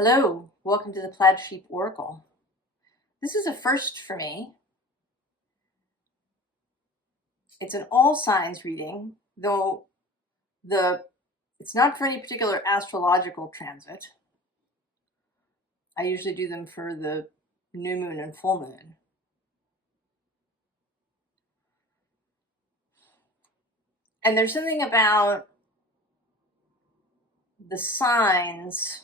Hello, welcome to the Plaid Sheep Oracle. This is a first for me. It's an all signs reading, though it's not for any particular astrological transit. I usually do them for the new moon and full moon. And there's something about the signs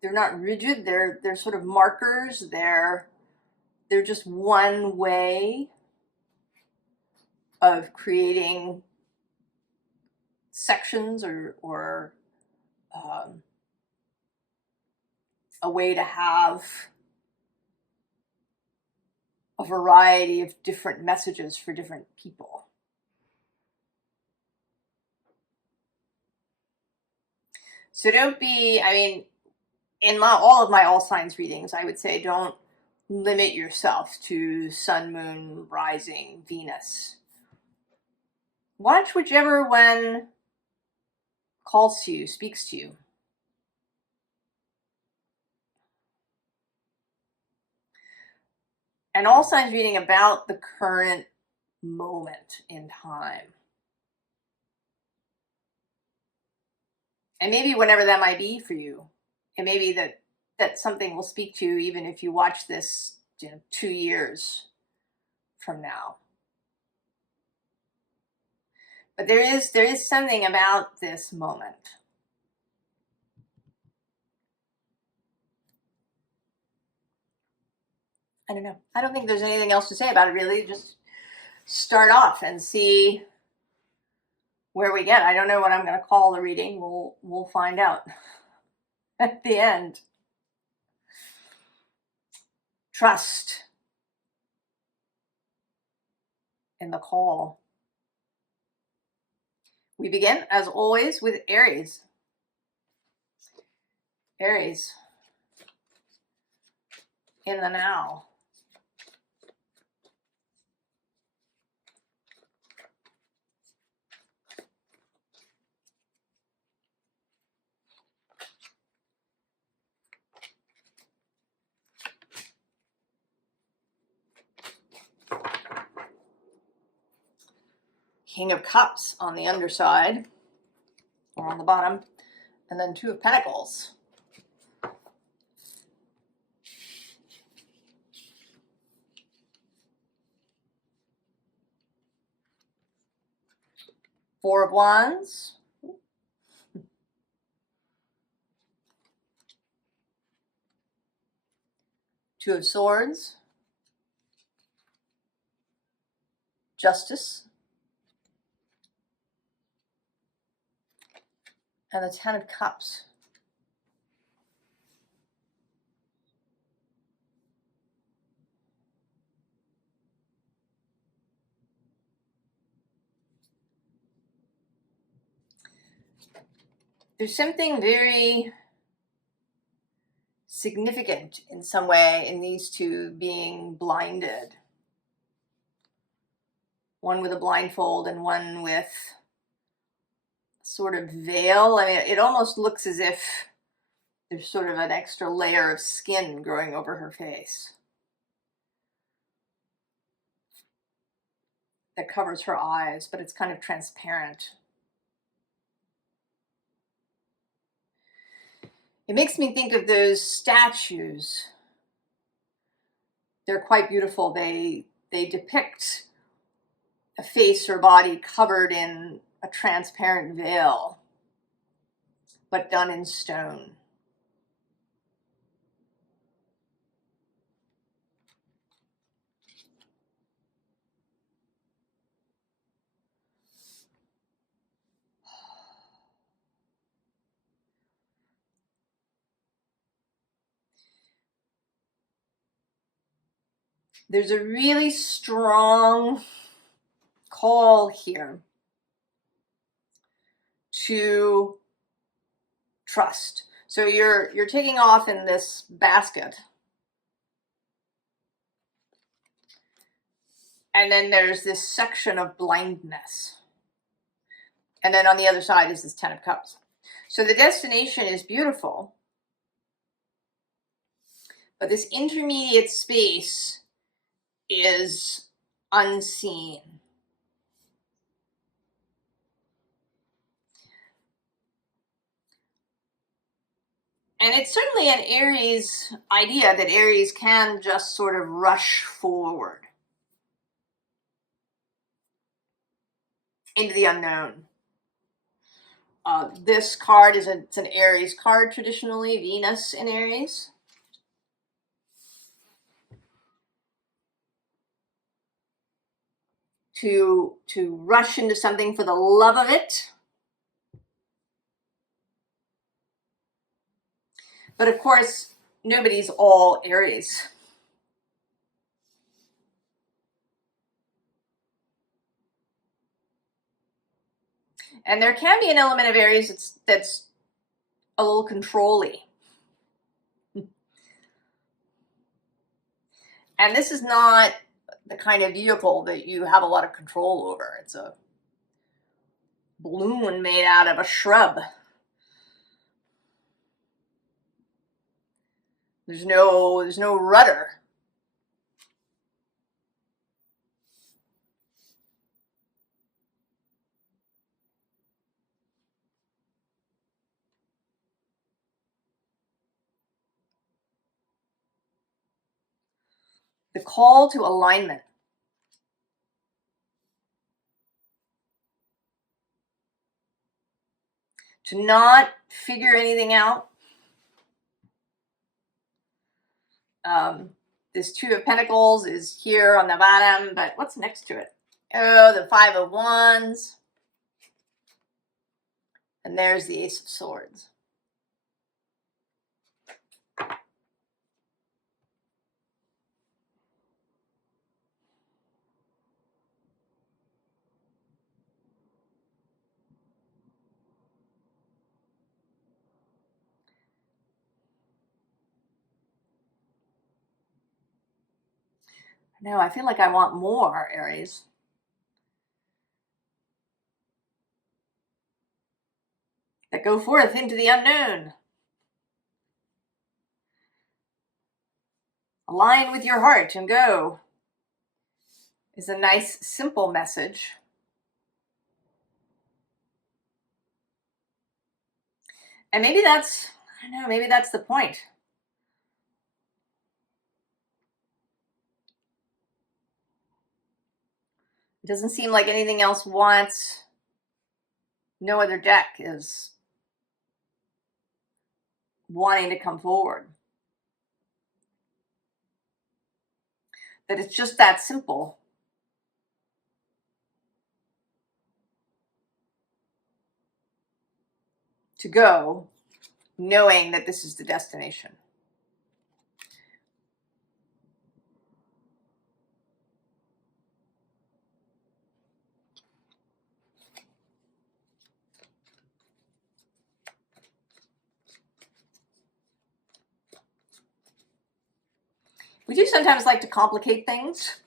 they're not rigid, they're sort of markers, they're just one way of creating sections or a way to have a variety of different messages for different people. So don't be, in all of my all signs readings, I would say don't limit yourself to sun, moon, rising, Venus. Watch whichever one calls to you, speaks to you. And all signs reading about the current moment in time. And maybe whenever that might be for you. It may be that something will speak to you even if you watch this 2 years from now. But there is something about this moment. I don't know. I don't think there's anything else to say about it, really. Just start off and see where we get. I don't know what I'm going to call the reading. We'll find out at the end. Trust in the call. We begin, as always, with Aries. Aries, in the now. King of Cups on the underside, or on the bottom, and then Two of Pentacles. Four of Wands. Two of Swords. Justice. And the Ten of Cups. There's something very significant in some way in these two being blinded. One with a blindfold and one with sort of veil. It almost looks as if there's sort of an extra layer of skin growing over her face that covers her eyes, but it's kind of transparent. It makes me think of those statues. They're quite beautiful. They depict a face or body covered in a transparent veil, but done in stone. There's a really strong call here to trust. So you're taking off in this basket. And then there's this section of blindness. And then on the other side is this Ten of Cups. So the destination is beautiful, but this intermediate space is unseen. And it's certainly an Aries idea that Aries can just sort of rush forward into the unknown. This card it's an Aries card traditionally, Venus in Aries. To rush into something for the love of it. But of course, nobody's all Aries. And there can be an element of Aries that's a little control-y. And this is not the kind of vehicle that you have a lot of control over. It's a balloon made out of a shrub. There's no rudder. The call to alignment. To not figure anything out. This Two of Pentacles is here on the bottom, but what's next to it? Oh, the Five of Wands. And there's the Ace of Swords. No, I feel like I want more, Aries. That go forth into the unknown. Align with your heart and go is a nice, simple message. And maybe that's, I don't know, maybe that's the point. It doesn't seem like anything else wants. No other deck is wanting to come forward. That it's just that simple. To go, knowing that this is the destination. We do sometimes like to complicate things.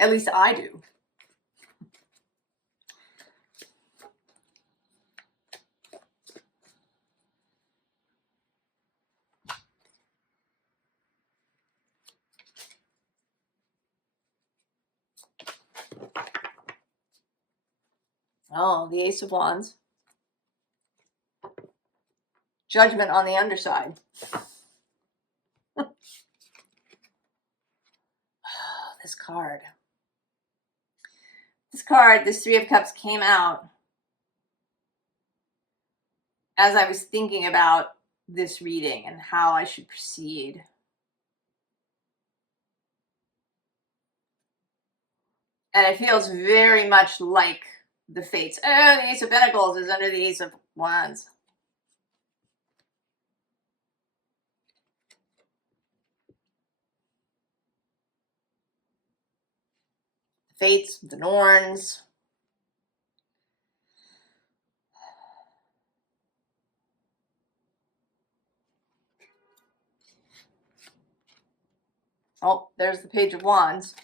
At least I do. Oh, the Ace of Wands. Judgment on the underside. This card. This Three of Cups came out as I was thinking about this reading and how I should proceed. And it feels very much like the Fates. Oh, the Ace of Pentacles is under the Ace of Wands. Fates, the Norns. Oh, there's the Page of Wands.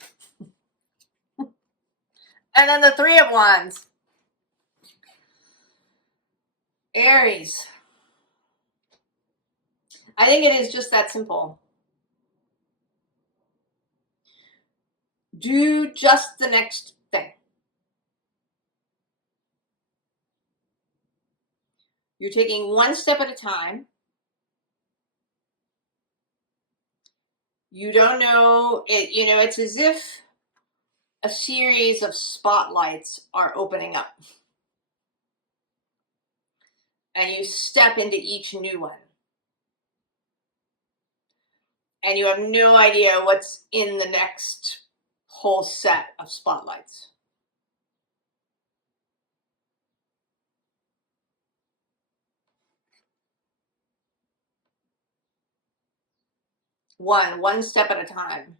And then the Three of Wands. Aries. I think it is just that simple. Do just the next thing. You're taking one step at a time. You don't know it, you know, it's as if a series of spotlights are opening up. And you step into each new one. And you have no idea what's in the next whole set of spotlights. One step at a time.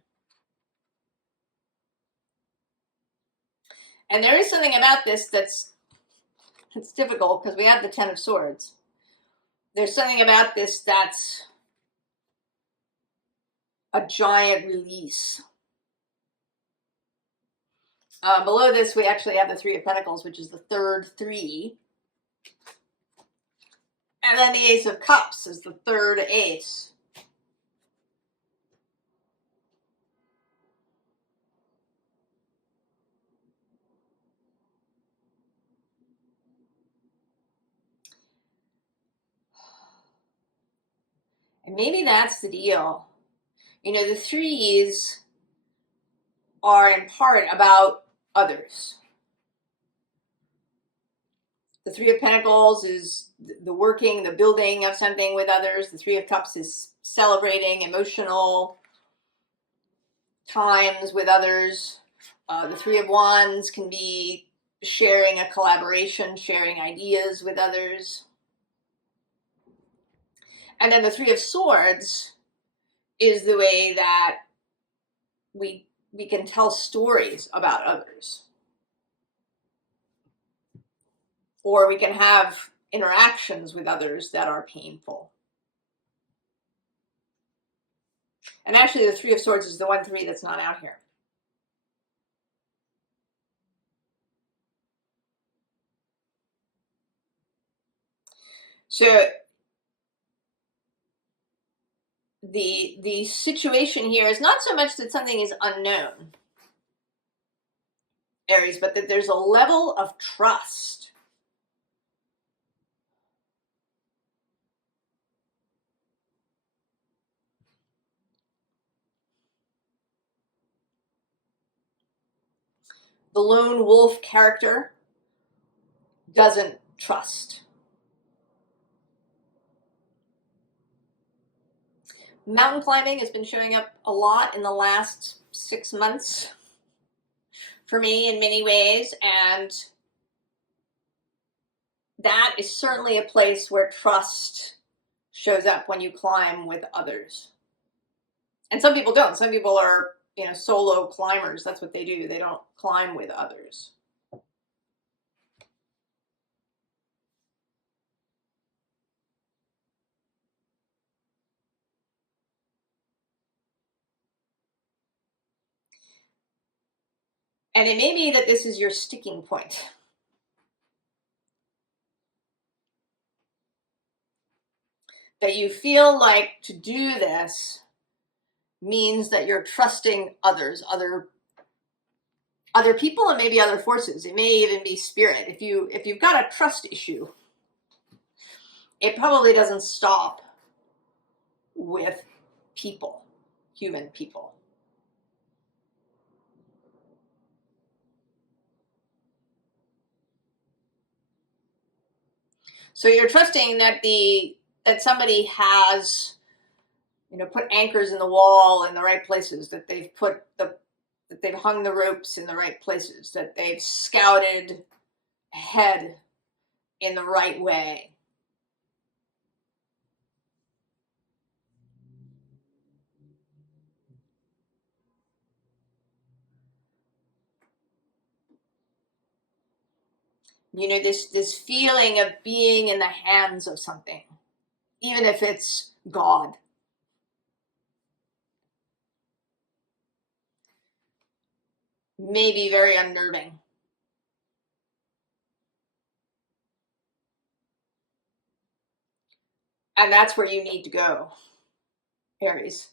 And there is something about this that's difficult because we have the Ten of Swords. There's something about this that's a giant release. Below this, we actually have the Three of Pentacles, which is the third three. And then the Ace of Cups is the third ace. And maybe that's the deal. You know, the threes are in part about others. The Three of Pentacles is the working, the building of something with others. The Three of Cups is celebrating emotional times with others. The Three of Wands can be sharing a collaboration, sharing ideas with others. And then the Three of Swords is the way that we can tell stories about others. Or we can have interactions with others that are painful. And actually the Three of Swords is the one three that's not out here. So the situation here is not so much that something is unknown, Aries, but that there's a level of trust. The lone wolf character doesn't trust. Mountain climbing has been showing up a lot in the last 6 months for me in many ways, and that is certainly a place where trust shows up when you climb with others. And some people don't. Some people are, you know, solo climbers. That's what they do. They don't climb with others. And it may be that this is your sticking point. That you feel like to do this means that you're trusting others, other people, and maybe other forces. It may even be spirit. If you've got a trust issue, it probably doesn't stop with people, human people. So you're trusting that that somebody has, you know, put anchors in the wall in the right places, that they've that they've hung the ropes in the right places, that they've scouted ahead in the right way. You know, this feeling of being in the hands of something, even if it's God. May be very unnerving. And that's where you need to go, Aries.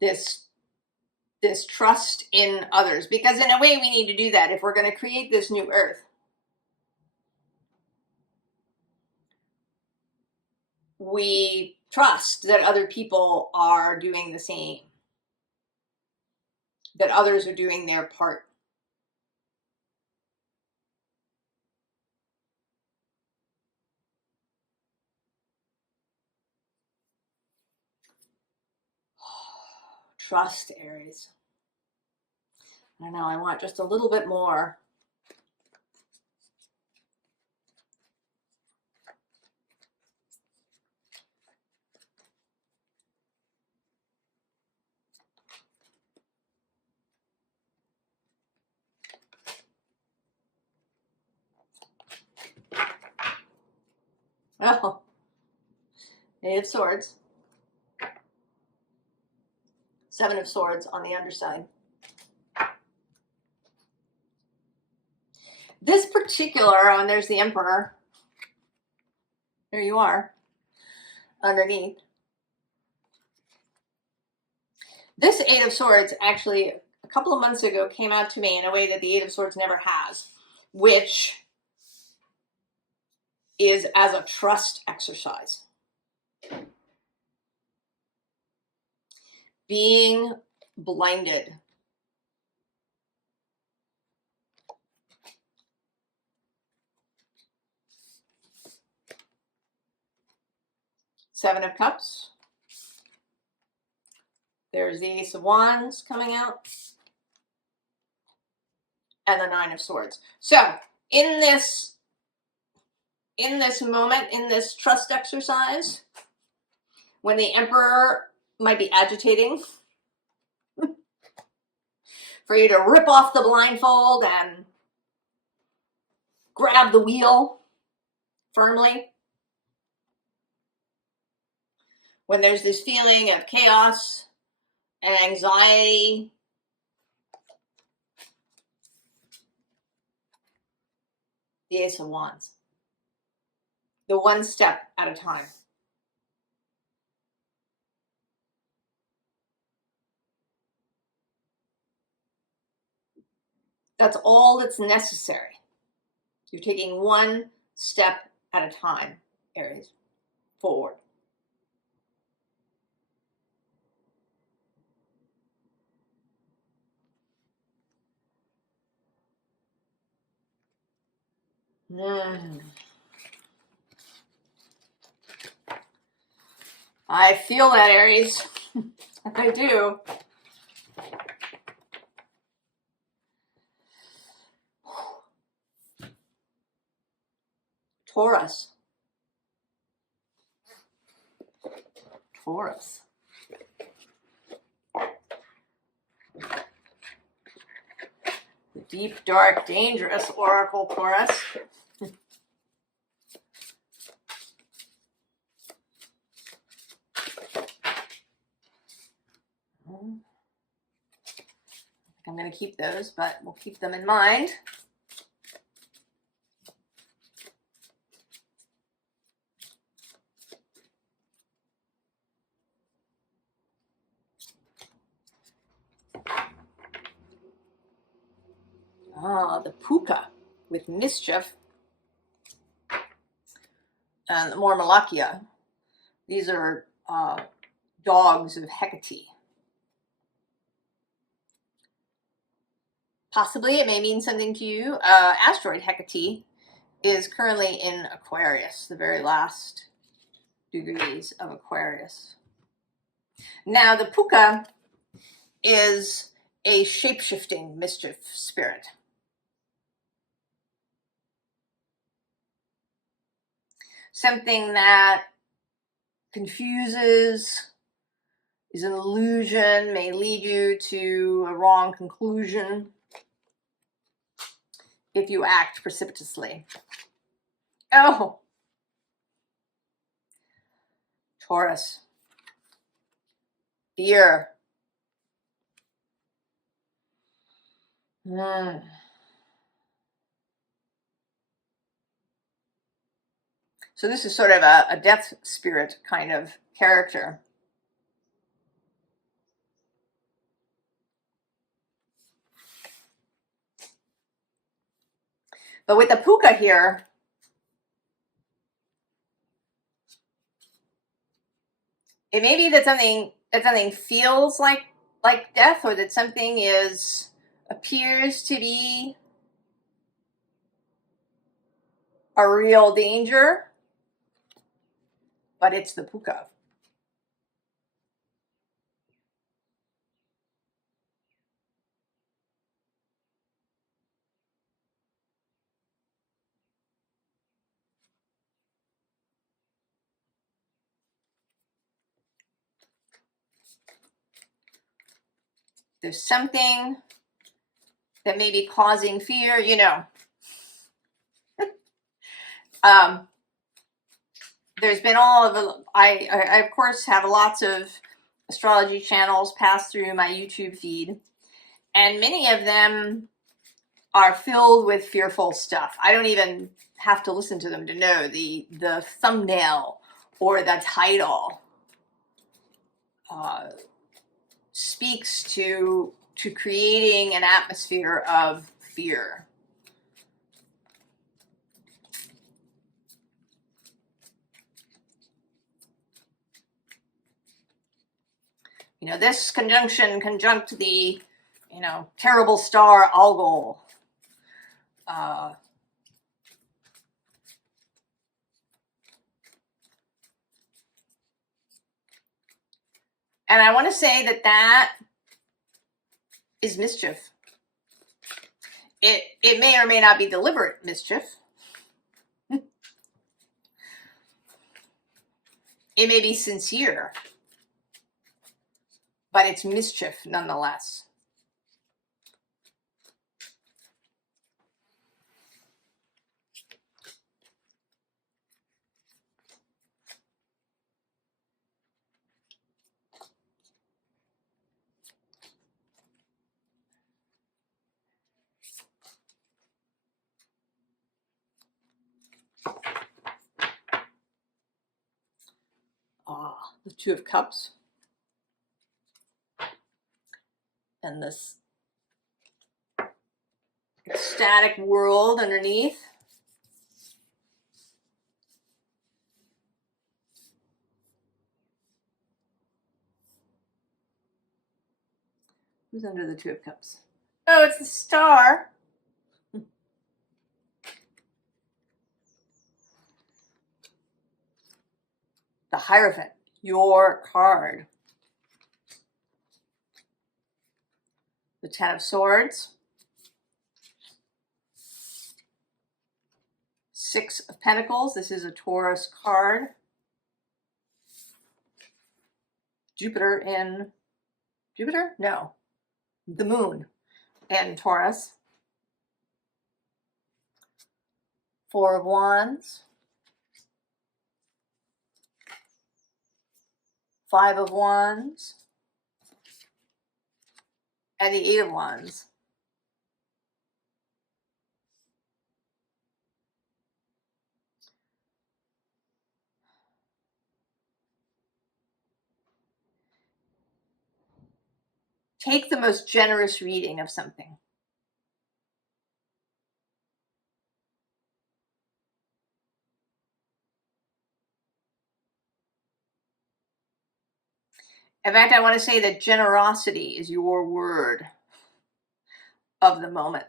This trust in others, because in a way we need to do that if we're going to create this new earth. We trust that other people are doing the same, that others are doing their part. Trust, Aries. I know, I want just a little bit more. Oh, Eight of Swords. Seven of Swords on the underside. This particular, and there's the Emperor. There you are, underneath. This Eight of Swords actually, a couple of months ago, came out to me in a way that the Eight of Swords never has, which is as a trust exercise. Being blinded. Seven of Cups. There's the Ace of Wands coming out. And the Nine of Swords. So in this moment, in this trust exercise, when the Emperor might be agitating, for you to rip off the blindfold and grab the wheel firmly. When there's this feeling of chaos and anxiety, the Ace of Wands. The one step at a time. That's all that's necessary. You're taking one step at a time, Aries, forward. I feel that, Aries. I do. Taurus. Taurus. The deep, dark, dangerous oracle, Taurus. I'm going to keep those, but we'll keep them in mind. Ah, the puka with mischief and the Mormalakia. These are dogs of Hecate. Possibly it may mean something to you. Asteroid Hecate is currently in Aquarius, the very last degrees of Aquarius. Now, the puka is a shape-shifting mischief spirit. Something that confuses, is an illusion, may lead you to a wrong conclusion if you act precipitously. Oh, Taurus. Fear. Mm. So this is sort of a death spirit kind of character. But with the puka here, it may be that something feels like death, or that something appears to be a real danger, but it's the puka. There's something that may be causing fear, you know. There's been all of the, I of course have lots of astrology channels pass through my YouTube feed, and many of them are filled with fearful stuff. I don't even have to listen to them to know the thumbnail or the title speaks to creating an atmosphere of fear. You know, this conjunction conjunct the, you know, terrible star Algol. And I want to say that is mischief. It may or may not be deliberate mischief. It may be sincere, but it's mischief nonetheless. The Two of Cups. And this ecstatic world underneath. Who's under the Two of Cups? Oh, it's the star. The Hierophant, your card. The Ten of Swords. Six of Pentacles. This is a Taurus card. Jupiter? No. The Moon in Taurus. Four of Wands. Five of Wands. And the Eight of Wands. Take the most generous reading of something. In fact, I want to say that generosity is your word of the moment.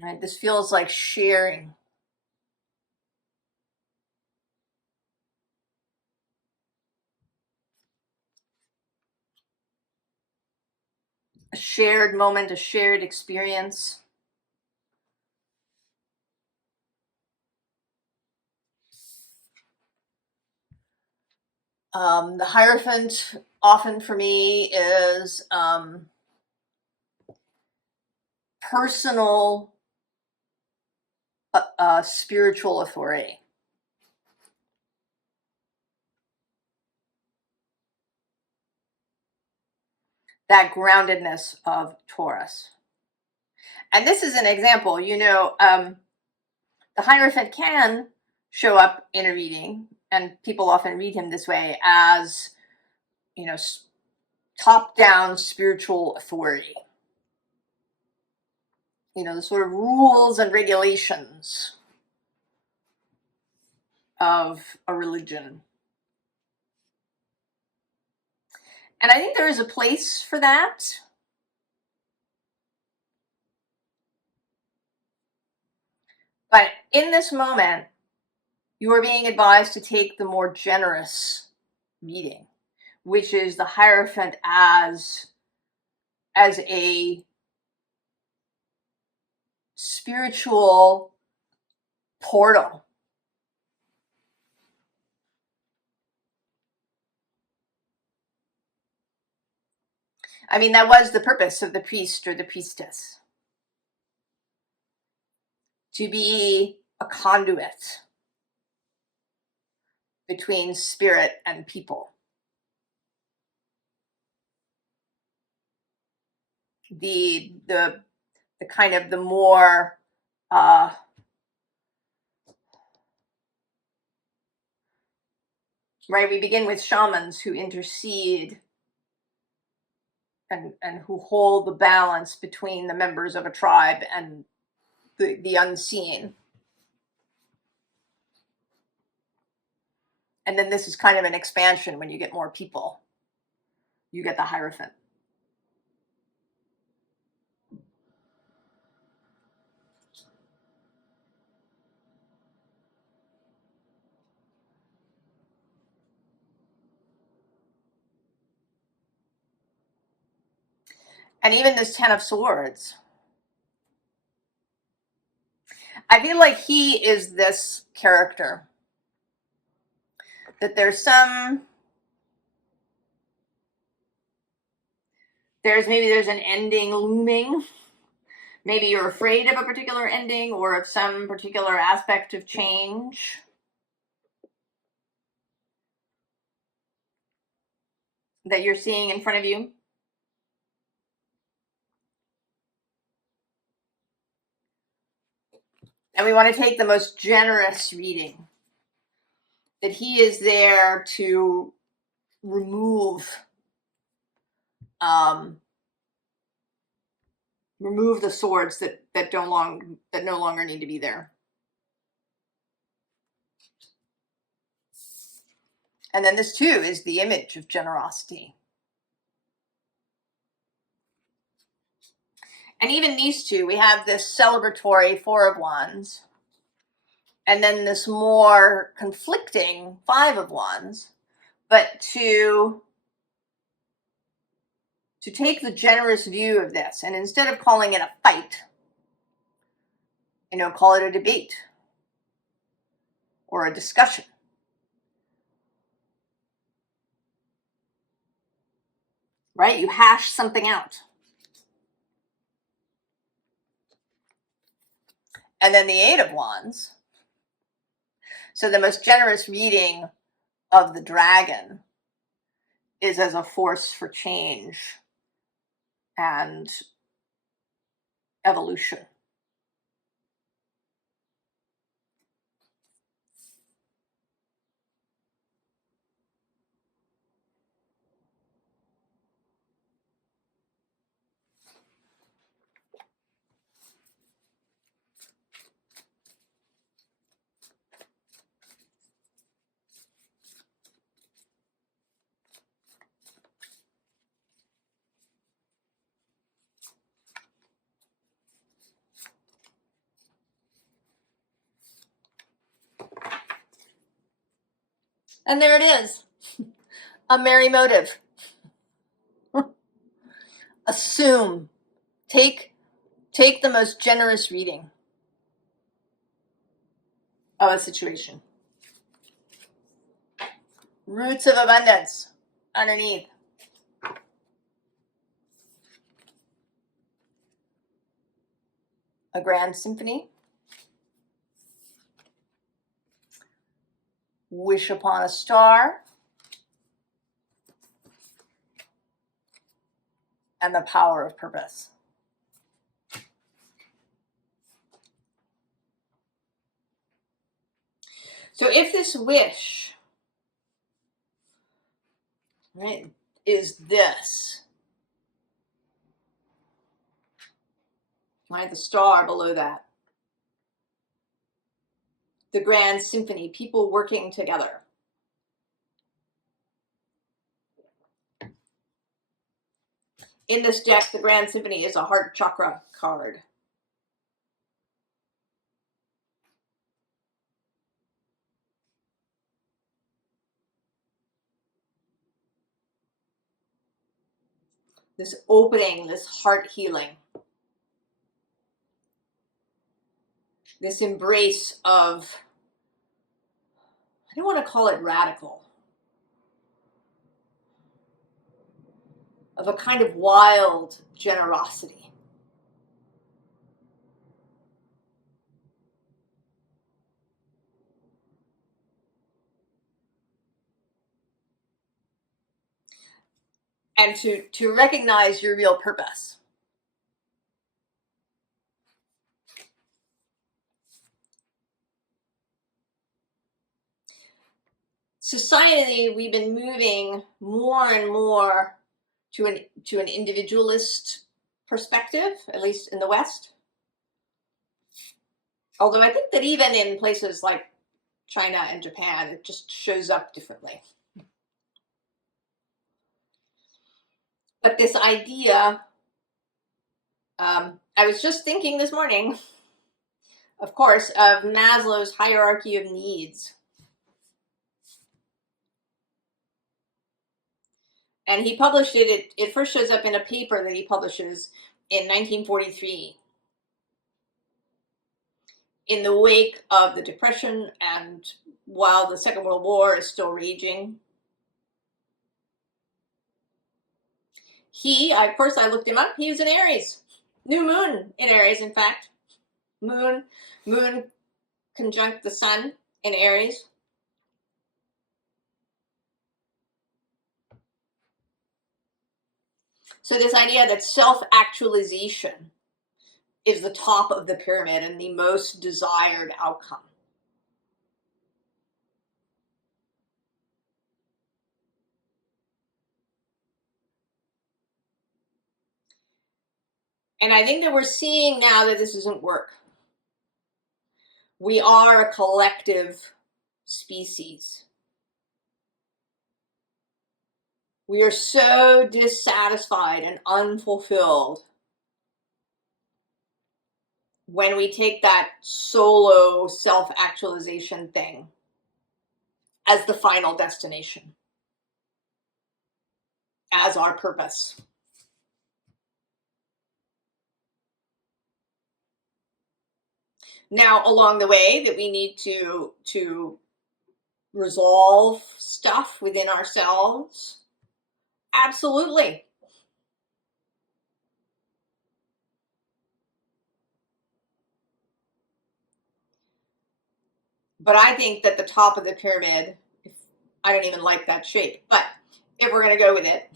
Right? This feels like sharing. A shared moment, a shared experience. The Hierophant often for me is personal spiritual authority. That groundedness of Taurus. And this is an example, you know, the Hierophant can show up in a reading, and people often read him this way as, you know, top-down spiritual authority. You know, the sort of rules and regulations of a religion. And I think there is a place for that. But in this moment, you are being advised to take the more generous reading, which is the Hierophant as a spiritual portal. I mean, that was the purpose of the priest or the priestess. To be a conduit between spirit and people. The kind of the more right, we begin with shamans who intercede and who hold the balance between the members of a tribe and the unseen. And then this is kind of an expansion. When you get more people, you get the Hierophant. And even this Ten of Swords, I feel like he is this character. That there's an ending looming. Maybe you're afraid of a particular ending or of some particular aspect of change. That you're seeing in front of you. And we want to take the most generous reading. That he is there to remove the swords that no longer need to be there. And then this too is the image of generosity. And even these two, we have this celebratory Four of Wands, and then this more conflicting Five of Wands. But to take the generous view of this, and instead of calling it a fight, you know, call it a debate or a discussion. Right? You hash something out. And then the Eight of Wands. So the most generous reading of the dragon is as a force for change and evolution. And there it is. A merry motive. Assume. Take the most generous reading of a situation. Roots of abundance underneath. a grand symphony, wish upon a star, and the power of purpose. So if this wish, right, is this, right, the star below that, the grand symphony, people working together. In this deck, the grand symphony is a heart chakra card. This opening, this heart healing, this embrace of, I don't want to call it radical, of a kind of wild generosity. And to recognize your real purpose. Society, we've been moving more and more to an individualist perspective, at least in the West. Although I think that even in places like China and Japan, it just shows up differently. But this idea, I was just thinking this morning, of course, of Maslow's hierarchy of needs. And he published it, it first shows up in a paper that he publishes in 1943. In the wake of the Depression and while the Second World War is still raging. Of course, I looked him up. He was an Aries. New moon in Aries, in fact. Moon conjunct the sun in Aries. So this idea that self-actualization is the top of the pyramid and the most desired outcome. And I think that we're seeing now that this doesn't work. We are a collective species. We are so dissatisfied and unfulfilled when we take that solo self-actualization thing as the final destination, as our purpose. Now, along the way that we need to resolve stuff within ourselves, absolutely. But I think that the top of the pyramid, I don't even like that shape, but if we're going to go with it,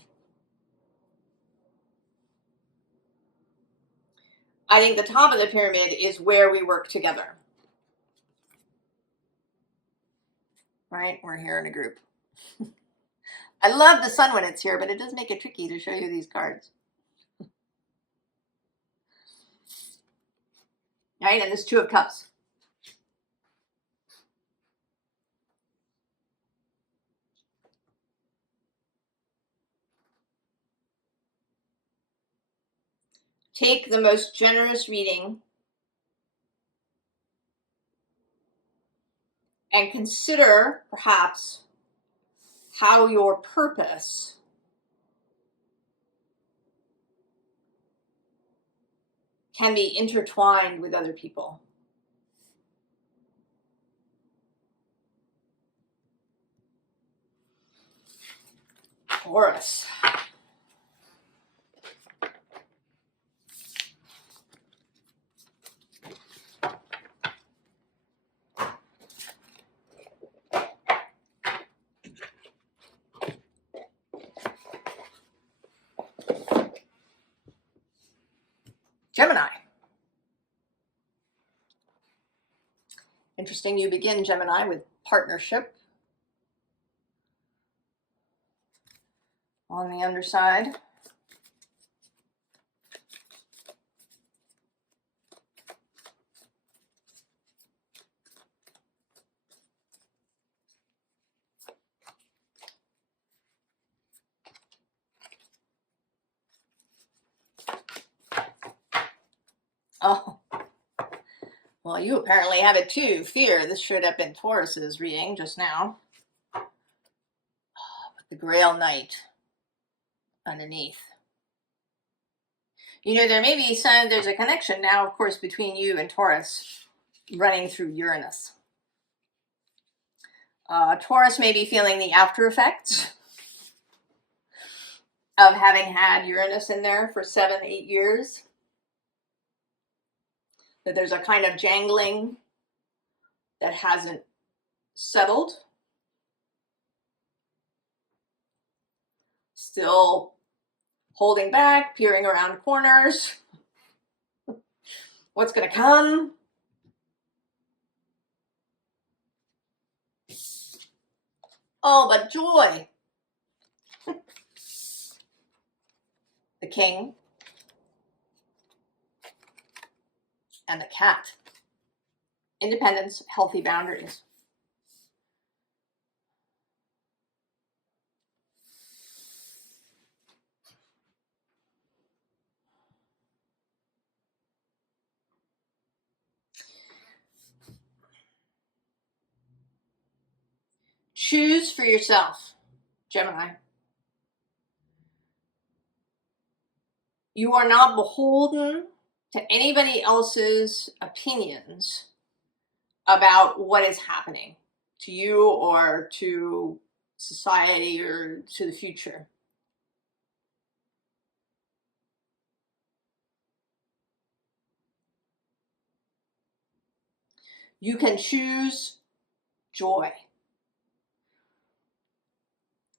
I think the top of the pyramid is where we work together. Right? We're here in a group. I love the sun when it's here, but it does make it tricky to show you these cards. Right? And this Two of Cups. Take the most generous reading and consider perhaps how your purpose can be intertwined with other people. Taurus. Gemini. Interesting, you begin Gemini with partnership on the underside. Oh, well, you apparently have it too. Fear. This showed up in Taurus's reading just now. The Grail Knight underneath. You know, there may be there's a connection now, of course, between you and Taurus running through Uranus. Taurus may be feeling the after effects of having had Uranus in there for 7-8 years. That there's a kind of jangling that hasn't settled. Still holding back, peering around corners. What's going to come? Oh, but joy. The King and the Cat. Independence, healthy boundaries. Choose for yourself, Gemini. You are not beholden to anybody else's opinions about what is happening to you or to society or to the future. You can choose joy.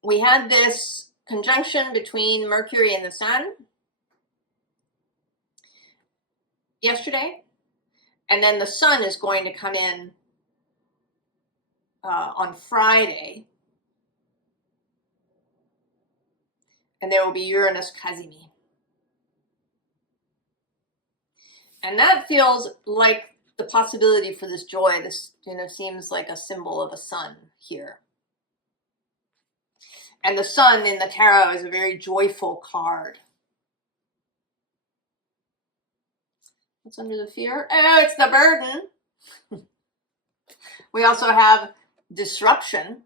We had this conjunction between Mercury and the Sun yesterday, and then the Sun is going to come in on Friday, and there will be Uranus Kazimi. And that feels like the possibility for this joy. This, seems like a symbol of a sun here. And the Sun in the tarot is a very joyful card. What's under the fear? Oh, it's the burden. We also have disruption.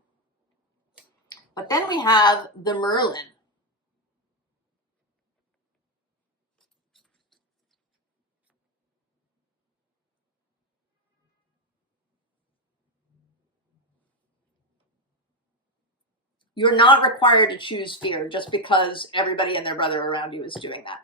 But then we have the Merlin. You're not required to choose fear just because everybody and their brother around you is doing that.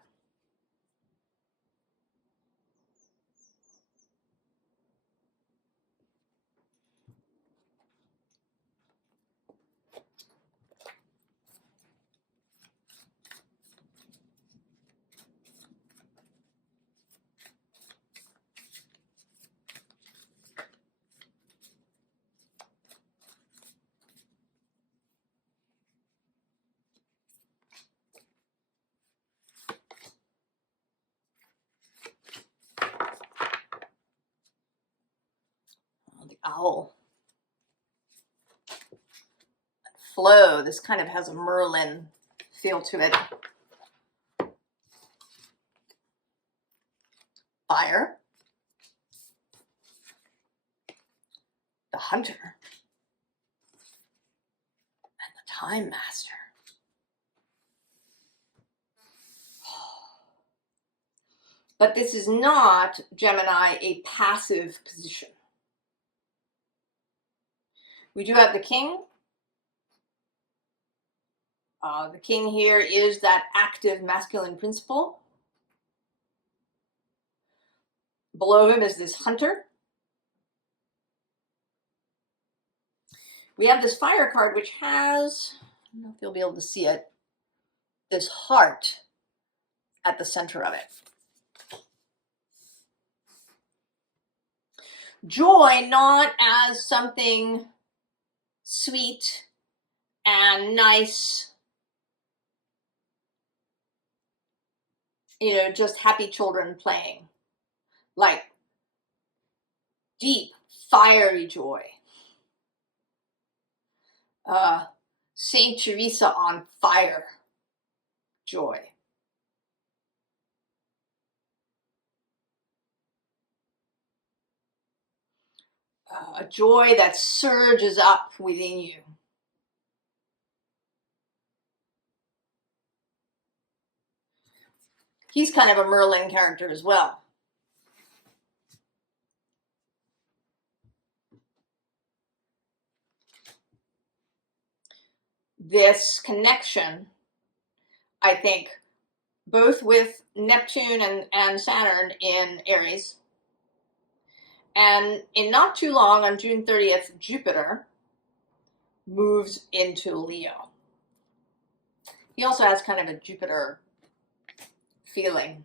The owl. Flow. This kind of has a Merlin feel to it. Fire. The Hunter. And the Time Master. But this is not, Gemini, a passive position. We do have the King. The King here is that active masculine principle. Below him is this Hunter. We have this Fire card, which has, I don't know if you'll be able to see it, this heart at the center of it. joy not as something sweet and nice, you know, just happy children playing, like deep, fiery joy. Saint Teresa on fire joy. A joy that surges up within you. He's kind of a Merlin character as well. This connection, I think, both with Neptune and Saturn in Aries, and in not too long, on June 30th, Jupiter moves into Leo. He also has kind of a Jupiter feeling.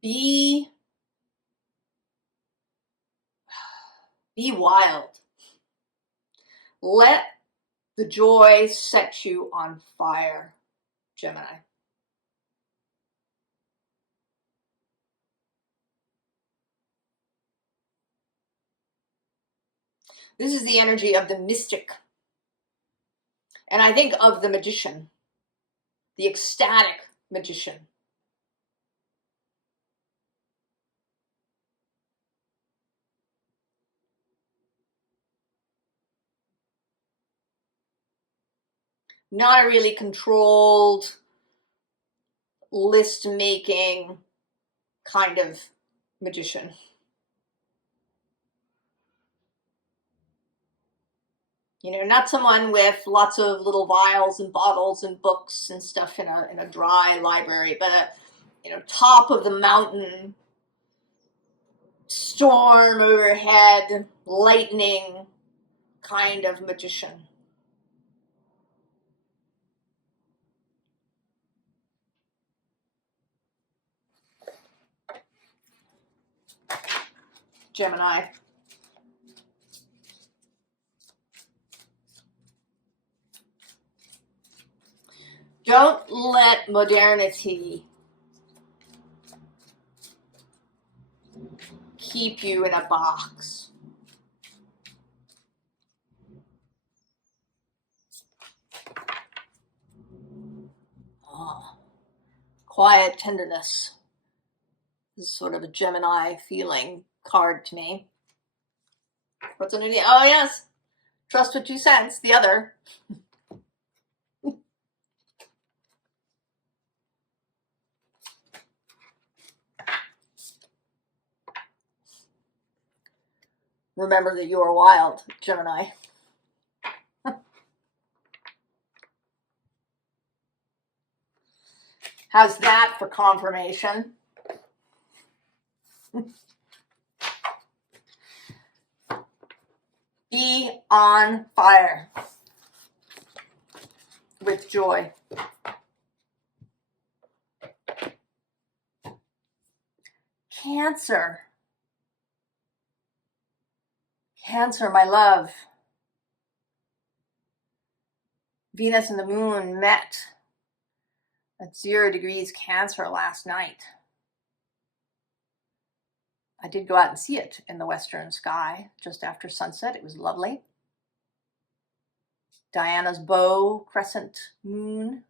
Be wild. Let the joy set you on fire, Gemini. This is the energy of the mystic. And I think of the magician, the ecstatic magician. Not a really controlled, list making kind of magician. You know, not someone with lots of little vials and bottles and books and stuff in a dry library, but a, you know, top of the mountain, storm overhead, lightning kind of magician. Gemini. Don't let modernity keep you in a box. Oh, quiet tenderness. This is sort of a Gemini feeling card to me. What's underneath? Oh, yes. Trust what you sense. The other. Remember that you are wild, Gemini. How's that for confirmation? Be on fire with joy. Cancer. Cancer, my love. Venus and the moon met at 0 degrees Cancer last night. I did go out and see it in the western sky just after sunset. It was lovely. Diana's bow crescent moon.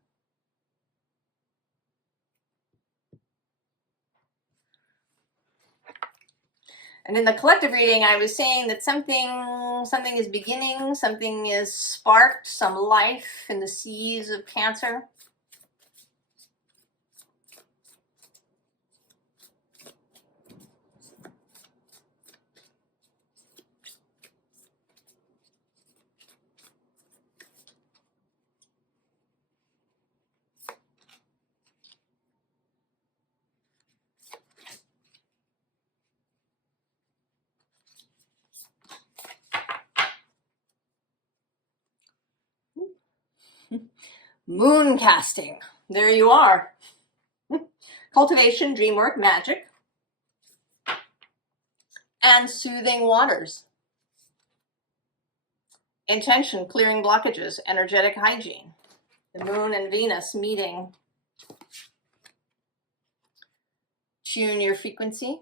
And in the collective reading, I was saying that something is beginning, something is sparked, some life in the seas of Cancer. Moon casting. There you are. Cultivation, dream work, magic, and soothing waters. Intention, clearing blockages, energetic hygiene. The moon and Venus meeting. Tune your frequency.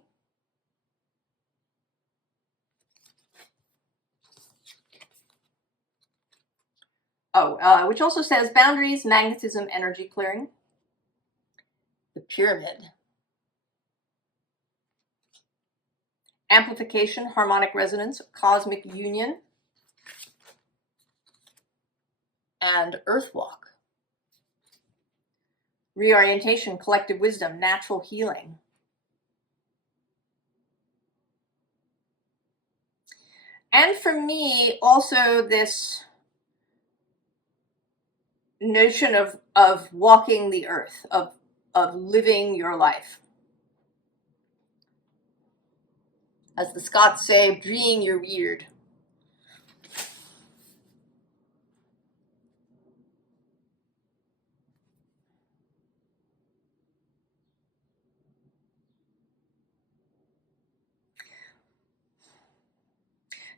Which also says boundaries, magnetism, energy clearing. The pyramid. Amplification, harmonic resonance, cosmic union. And earth walk. Reorientation, collective wisdom, natural healing. And for me, also this notion of walking the earth, of living your life. As the Scots say, breeing your weird.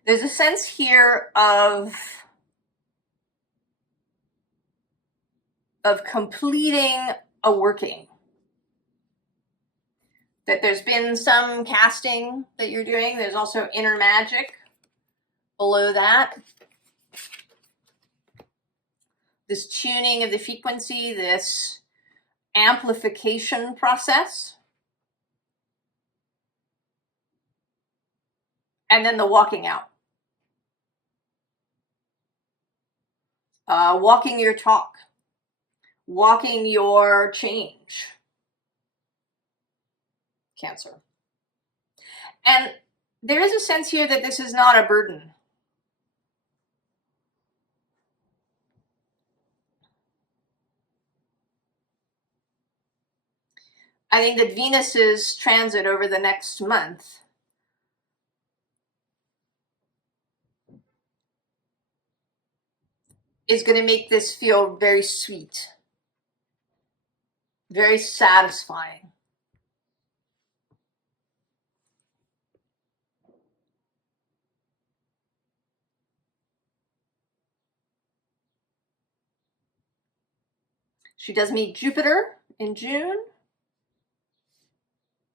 There's a sense here of completing a working. That there's been some casting that you're doing. There's also inner magic below that. This tuning of the frequency, this amplification process. And then the walking out. Walking your talk. Walking your change. Cancer. And there is a sense here that this is not a burden. I think that Venus's transit over the next month is going to make this feel very sweet, very satisfying. She does meet Jupiter in June,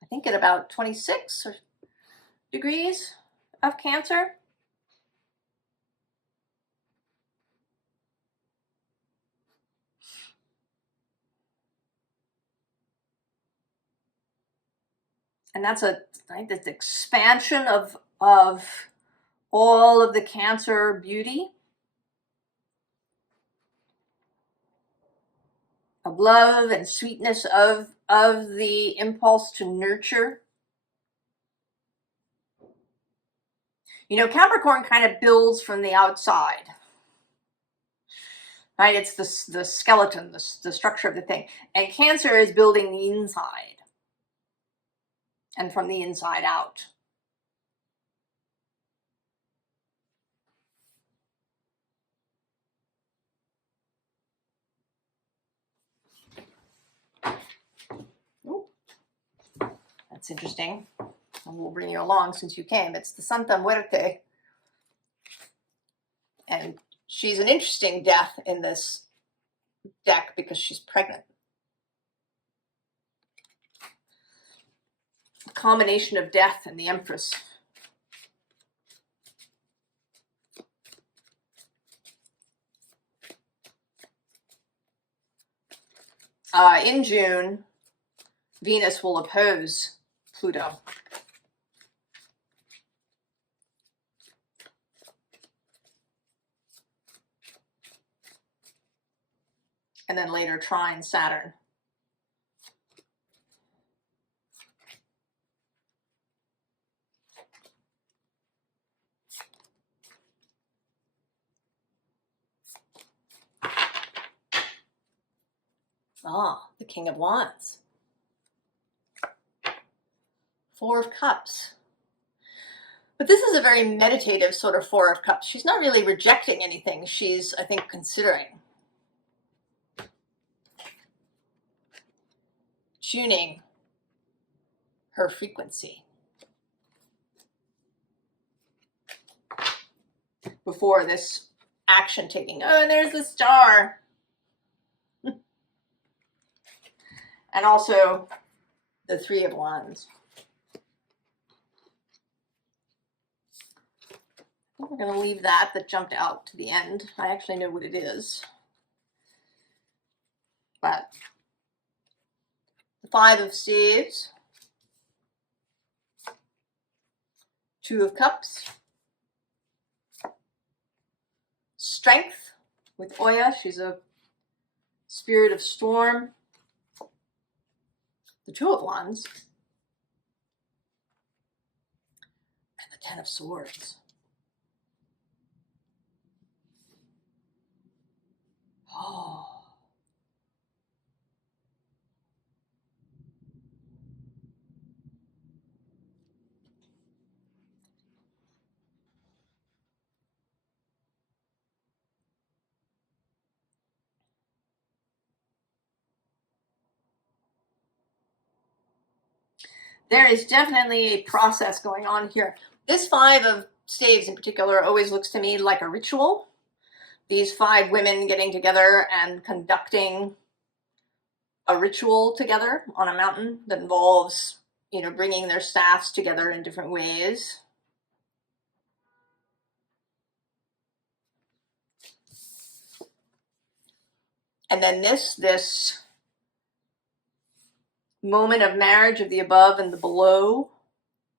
I think at about 26 degrees of Cancer. And that's this expansion of all of the Cancer beauty, of love and sweetness, of the impulse to nurture. You know, Capricorn kind of builds from the outside, right? It's the skeleton, the structure of the thing. And Cancer is building the inside and from the inside out. Ooh, that's interesting. And we'll bring you along since you came. It's the Santa Muerte. And she's an interesting death in this deck because she's pregnant. The combination of death and the Empress. In June, Venus will oppose Pluto. And then later trine Saturn. The King of Wands. Four of Cups. But this is a very meditative sort of Four of Cups. She's not really rejecting anything. She's, I think, considering. tuning her frequency before this action taking. Oh, and there's the star. And also the Three of Wands. I think we're going to leave that jumped out to the end. I actually know what it is. But the Five of Staves, Two of Cups, Strength with Oya. She's a spirit of storm. The Two of Wands, and the Ten of Swords. Oh. There is definitely a process going on here. This Five of Staves in particular always looks to me like a ritual. These five women getting together and conducting a ritual together on a mountain that involves, you know, bringing their staffs together in different ways. And then this moment of marriage of the above and the below,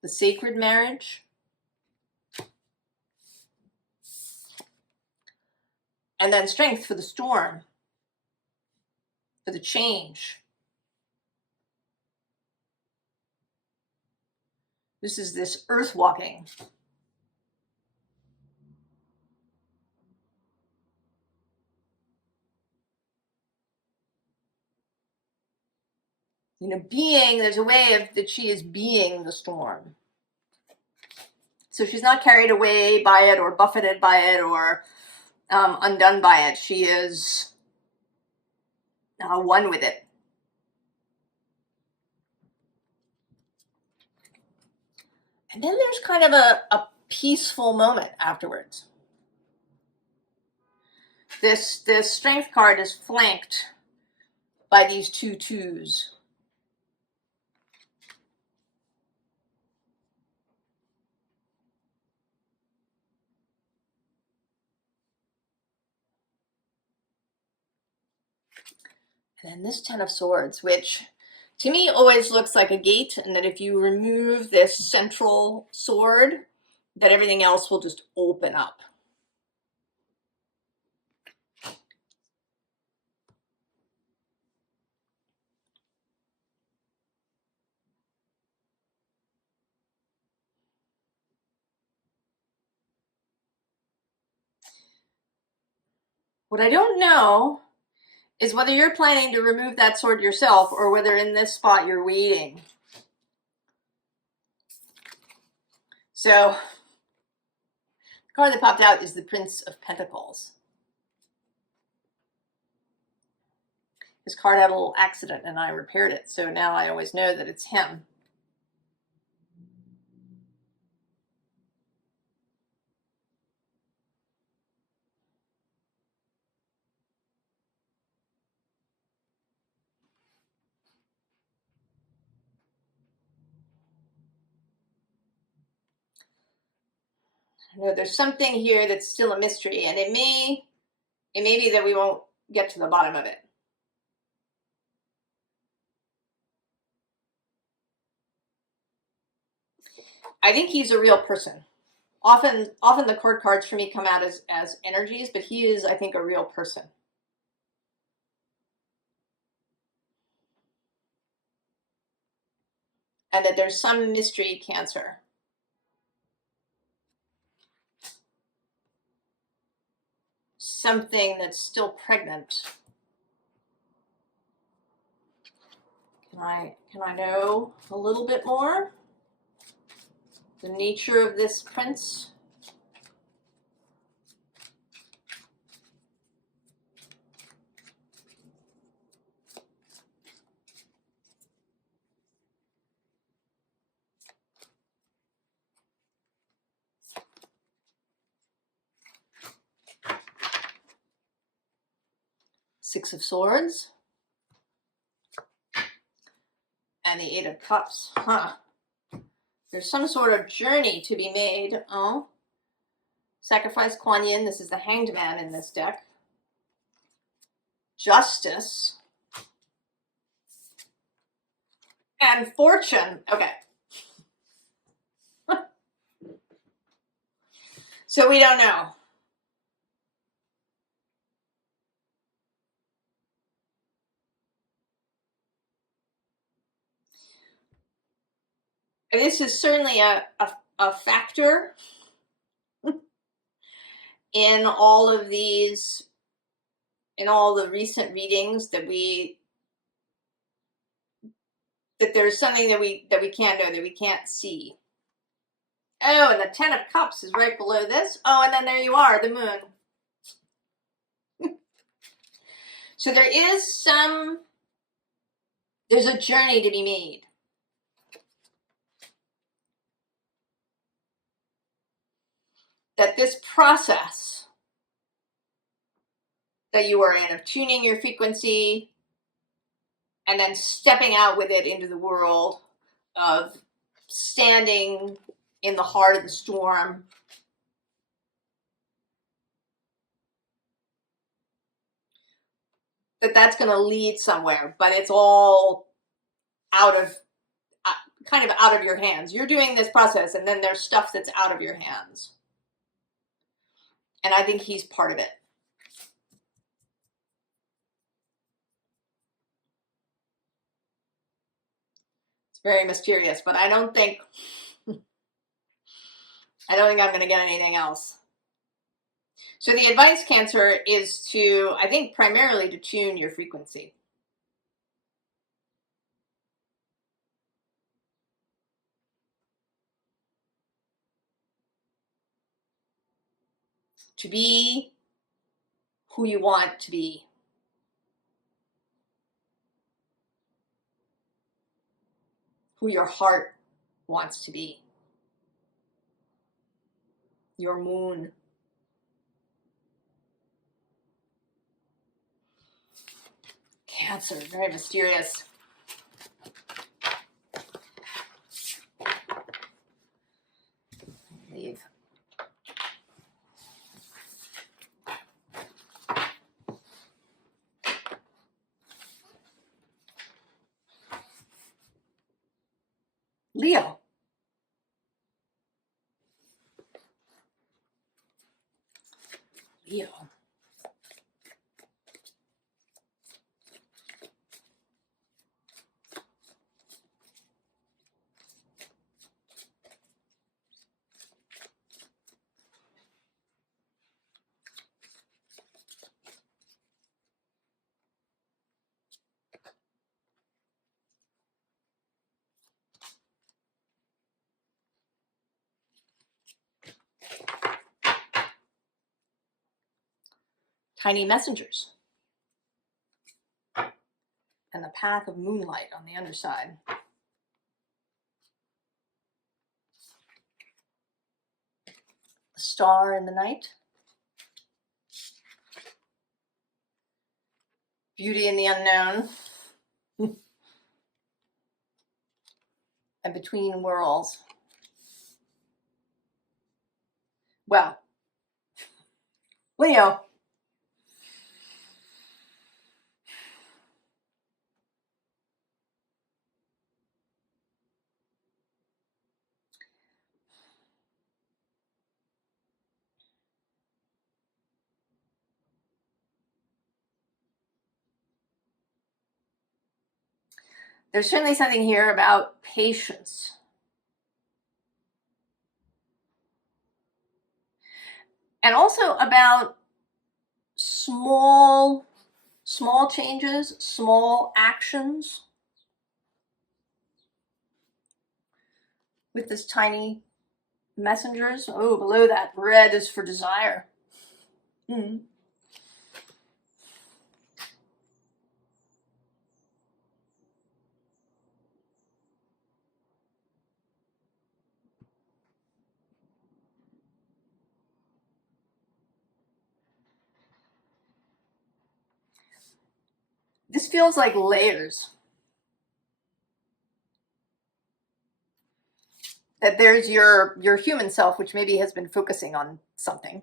the sacred marriage. And then strength for the storm, for the change. This is this earth walking. You know, being, there's a way of that she is being the storm. So she's not carried away by it or buffeted by it or undone by it. She is one with it. And then there's kind of a peaceful moment afterwards. This strength card is flanked by these two twos. And then this Ten of Swords, which to me always looks like a gate, and that if you remove this central sword, that everything else will just open up. What I don't know is whether you're planning to remove that sword yourself or whether in this spot you're waiting. So, the card that popped out is the Prince of Pentacles. His card had a little accident and I repaired it, so now I always know that it's him. I know there's something here that's still a mystery, and it may be that we won't get to the bottom of it. I think he's a real person. Often the court cards for me come out as energies, but he is, I think, a real person. And that there's some mystery Cancer. Something that's still pregnant. Can I know a little bit more? The nature of this prince? Six of Swords. And the Eight of Cups. There's some sort of journey to be made. Oh. Sacrifice Kuan Yin. This is the Hanged Man in this deck. Justice. And Fortune. Okay. So we don't know. This is certainly a factor in all of these, in all the recent readings that there's something that we can't know, that we can't see. Oh, and the Ten of Cups is right below this. Oh, and then there you are, the moon. So there's a journey to be made. That this process that you are in, of tuning your frequency and then stepping out with it into the world, of standing in the heart of the storm, that's going to lead somewhere, but it's all kind of out of your hands. You're doing this process, and then there's stuff that's out of your hands. And I think he's part of it. It's very mysterious, but I don't think I'm going to get anything else. So the advice, Cancer, is to, I think, primarily to tune your frequency. To be who you want to be. Who your heart wants to be. Your moon. Cancer, very mysterious. Leave. Leo. Leo. Tiny messengers. And the path of moonlight on the underside. A star in the night. Beauty in the unknown. And between worlds. Well, Leo. There's certainly something here about patience. And also about small changes, small actions. With this tiny messengers. Oh, below that, red is for desire. This feels like layers. That there's your human self, which maybe has been focusing on something.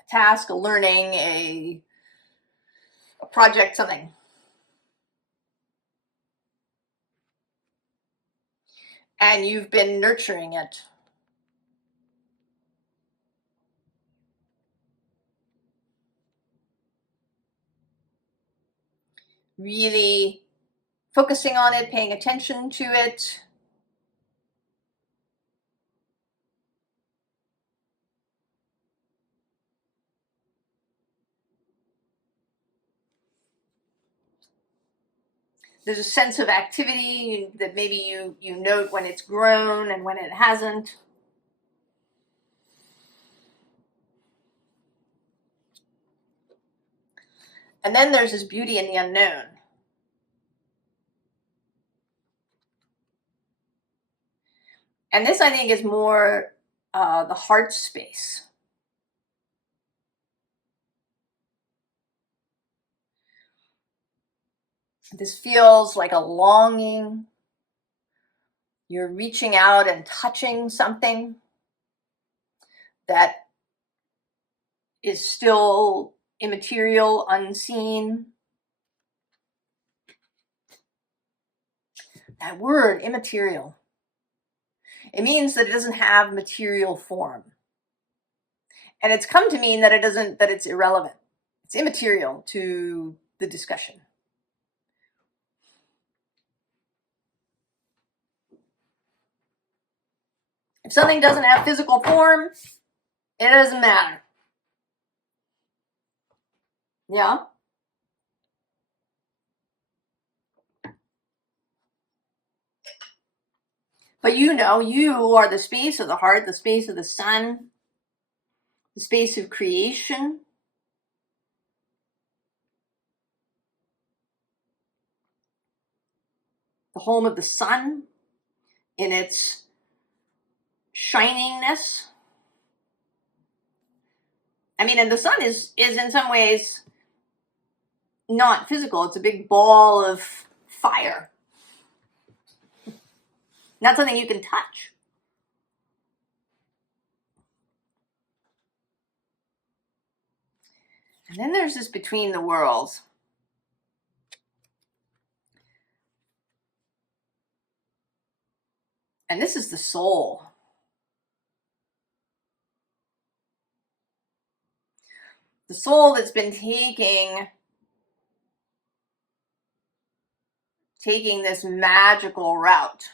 A task, a learning, a project, something. And you've been nurturing it. Really focusing on it, paying attention to it. There's a sense of activity that maybe you note when it's grown and when it hasn't. And then there's this beauty in the unknown. And this, I think, is more the heart space. This feels like a longing. You're reaching out and touching something that is still immaterial, unseen. That word, immaterial. It means that it doesn't have material form. And it's come to mean that it's irrelevant. It's immaterial to the discussion. If something doesn't have physical form, it doesn't matter. Yeah? But you know, you are the space of the heart, the space of the sun, the space of creation. The home of the sun in its shiningness. I mean, and the sun is in some ways not physical. It's a big ball of fire. Not something you can touch. And then there's this between the worlds. And this is the soul. The soul that's been taking this magical route.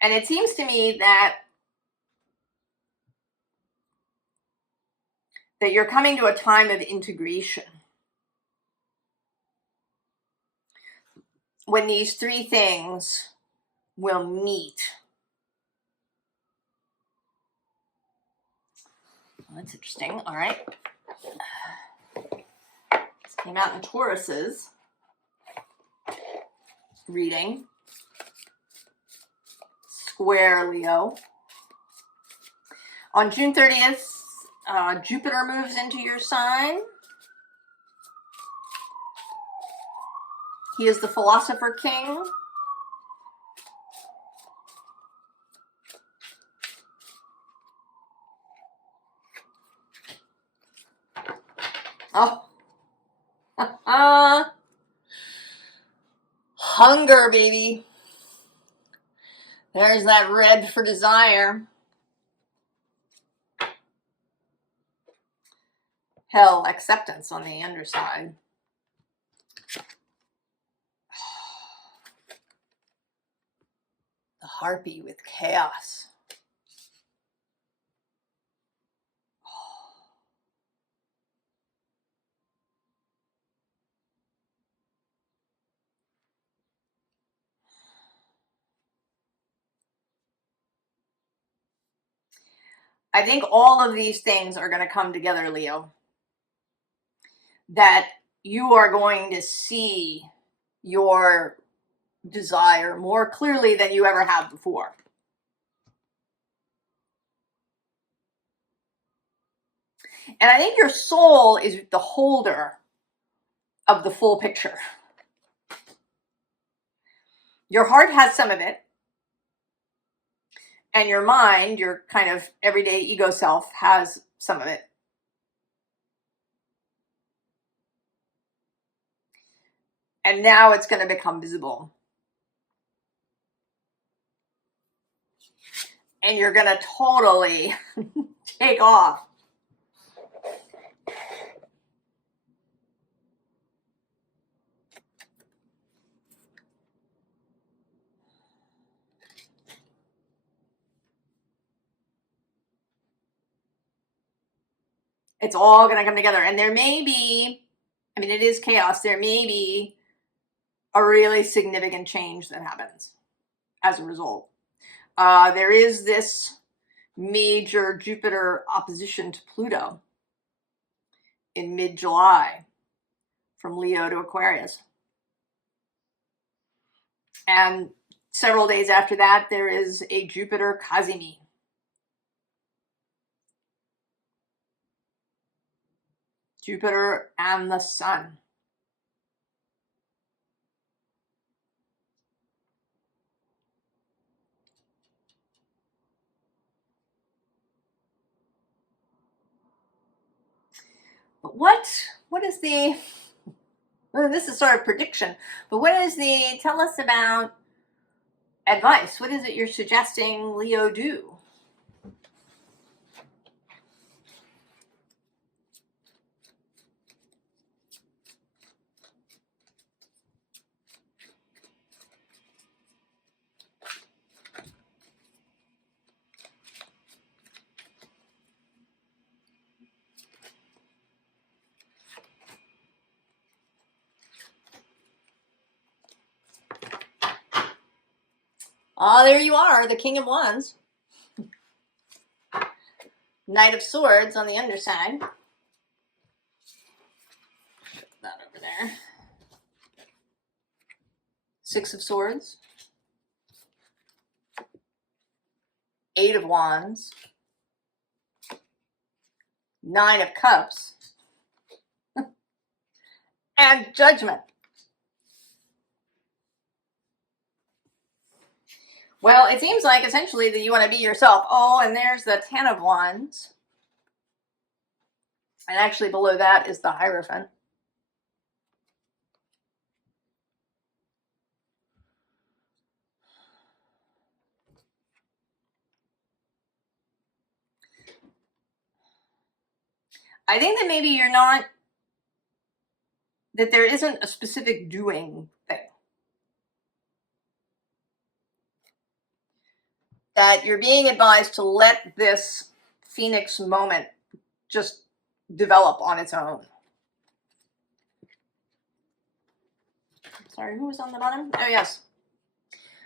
And it seems to me that you're coming to a time of integration. When these three things will meet. Well, that's interesting. All right. This came out in Taurus's reading. Square Leo. On June 30th, Jupiter moves into your sign. He is the philosopher king. Oh. Hunger, baby. There's that red for desire. Hell, acceptance on the underside. The harpy with chaos. I think all of these things are going to come together, Leo. That you are going to see your desire more clearly than you ever have before. And I think your soul is the holder of the full picture. Your heart has some of it, and your mind, your kind of everyday ego self, has some of it. And now it's going to become visible. And you're going to totally take off. It's all going to come together. And there may be, I mean, it is chaos. There may be a really significant change that happens as a result. There is this major Jupiter opposition to Pluto in mid-July from Leo to Aquarius. And several days after that, there is a Jupiter Kazimi. Jupiter and the Sun. But what is the, well, this is sort of prediction, but what is the, tell us about advice. What is it you're suggesting Leo do? Oh, there you are, the King of Wands. Knight of Swords on the underside. Put that over there. Six of Swords. Eight of Wands. Nine of Cups. And Judgment. Well, it seems like essentially that you want to be yourself. Oh, and there's the Ten of Wands. And actually below that is the Hierophant. I think that maybe you're not, that there isn't a specific doing thing. That you're being advised to let this Phoenix moment just develop on its own. Sorry, who was on the bottom? Oh, yes.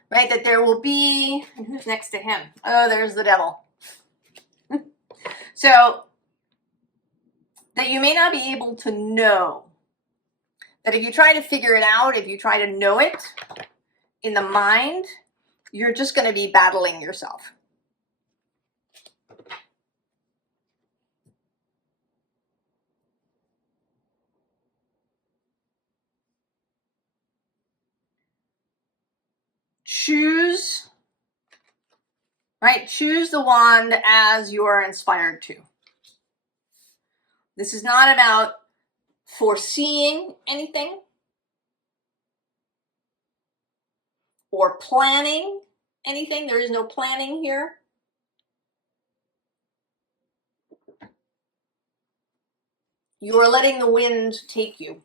Right, that there will be, and who's next to him? Oh, there's the devil. So, that you may not be able to know. That if you try to figure it out, if you try to know it in the mind, you're just going to be battling yourself. Choose, right? Choose the wand as you are inspired to. This is not about foreseeing anything or planning anything. There is no planning here. You are letting the wind take you.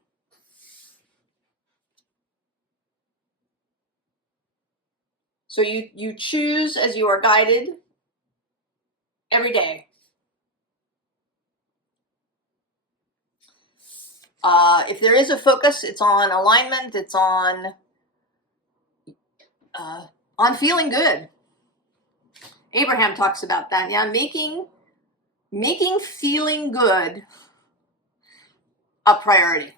So you choose as you are guided every day. If there is a focus, it's on alignment, it's on feeling good. Abraham talks about that. Yeah, making feeling good a priority.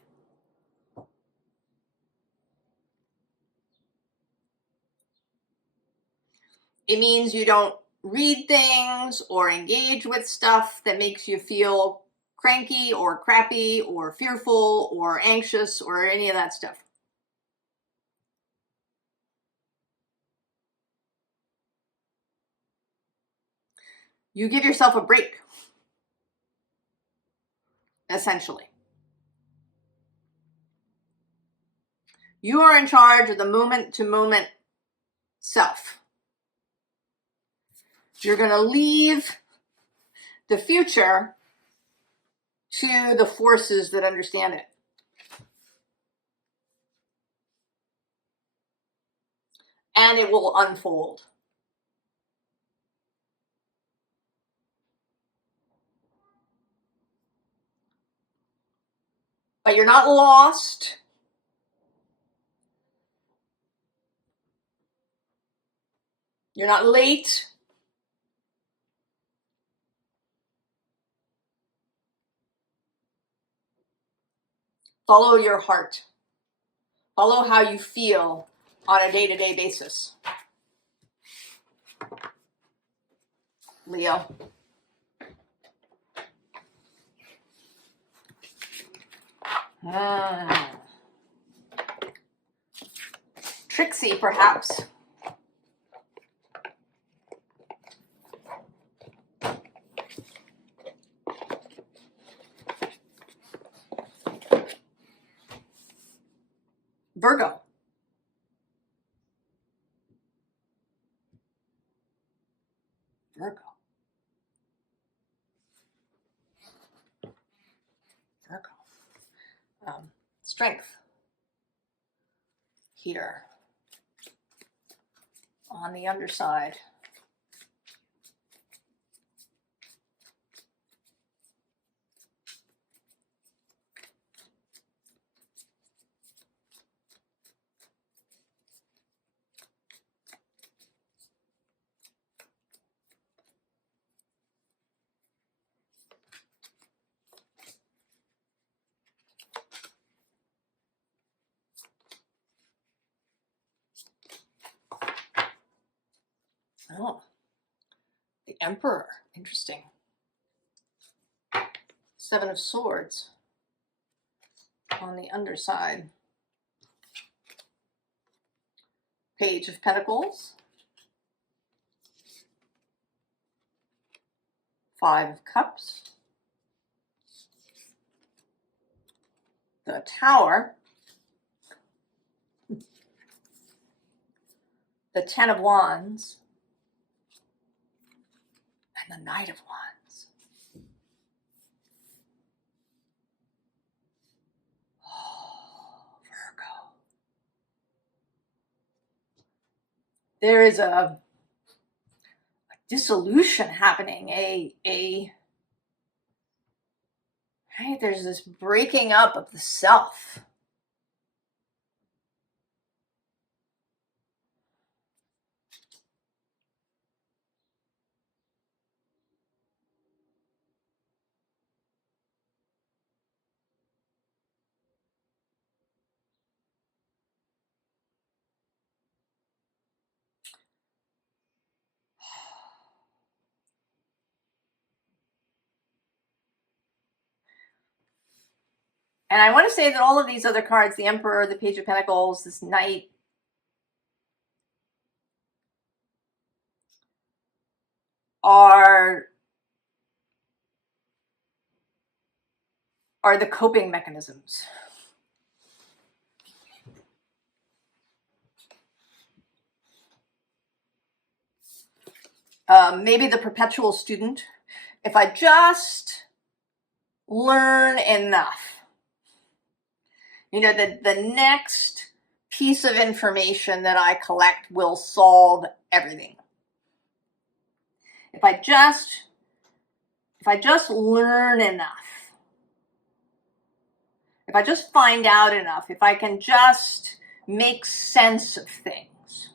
It means you don't read things or engage with stuff that makes you feel cranky or crappy or fearful or anxious or any of that stuff. You give yourself a break, essentially. You are in charge of the moment-to-moment self. You're going to leave the future to the forces that understand it. And it will unfold. But you're not lost. You're not late. Follow your heart. Follow how you feel on a day-to-day basis. Leo. Tricksy, perhaps. Virgo. Virgo. Virgo. Strength. Here. On the underside. Oh, the Emperor. Interesting. Seven of Swords on the underside. Page of Pentacles. Five of Cups. The Tower. The Ten of Wands. And the Knight of Wands. Oh, Virgo. There is a dissolution happening, right? There's this breaking up of the self. And I want to say that all of these other cards, the Emperor, the Page of Pentacles, this Knight, are the coping mechanisms. Maybe the perpetual student. If I just learn enough, you know, the next piece of information that I collect will solve everything. If I just learn enough, if I just find out enough, if I can just make sense of things,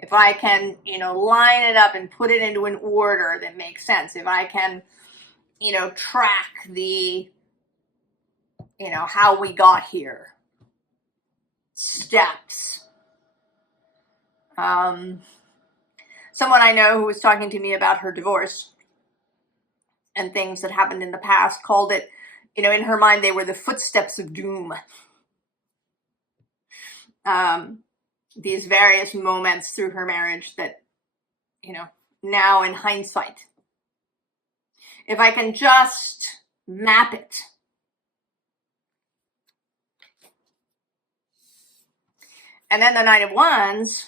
if I can, you know, line it up and put it into an order that makes sense, if I can, you know, track the, you know, how we got here, steps. Someone I know who was talking to me about her divorce, and things that happened in the past, called it, you know, in her mind, they were the footsteps of doom. These various moments through her marriage that, you know, now in hindsight, if I can just map it. And then the Knight of Wands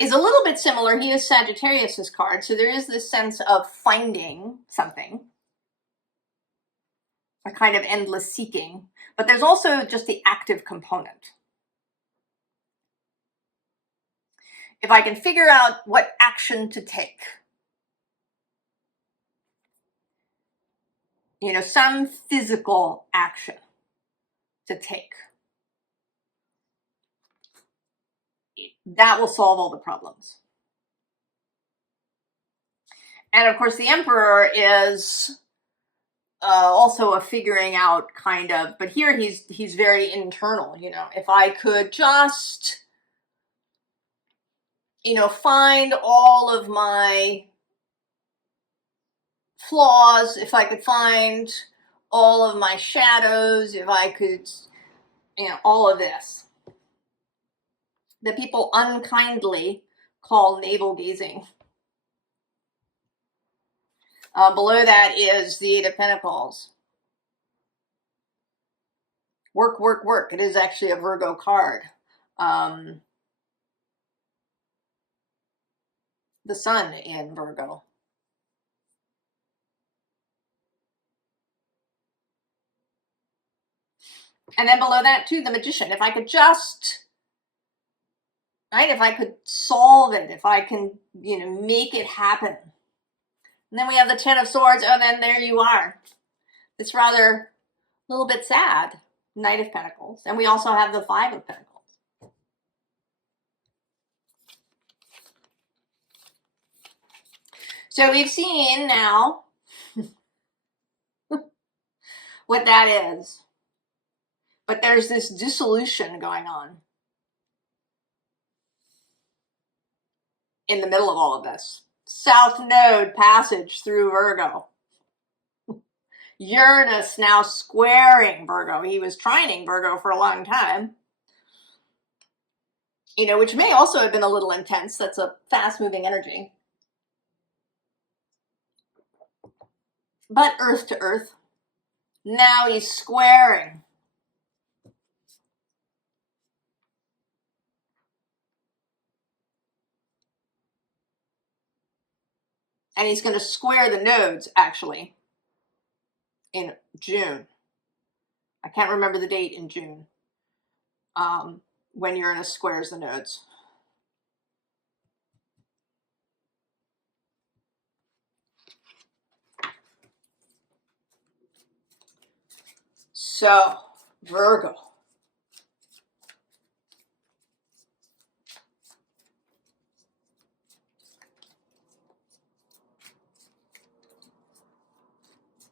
is a little bit similar. He is Sagittarius's card, so there is this sense of finding something, a kind of endless seeking, but there's also just the active component. If I can figure out what action to take, you know, some physical action to take, that will solve all the problems. And of course, the Emperor is also a figuring out kind of, but here he's very internal. You know, if I could just, you know, find all of my flaws, if I could find all of my shadows, if I could, you know, all of this that people unkindly call navel gazing. Below that is the Eight of Pentacles. Work, work, work. It is actually a Virgo card. The sun in Virgo. And then below that too, the Magician. If I could just, right, if I could solve it, if I can, you know, make it happen. And then we have the Ten of Swords, and then there you are. It's rather a little bit sad, Knight of Pentacles. And we also have the Five of Pentacles. So we've seen now what that is. But there's this dissolution going on in the middle of all of this. South Node passage through Virgo. Uranus now squaring Virgo. He was trining Virgo for a long time. You know, which may also have been a little intense. That's a fast-moving energy. But Earth to Earth. Now he's squaring. And he's going to square the nodes, actually, in June. I can't remember the date in June, when Uranus squares the nodes. So, Virgo.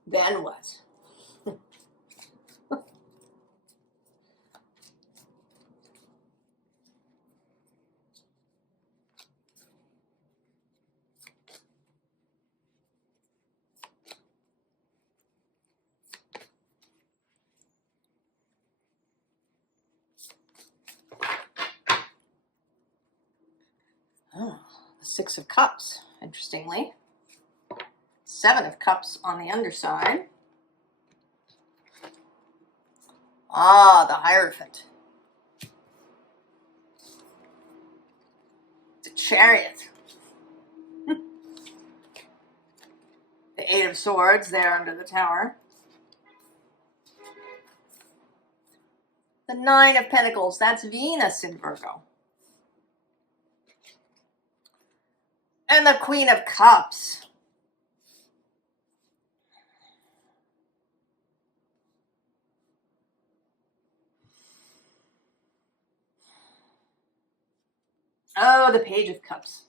Then what? Oh, the Six of Cups, interestingly. Seven of Cups on the underside. Ah, the Hierophant. The Chariot. The Eight of Swords there under the Tower. The Nine of Pentacles, that's Venus in Virgo. And the Queen of Cups. Oh, the Page of Cups.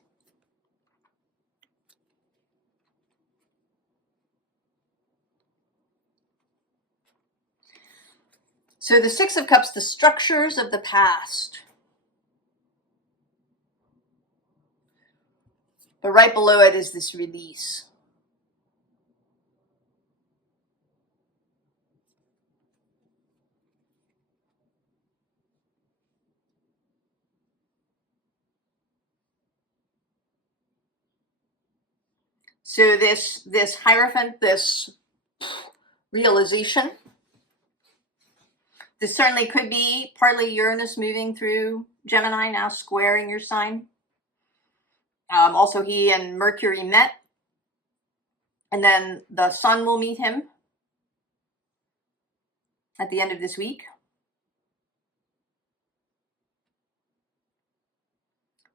So the Six of Cups, the structures of the past. But right below it is this release. So this Hierophant, this realization, this certainly could be partly Uranus moving through Gemini, now squaring your sign. Also, he and Mercury met, and then the Sun will meet him at the end of this week.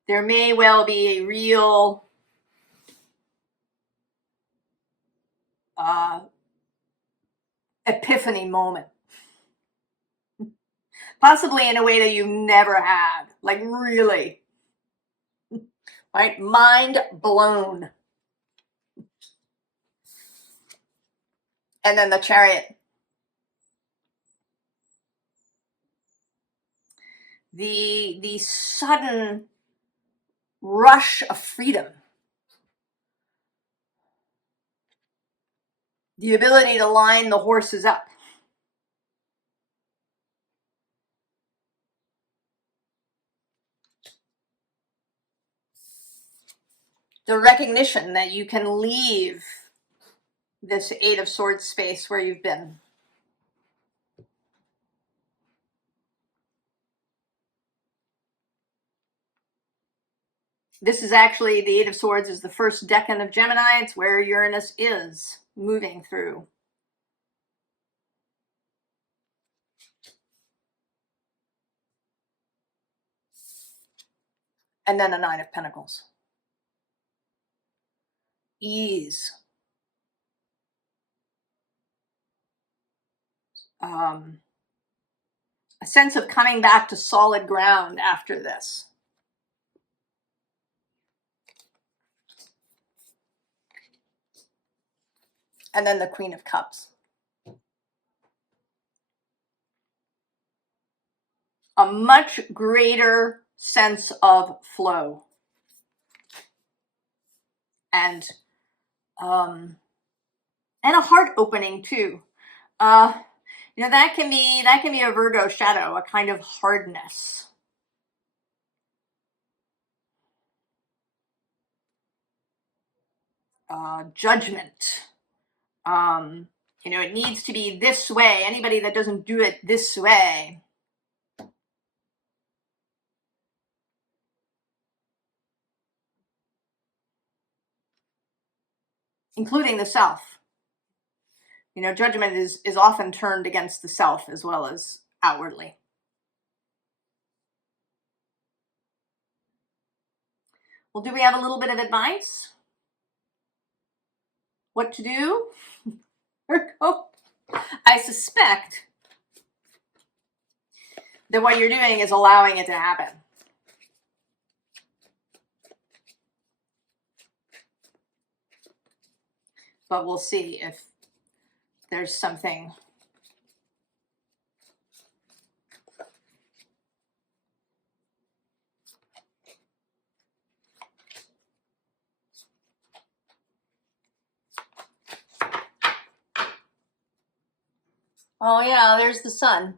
There may well be a real epiphany moment, possibly in a way that you've never had, like really, right? Mind blown. And then the Chariot. The sudden rush of freedom. The ability to line the horses up. The recognition that you can leave this Eight of Swords space where you've been. This is actually, the Eight of Swords is the first decan of Gemini. It's where Uranus is moving through. And then the Nine of Pentacles. Ease. A sense of coming back to solid ground after this. And then the Queen of Cups. A much greater sense of flow. And a heart opening too. You know, that can be a Virgo shadow, a kind of hardness. Judgment. You know, it needs to be this way. Anybody that doesn't do it this way, including the self. You know, judgment is often turned against the self as well as outwardly. Well, do we have a little bit of advice? What to do? Virgo? I suspect that what you're doing is allowing it to happen. But we'll see if there's something Oh yeah, there's the Sun.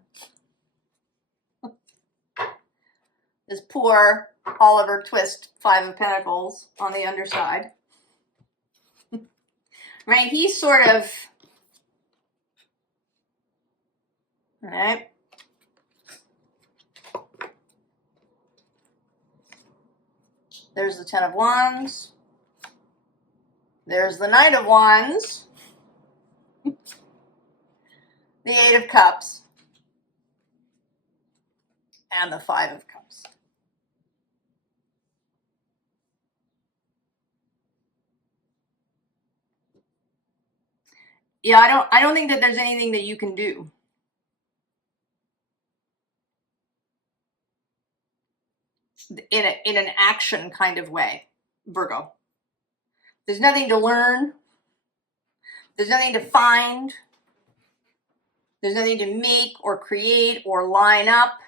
This poor Oliver Twist, Five of Pentacles on the underside. Right, he's sort of, all right. There's the Ten of Wands. There's the Knight of Wands. The Eight of Cups. And the Five of Cups. Yeah, I don't think that there's anything that you can do. In an action kind of way, Virgo. There's nothing to learn. There's nothing to find. There's nothing to make or create or line up.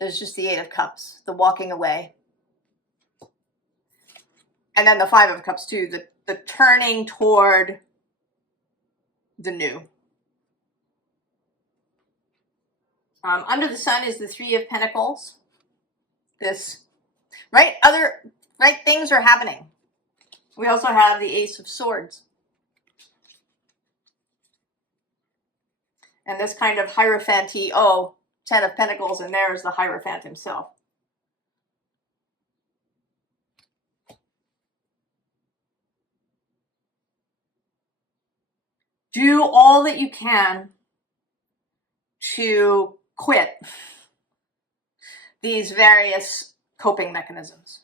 There's just the Eight of Cups, the walking away. And then the Five of Cups too, the turning toward the new. Under the Sun is the Three of Pentacles. this, right? Right things are happening. We also have the Ace of Swords. And this kind of Hierophant-y, oh, 10 of Pentacles, and there's the Hierophant himself. Do all that you can to quit these various coping mechanisms.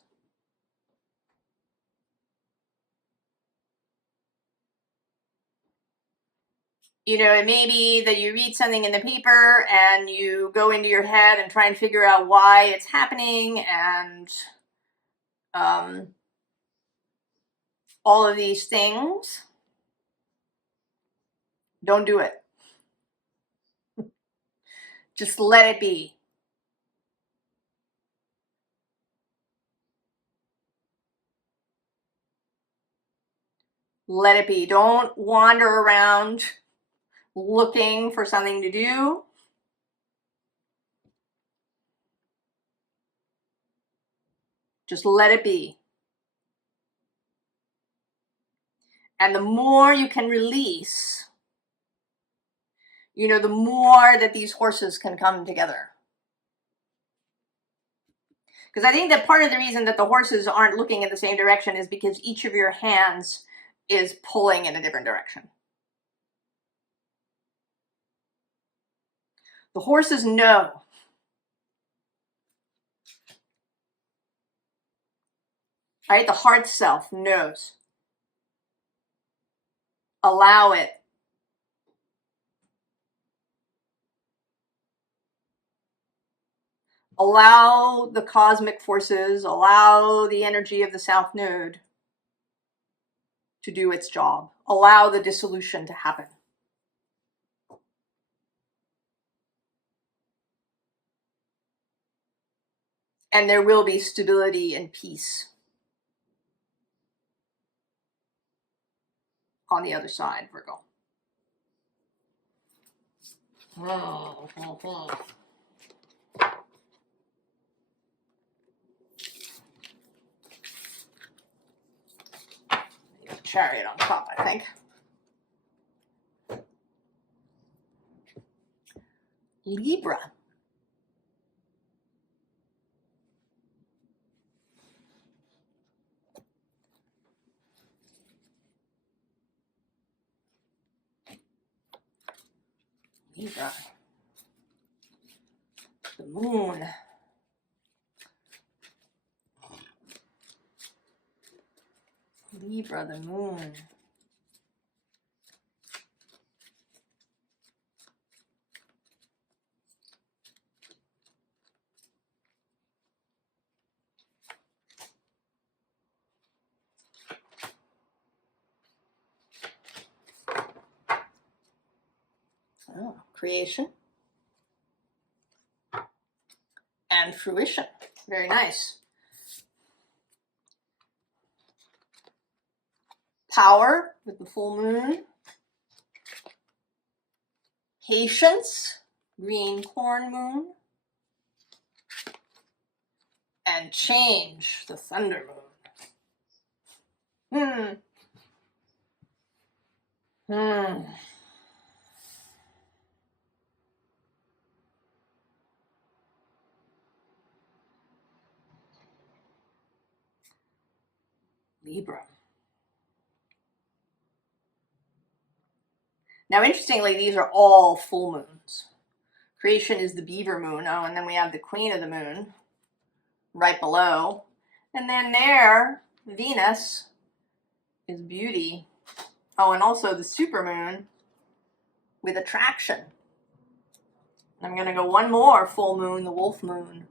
You know, it may be that you read something in the paper and you go into your head and try and figure out why it's happening, and all of these things. Don't do it. Just let it be. Let it be. Don't wander around looking for something to do. Just let it be. And the more you can release, you know, the more that these horses can come together. Because I think that part of the reason that the horses aren't looking in the same direction is because each of your hands is pulling in a different direction. The horses know. Right? The heart self knows. Allow it. Allow the cosmic forces, allow the energy of the South Node to do its job. Allow the dissolution to happen. And there will be stability and peace on the other side, Virgo. Chariot on top, I think. Libra. Libra. The moon. Libra, the moon. Oh, creation and fruition. Very nice. Power with the full moon. Patience, green corn moon. And change, the thunder moon. Libra. Now, interestingly, these are all full moons. Creation is the beaver moon. Oh, and then we have the queen of the moon right below. And then there, Venus is beauty. Oh, and also the super moon with attraction. I'm going to go one more full moon, the wolf moon,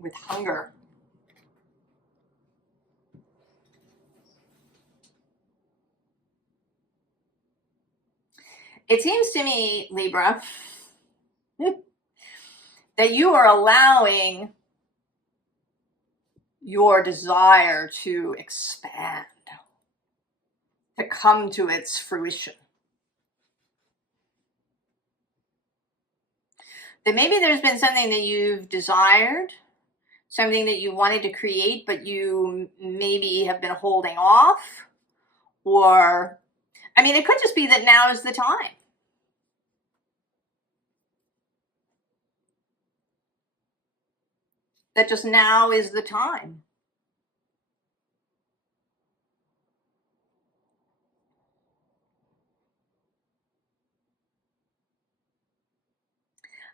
with hunger. It seems to me, Libra, that you are allowing your desire to expand, to come to its fruition. That maybe there's been something that you've desired something that you wanted to create, but you maybe have been holding off. Or, I mean, it could just be that now is the time. That just now is the time.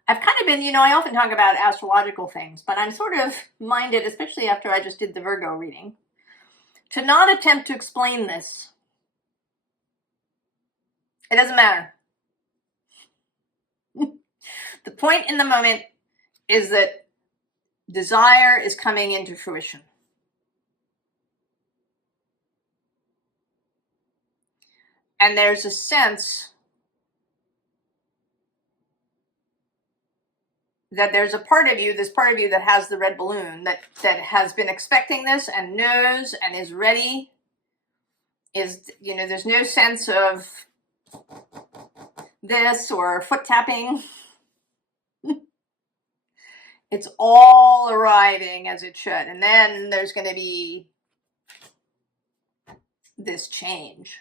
I've kind of been, you know, I often talk about astrological things, but I'm sort of minded, especially after I just did the Virgo reading, to not attempt to explain this. It doesn't matter. The point in the moment is that desire is coming into fruition. And there's a sense that there's a part of you, this part of you that has the red balloon, that has been expecting this and knows and is ready. Is, you know, there's no sense of this or foot tapping. It's all arriving as it should. And then there's going to be this change.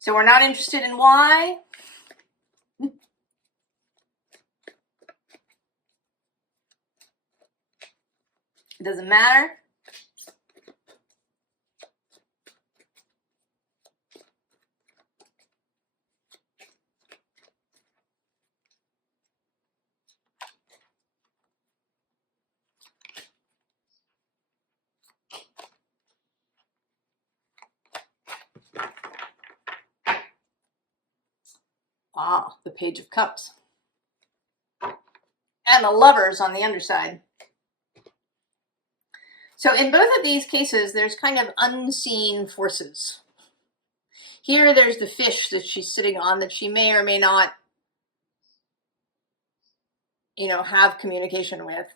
So we're not interested in why. It doesn't matter. Ah, the Page of Cups. And the Lovers on the underside. So in both of these cases, there's kind of unseen forces. Here, there's the fish that she's sitting on that she may or may not, you know, have communication with.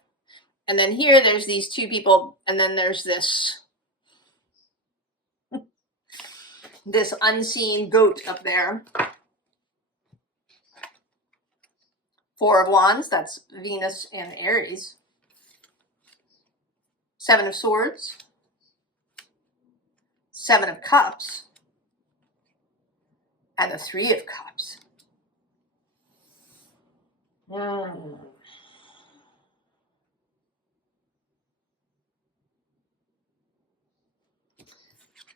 And then here, there's these two people, and then there's this unseen goat up there. Four of Wands, that's Venus and Aries. Seven of Swords. Seven of Cups. And the Three of Cups.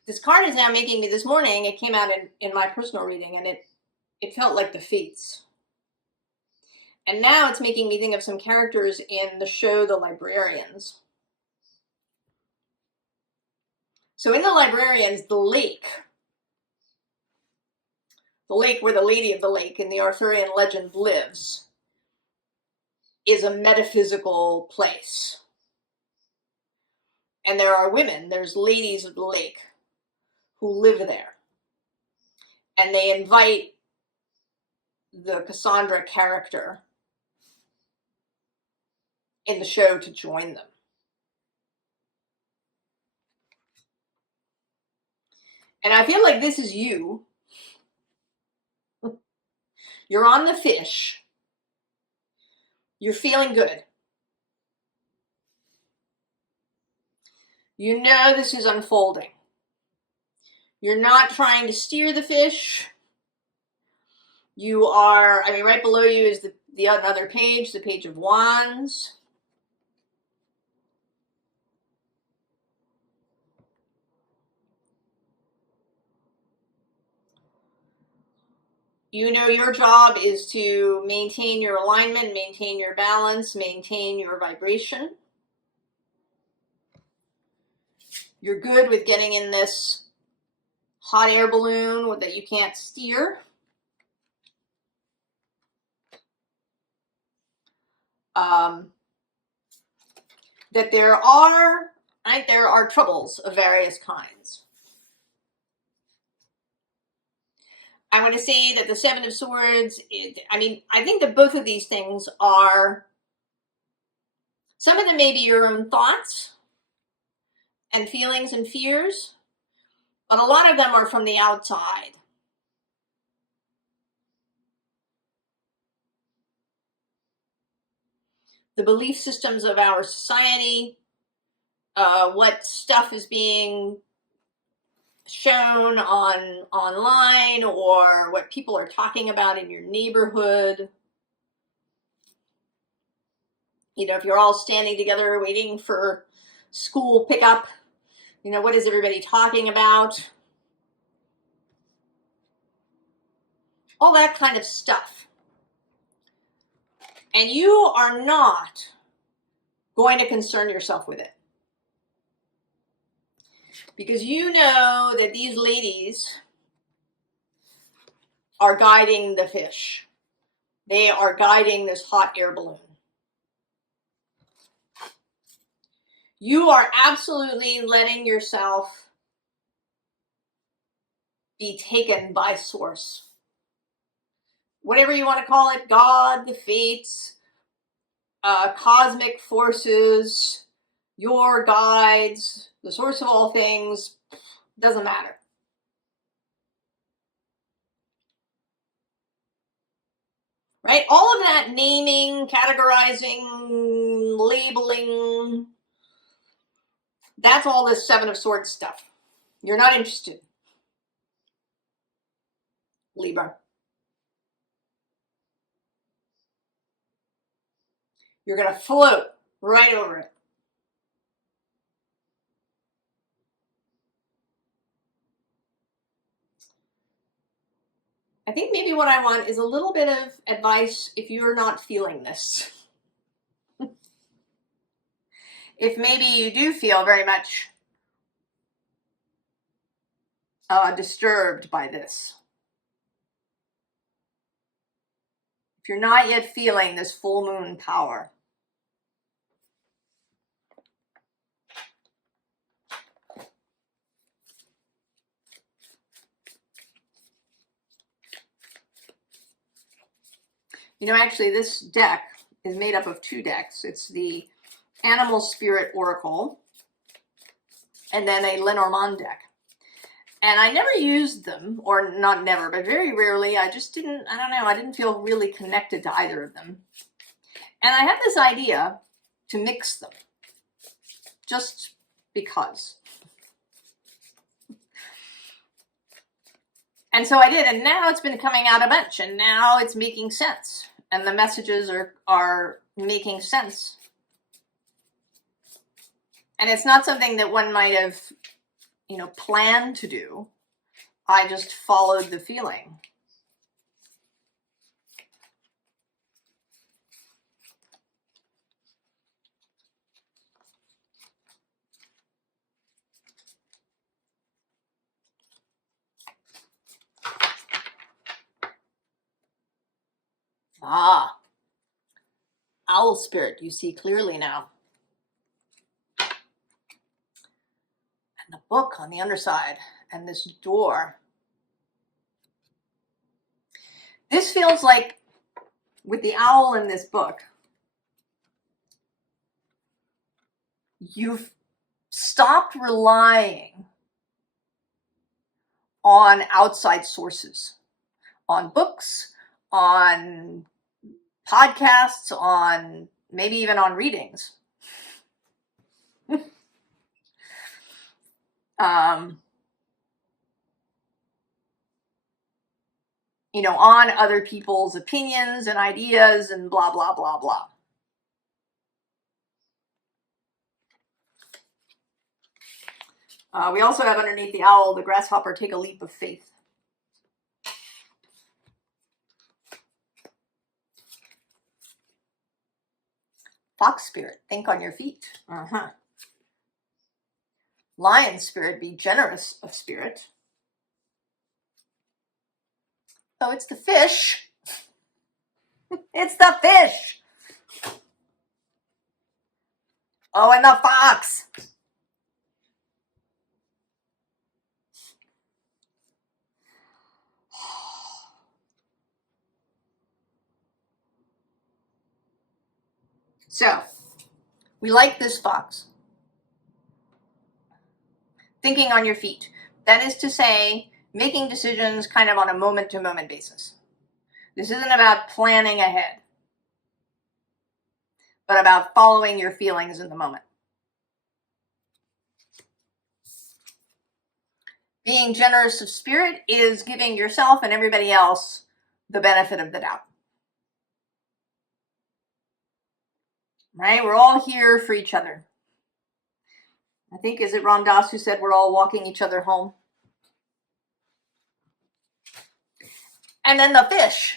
This card is now making me, this morning, it came out in my personal reading, and it felt like the Fates. And now it's making me think of some characters in the show The Librarians. So in The Librarians, the lake where the Lady of the Lake in the Arthurian legend lives, is a metaphysical place. And there are women, there's ladies of the lake who live there. And they invite the Cassandra character in the show to join them. And I feel like this is you. You're on the fish. You're feeling good. You know this is unfolding. You're not trying to steer the fish. You are, I mean, right below you is the another page, the Page of Wands. You know your job is to maintain your alignment, maintain your balance, maintain your vibration. You're good with getting in this hot air balloon that you can't steer. That there are troubles of various kinds. I want to say that the Seven of Swords, I think that both of these things are, some of them may be your own thoughts and feelings and fears, but a lot of them are from the outside. The belief systems of our society, what stuff is being shown online, or what people are talking about in your neighborhood. You know, if you're all standing together waiting for school pickup, you know, what is everybody talking about? All that kind of stuff. And you are not going to concern yourself with it. Because you know that these ladies are guiding the fish. They are guiding this hot air balloon. You are absolutely letting yourself be taken by source. Whatever you want to call it, God, the fates, cosmic forces, your guides, the source of all things, doesn't matter. Right? All of that naming, categorizing, labeling, that's all this Seven of Swords stuff. You're not interested. Libra. You're going to float right over it. I think maybe what I want is a little bit of advice if you're not feeling this. If maybe you do feel very much disturbed by this. If you're not yet feeling this full moon power. You know, actually, this deck is made up of two decks. It's the Animal Spirit Oracle and then a Lenormand deck. And I never used them, or not never, but very rarely. I just didn't, I don't know, I didn't feel really connected to either of them. And I had this idea to mix them, just because. And so I did, and now it's been coming out a bunch, and now it's making sense. And the messages are making sense. And it's not something that one might have, you know, planned to do. I just followed the feeling. Ah, owl spirit, you see clearly now. And the book on the underside, and this door. This feels like, with the owl in this book, you've stopped relying on outside sources, on books, on podcasts, on maybe even on readings. You know, on other people's opinions and ideas and blah, blah, blah, blah. We also have underneath the owl, the grasshopper, take a leap of faith. Fox spirit, think on your feet. Lion spirit, be generous of spirit. Oh, it's the fish. It's the fish. Oh, and the fox. So, we like this fox. Thinking on your feet. That is to say, making decisions kind of on a moment-to-moment basis. This isn't about planning ahead, but about following your feelings in the moment. Being generous of spirit is giving yourself and everybody else the benefit of the doubt. Right? We're all here for each other. I think, is it Ram Dass who said we're all walking each other home? And then the fish,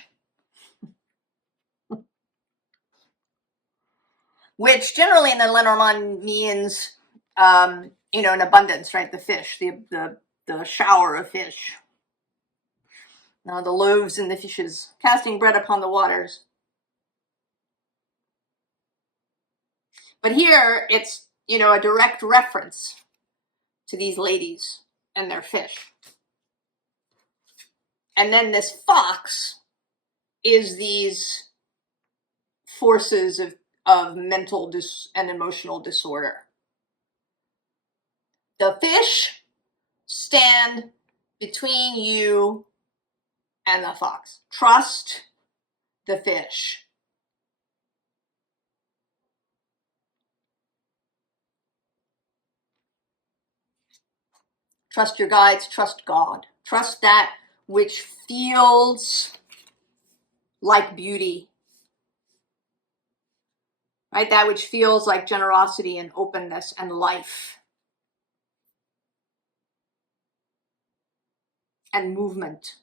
which generally in the Lenormand means, an abundance, right? The fish, the shower of fish. Now the loaves and the fishes, casting bread upon the waters. But here it's, a direct reference to these ladies and their fish. And then this fox is these forces of mental and emotional disorder. The fish stand between you and the fox. Trust the fish. Trust your guides, trust God. Trust that which feels like beauty, right? That which feels like generosity and openness and life and movement.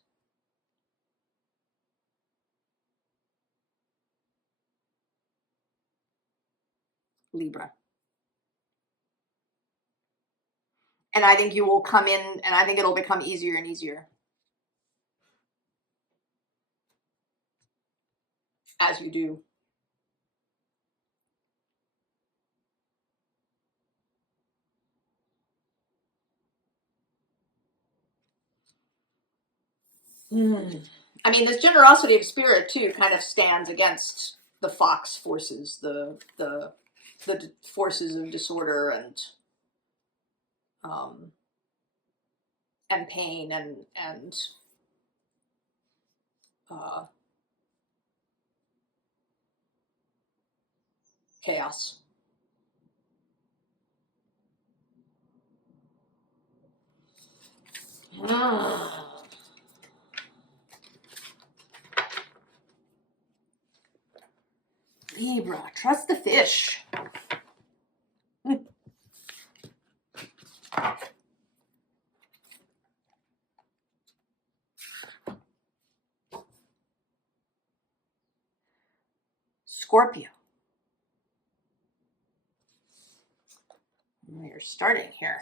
Libra. And I think you will come in, and I think it'll become easier and easier as you do. I mean, this generosity of spirit too kind of stands against the fox forces, the forces of disorder and pain and chaos. Libra, trust the fish. Scorpio. We're starting here.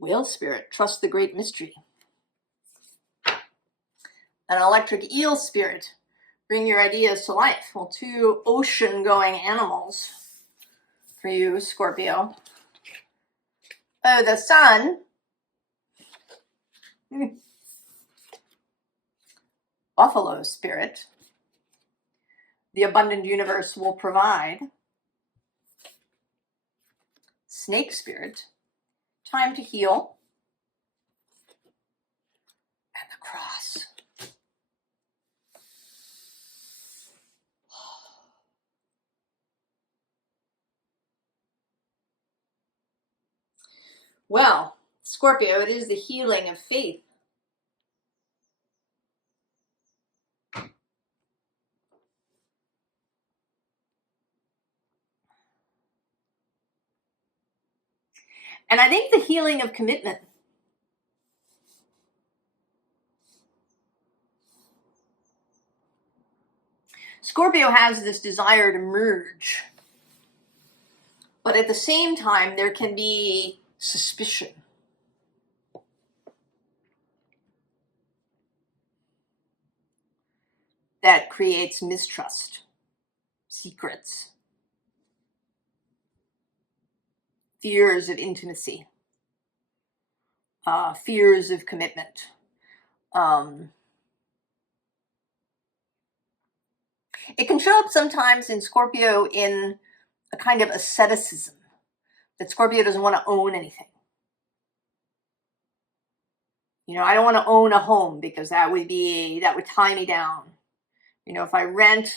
Whale spirit, trust the great mystery. An electric eel spirit, bring your ideas to life. Well, two ocean-going animals for you, Scorpio. Oh, the sun. Buffalo spirit. The abundant universe will provide. Snake spirit. Time to heal. And the cross. Well, Scorpio, it is the healing of faith. And I think the healing of commitment. Scorpio has this desire to merge. But at the same time, there can be suspicion. that creates mistrust, secrets, fears of intimacy, fears of commitment. It can show up sometimes in Scorpio in a kind of asceticism, that Scorpio doesn't want to own anything. You know, I don't want to own a home because that would tie me down. You know, if I rent,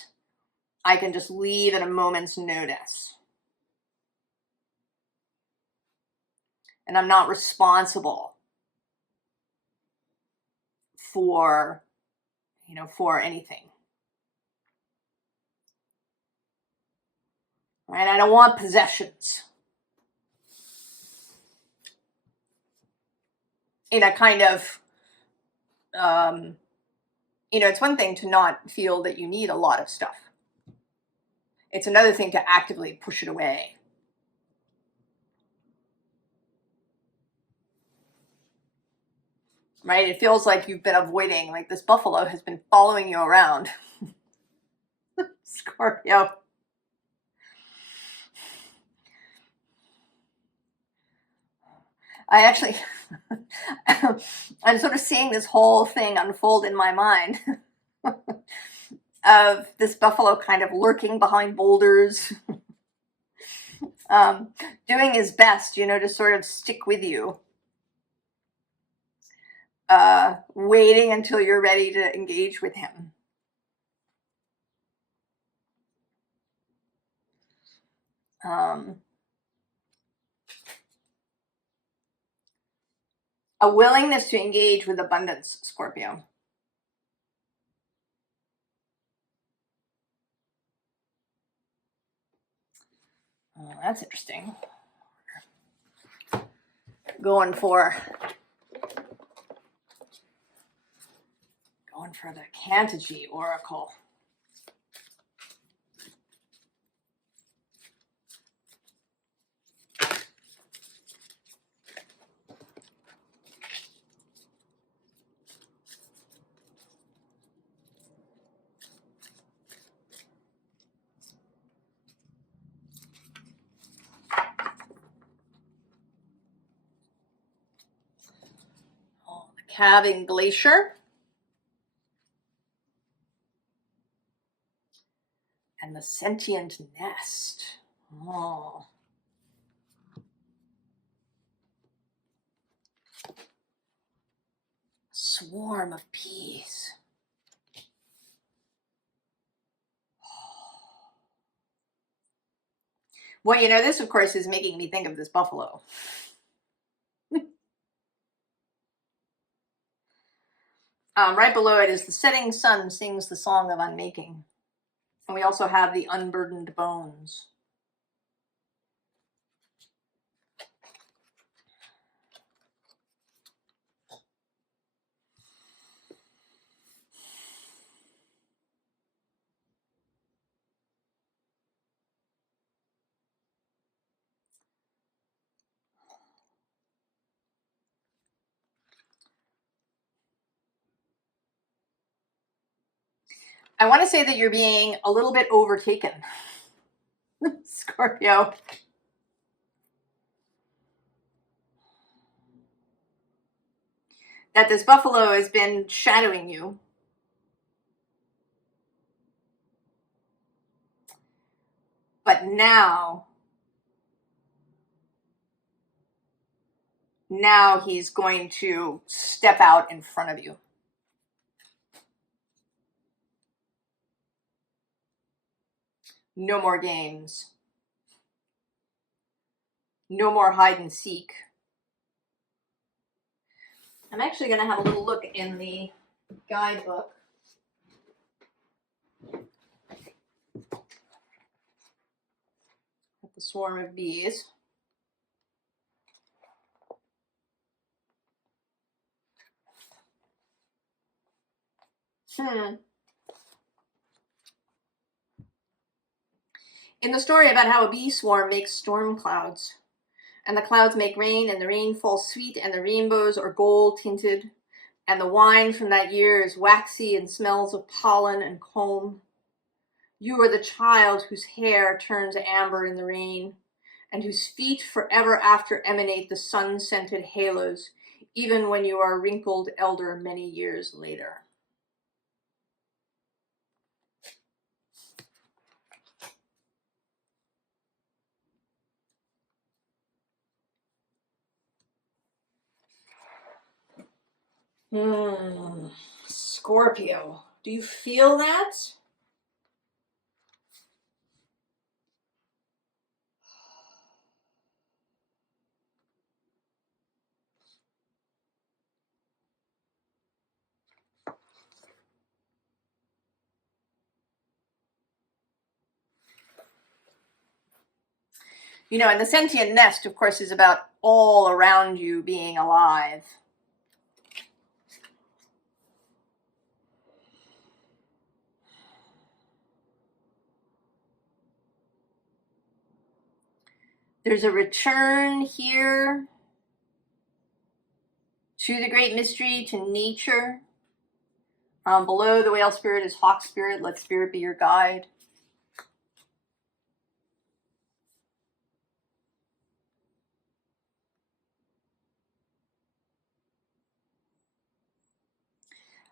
I can just leave at a moment's notice. And I'm not responsible for, you know, for anything. Right? I don't want possessions. In a kind of, you know, it's one thing to not feel that you need a lot of stuff. It's another thing to actively push it away. Right? It feels like you've been avoiding, like this buffalo has been following you around. Scorpio. I actually, I'm sort of seeing this whole thing unfold in my mind of this buffalo kind of lurking behind boulders, doing his best, you know, to sort of stick with you, waiting until you're ready to engage with him. A willingness to engage with abundance, Scorpio. Oh, that's interesting. Going for the Kantaji Oracle. Calving Glacier and the Sentient Nest. Oh. Swarm of bees. Well, you know, this, of course, is making me think of this buffalo. Right below it is the setting sun sings the song of unmaking. And we also have the unburdened bones. I want to say that you're being a little bit overtaken, Scorpio. That this buffalo has been shadowing you. But now he's going to step out in front of you. No more games. No more hide and seek. I'm actually going to have a little look in the guidebook. At the swarm of bees. In the story about how a bee swarm makes storm clouds, and the clouds make rain, and the rain falls sweet, and the rainbows are gold tinted, And the wine from that year is waxy and smells of pollen and comb. You are the child whose hair turns amber in the rain, and whose feet forever after emanate the sun-scented halos, even when you are a wrinkled elder many years later. Scorpio, do you feel that? You know, and the sentient nest, of course, is about all around you being alive. There's a return here to the great mystery, to nature. Below the whale spirit is hawk spirit. Let spirit be your guide.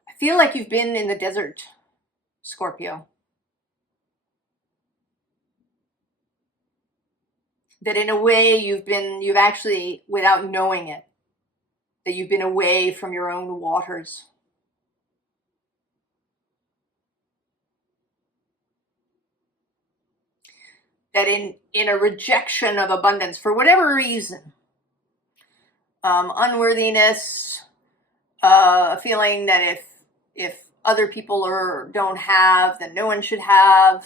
I feel like you've been in the desert, Scorpio. That in a way you've actually, without knowing it, that you've been away from your own waters. That in a rejection of abundance, for whatever reason, unworthiness, a feeling that if other people don't have, then no one should have,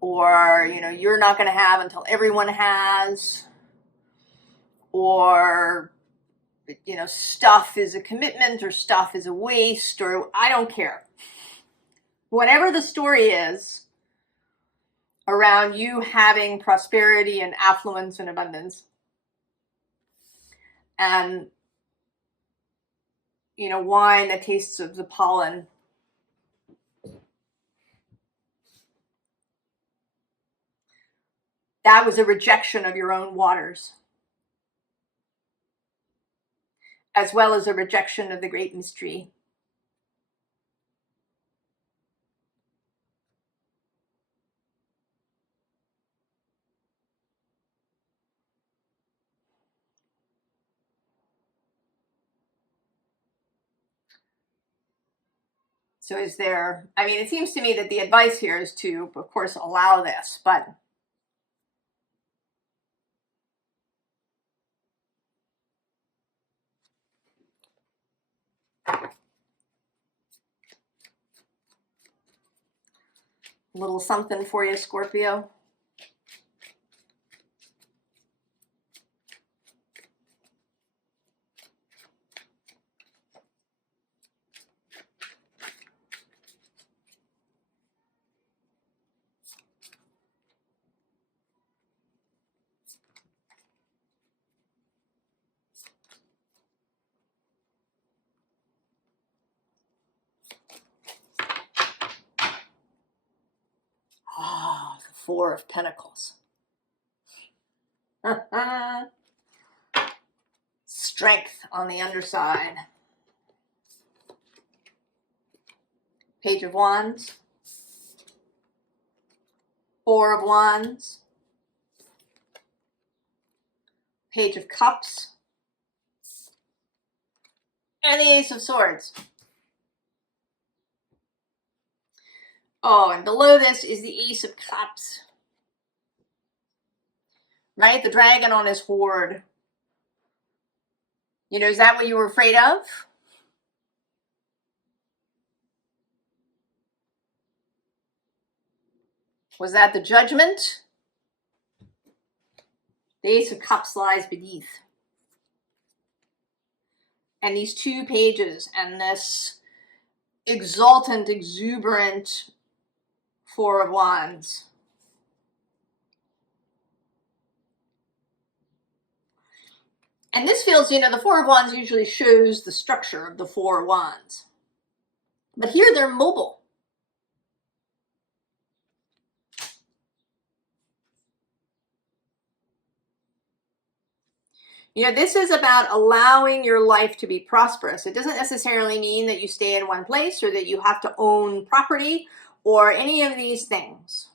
or you're not going to have until everyone has, or stuff is a commitment, or stuff is a waste, or I don't care. Whatever the story is around you having prosperity and affluence and abundance, and wine that tastes of the pollen, that was a rejection of your own waters, as well as a rejection of the great mystery. So it seems to me that the advice here is to, of course, allow this, but a little something for you, Scorpio. The Four of Pentacles. Strength on the underside. Page of Wands. Four of Wands. Page of Cups. And the Ace of Swords. Oh, and below this is the Ace of Cups. Right? The dragon on his hoard. Is that what you were afraid of? Was that the Judgment? The Ace of Cups lies beneath. And these two pages and this exultant, exuberant Four of Wands. And this feels, you know, the Four of Wands usually shows the structure of the Four of Wands. But here they're mobile. You know, this is about allowing your life to be prosperous. It doesn't necessarily mean that you stay in one place or that you have to own property or any of these things.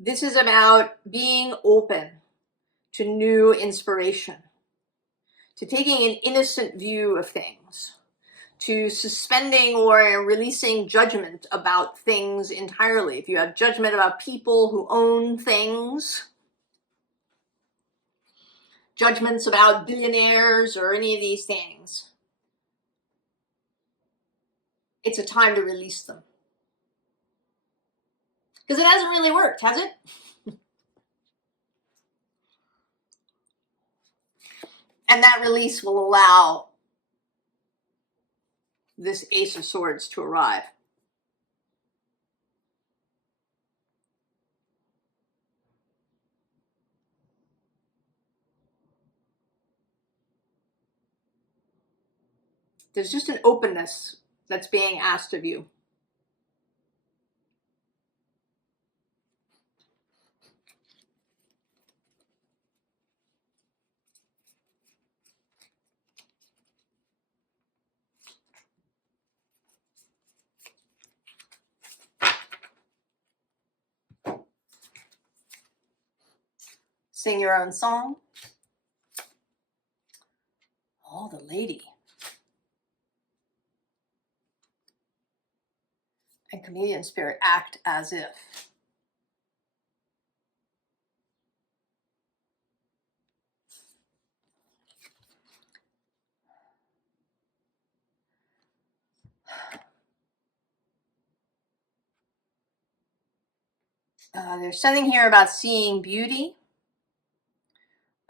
This is about being open to new inspiration, to taking an innocent view of things, to suspending or releasing judgment about things entirely. If you have judgment about people who own things, judgments about billionaires or any of these things, it's a time to release them. Because it hasn't really worked, has it? And that release will allow this Ace of Swords to arrive. There's just an openness that's being asked of you. Sing your own song. Oh, the lady. And Chameleon Spirit, act as if. There's something here about seeing beauty,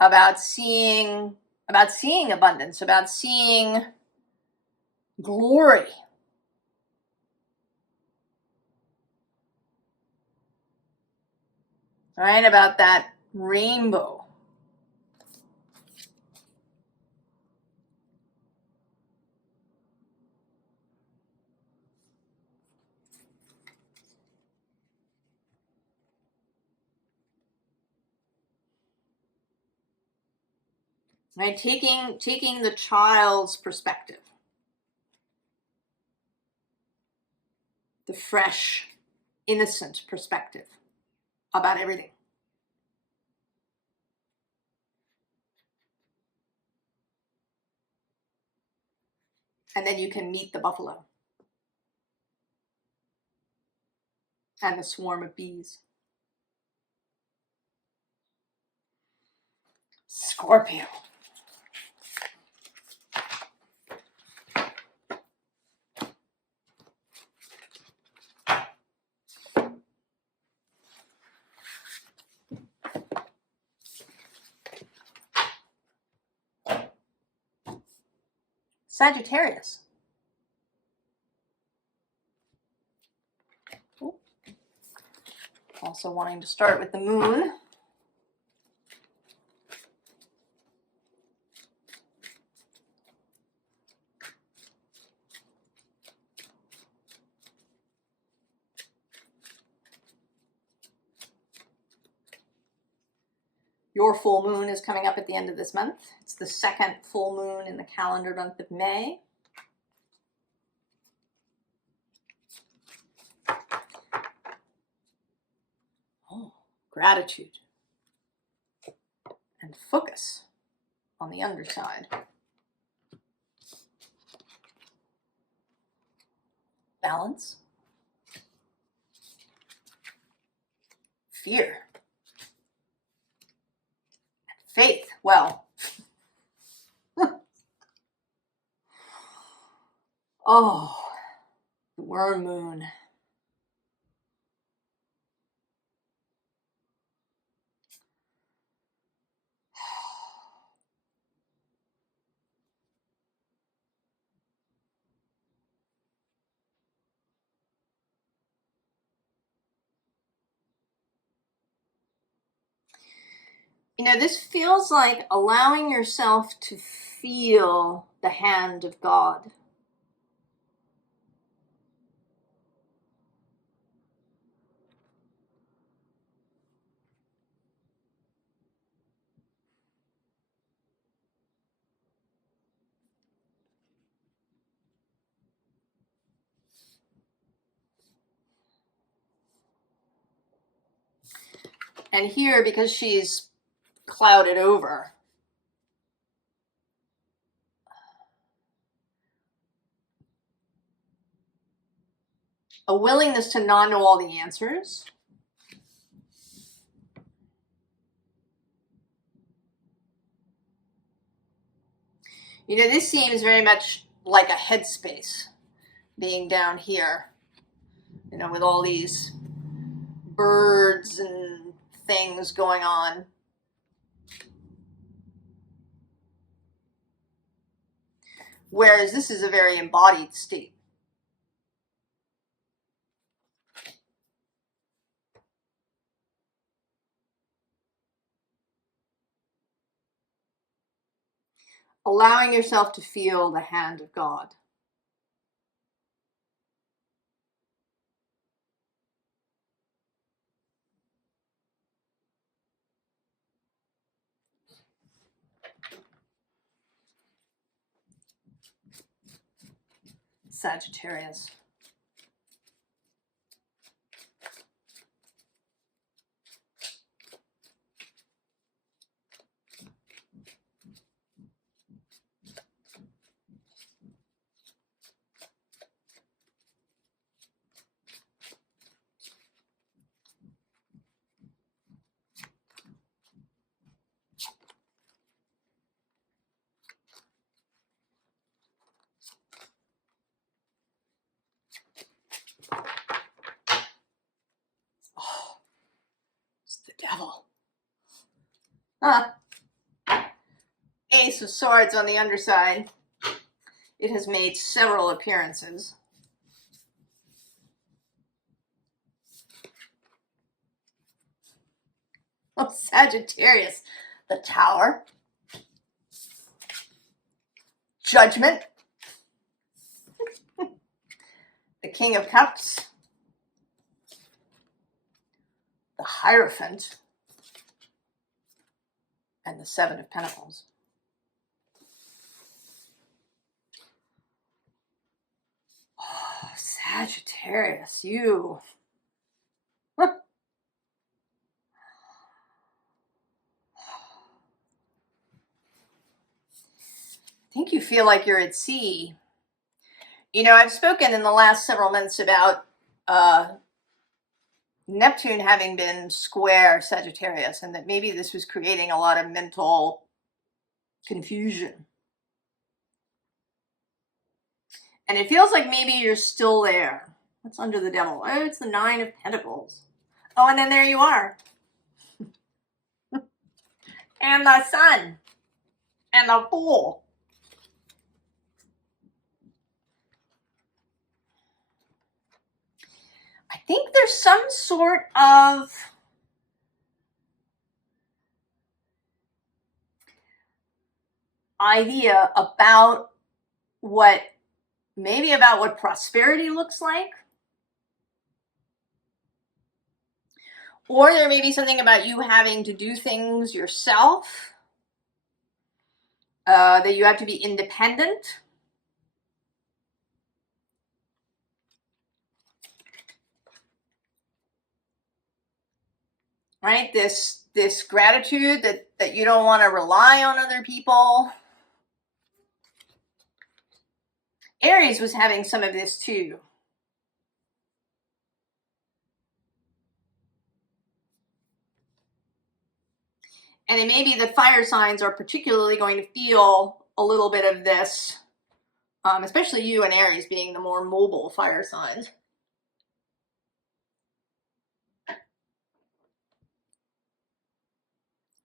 about seeing abundance, about seeing glory. Right? About that rainbow. Right? Taking the child's perspective. The fresh, innocent perspective about everything. And then you can meet the buffalo and the swarm of bees. Scorpio. Sagittarius. Ooh. Also wanting to start with the moon. Your full moon is coming up at the end of this month. It's the second full moon in the calendar month of May. Oh, gratitude and focus on the underside. Balance. Fear. Faith. Well, oh, the worm moon. You know, this feels like allowing yourself to feel the hand of God. And here, because she's clouded over, a willingness to not know all the answers. You know, this seems very much like a headspace being down here, you know, with all these birds and things going on. Whereas this is a very embodied state. Allowing yourself to feel the hand of God. Sagittarius. Oh, it's the devil. Ace of Swords on the underside. It has made several appearances. Oh, Sagittarius. The Tower. Judgment. The King of Cups. The Hierophant. And the Seven of Pentacles. Oh, Sagittarius, you. I think you feel like you're at sea. You know, I've spoken in the last several months about Neptune having been square Sagittarius, and that maybe this was creating a lot of mental confusion. And it feels like maybe you're still there. What's under the devil? Oh, it's the Nine of Pentacles. Oh, and then there you are. And the Sun. And the Fool. I think there's some sort of idea about what prosperity looks like. Or there may be something about you having to do things yourself, that you have to be independent. Right? This gratitude that you don't want to rely on other people. Aries was having some of this too. And it may be that fire signs are particularly going to feel a little bit of this, especially you and Aries being the more mobile fire signs.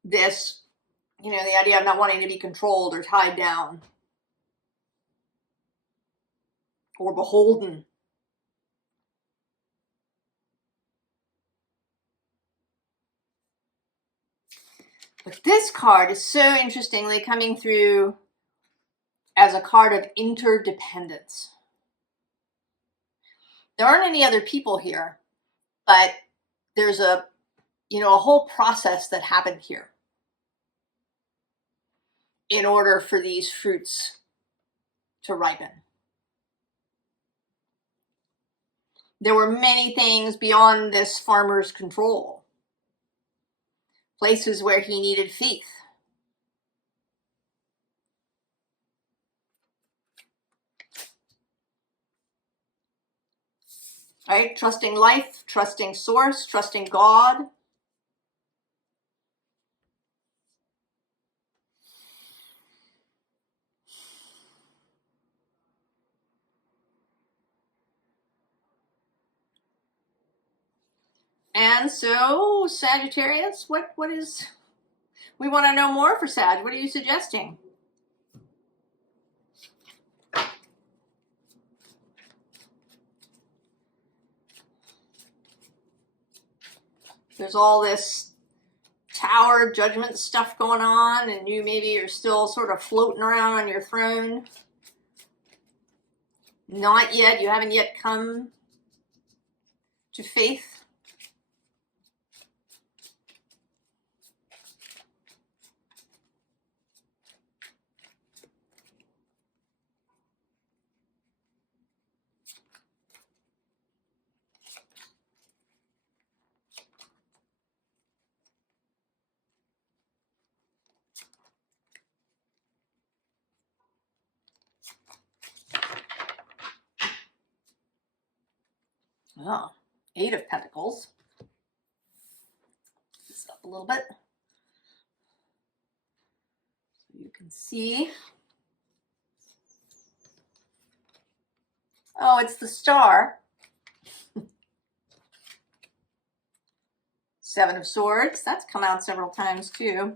This, you know, the idea of not wanting to be controlled or tied down or beholden. But this card is so interestingly coming through as a card of interdependence. There aren't any other people here, but there's a whole process that happened here in order for these fruits to ripen. There were many things beyond this farmer's control. Places where he needed faith. Right? Trusting life, trusting source, trusting God. And so, Sagittarius, what is, we want to know more for Sag. What are you suggesting? There's all this Tower judgment stuff going on, and you maybe are still sort of floating around on your throne. Not yet. You haven't yet come to faith. Oh, 8 of Pentacles. This up a little bit so you can see. Oh, it's the Star. 7 of Swords. That's come out several times too.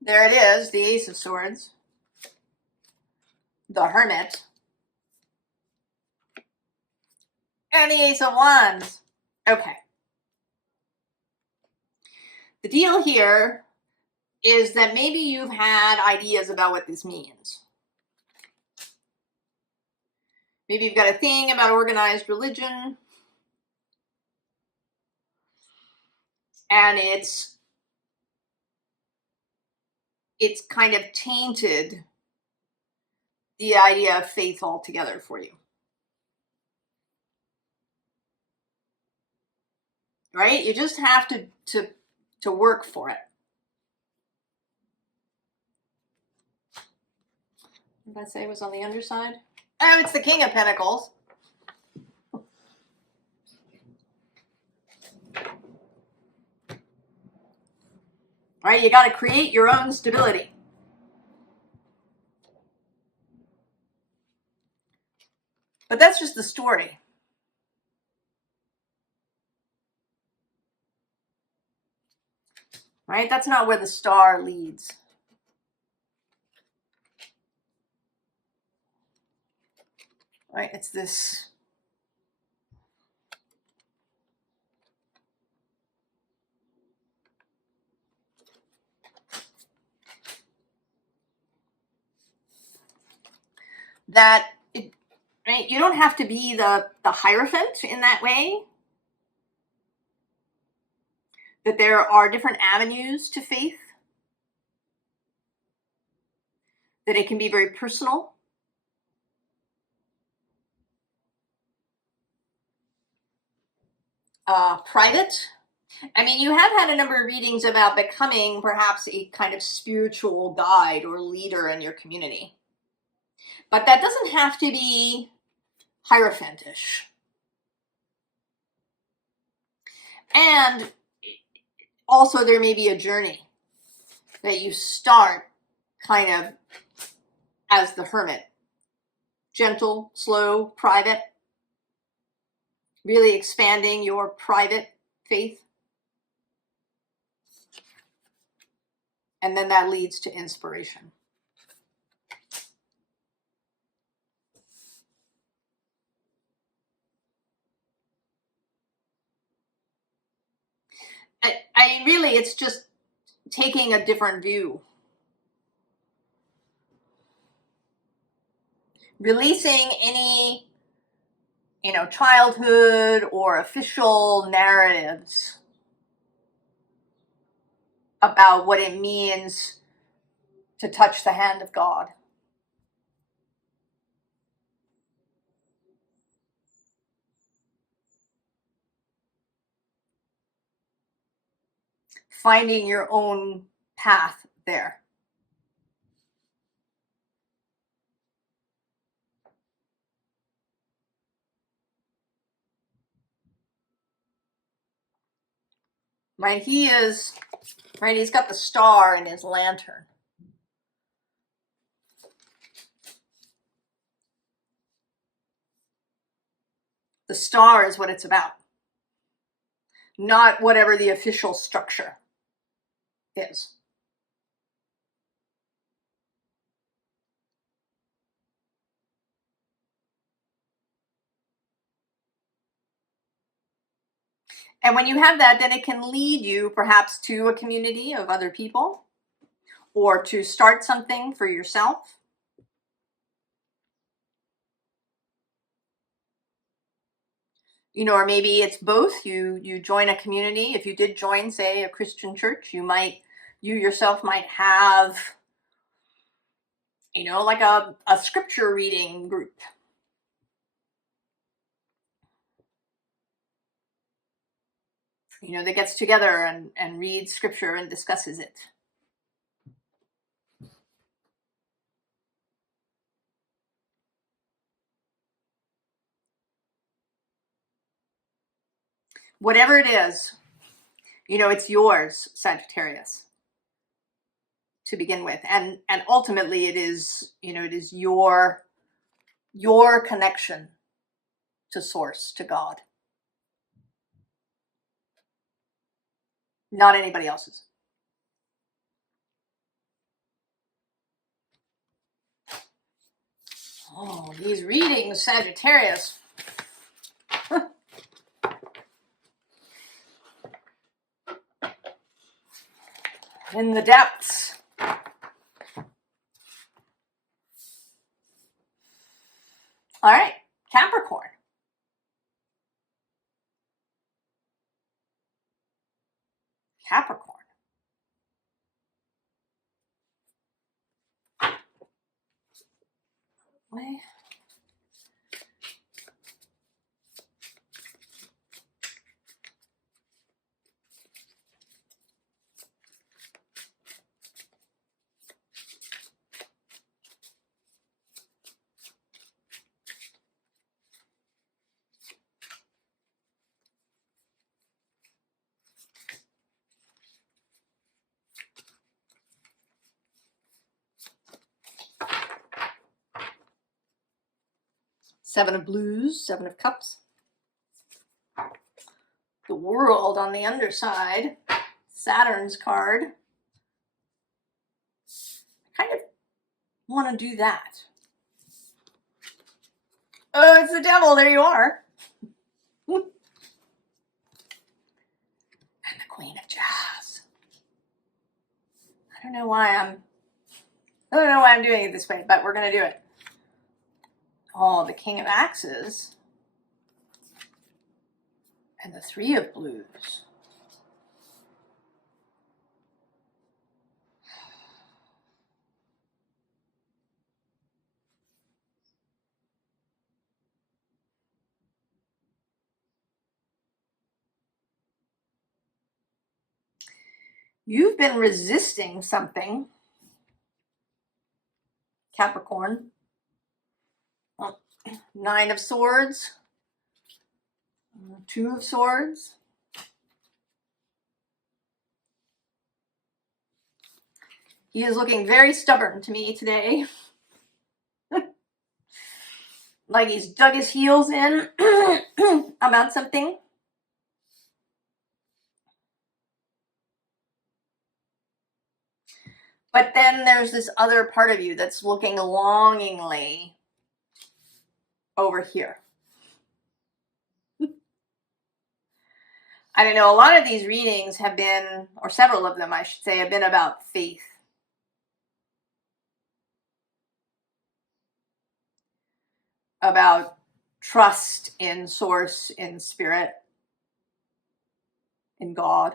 There it is, the Ace of Swords. The Hermit. And the Ace of Wands. Okay. The deal here is that maybe you've had ideas about what this means. Maybe you've got a thing about organized religion, and it's kind of tainted the idea of faith altogether for you. Right? You just have to work for it. What did I say was on the underside? Oh, it's the King of Pentacles. Right? You got to create your own stability. But that's just the story. Right? That's not where the Star leads. Right? It's this that it, right? You don't have to be the Hierophant in that way. That there are different avenues to faith. That it can be very personal. Private. I mean, you have had a number of readings about becoming perhaps a kind of spiritual guide or leader in your community. But that doesn't have to be Hierophantish. And also there may be a journey that you start kind of as the hermit. Gentle, slow, private. Really expanding your private faith. And then that leads to inspiration. I mean, really, it's just taking a different view. Releasing any, childhood or official narratives about what it means to touch the hand of God. Finding your own path there. Right, he's got the star in his lantern. The star is what it's about, not whatever the official structure is. And when you have that, then it can lead you perhaps to a community of other people, or to start something for yourself. Or maybe it's both. You join a community. If you did join, say, a Christian church, you yourself might have, like a scripture reading group. That gets together and reads scripture and discusses it. Whatever it is, it's yours, Sagittarius, to begin with. And ultimately it is, it is your connection to source, to God. Not anybody else's. Oh, these readings, Sagittarius. In the depths. All right, Capricorn. Capricorn. Wait. Seven of Blues, Seven of Cups. The World on the underside. Saturn's card. I kind of want to do that. Oh, it's the Devil. There you are. And the Queen of Jazz. I don't know why I'm doing it this way, but we're going to do it. Oh, the King of Axes. And the Three of Blues. You've been resisting something, Capricorn. Oh, Nine of Swords. Two of Swords. He is looking very stubborn to me today. Like he's dug his heels in about something. But then there's this other part of you that's looking longingly over here. I don't know, a lot of these readings have been, or several of them, I should say, have been about faith. About trust in source, in spirit, in God.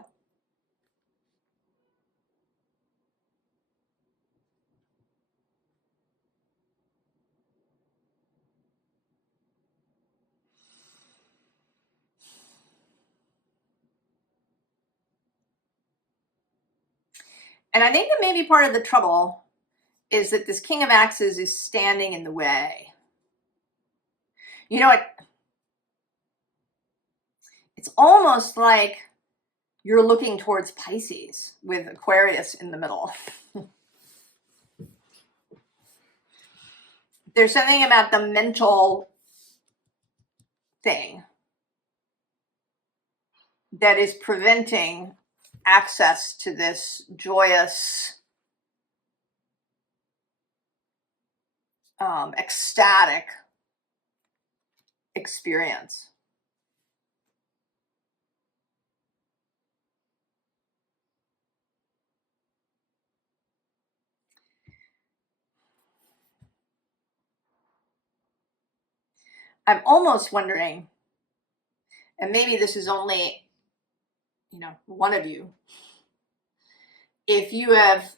And I think that maybe part of the trouble is that this King of Axes is standing in the way. You know what? It's almost like you're looking towards Pisces with Aquarius in the middle. There's something about the mental thing that is preventing access to this joyous, ecstatic experience. I'm almost wondering, and maybe this is only, one of you, if you have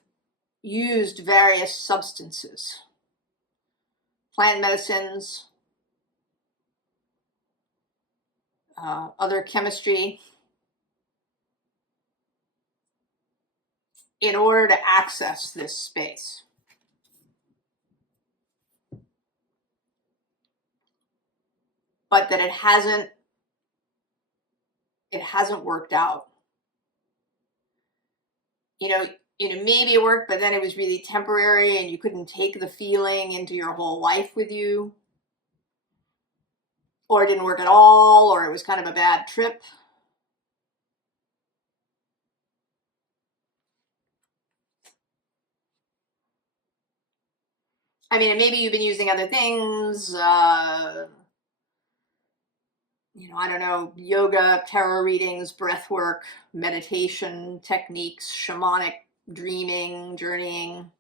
used various substances, plant medicines, other chemistry, in order to access this space. But that it hasn't worked out. Maybe it worked, but then it was really temporary and you couldn't take the feeling into your whole life with you. Or it didn't work at all, or it was kind of a bad trip. I mean, maybe you've been using other things, I don't know, yoga, tarot readings, breath work, meditation techniques, shamanic dreaming, journeying.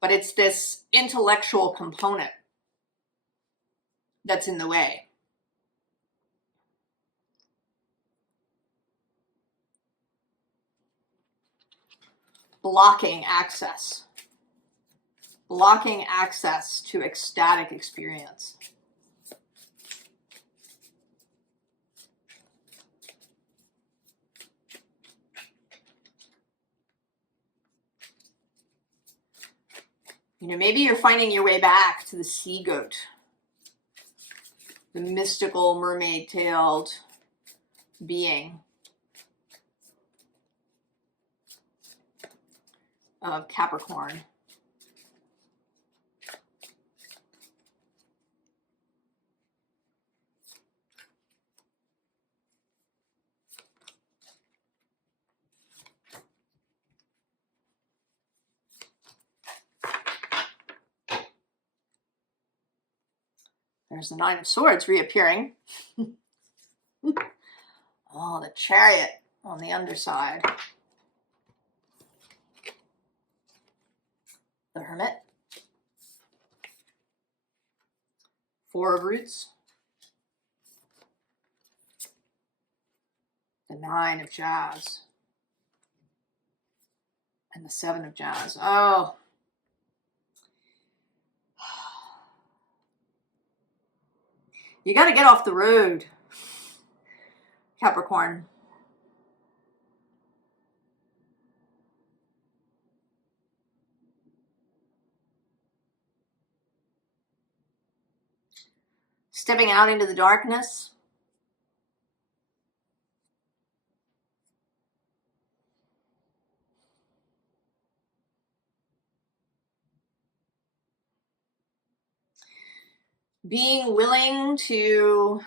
But it's this intellectual component that's in the way. Blocking access to ecstatic experience. Maybe you're finding your way back to the sea goat, the mystical mermaid-tailed being of Capricorn. There's the Nine of Swords reappearing. Oh, the Chariot on the underside. The Hermit. Four of Roots. The Nine of Jazz. And the Seven of Jazz. Oh. You got to get off the road, Capricorn. Stepping out into the darkness. Being willing to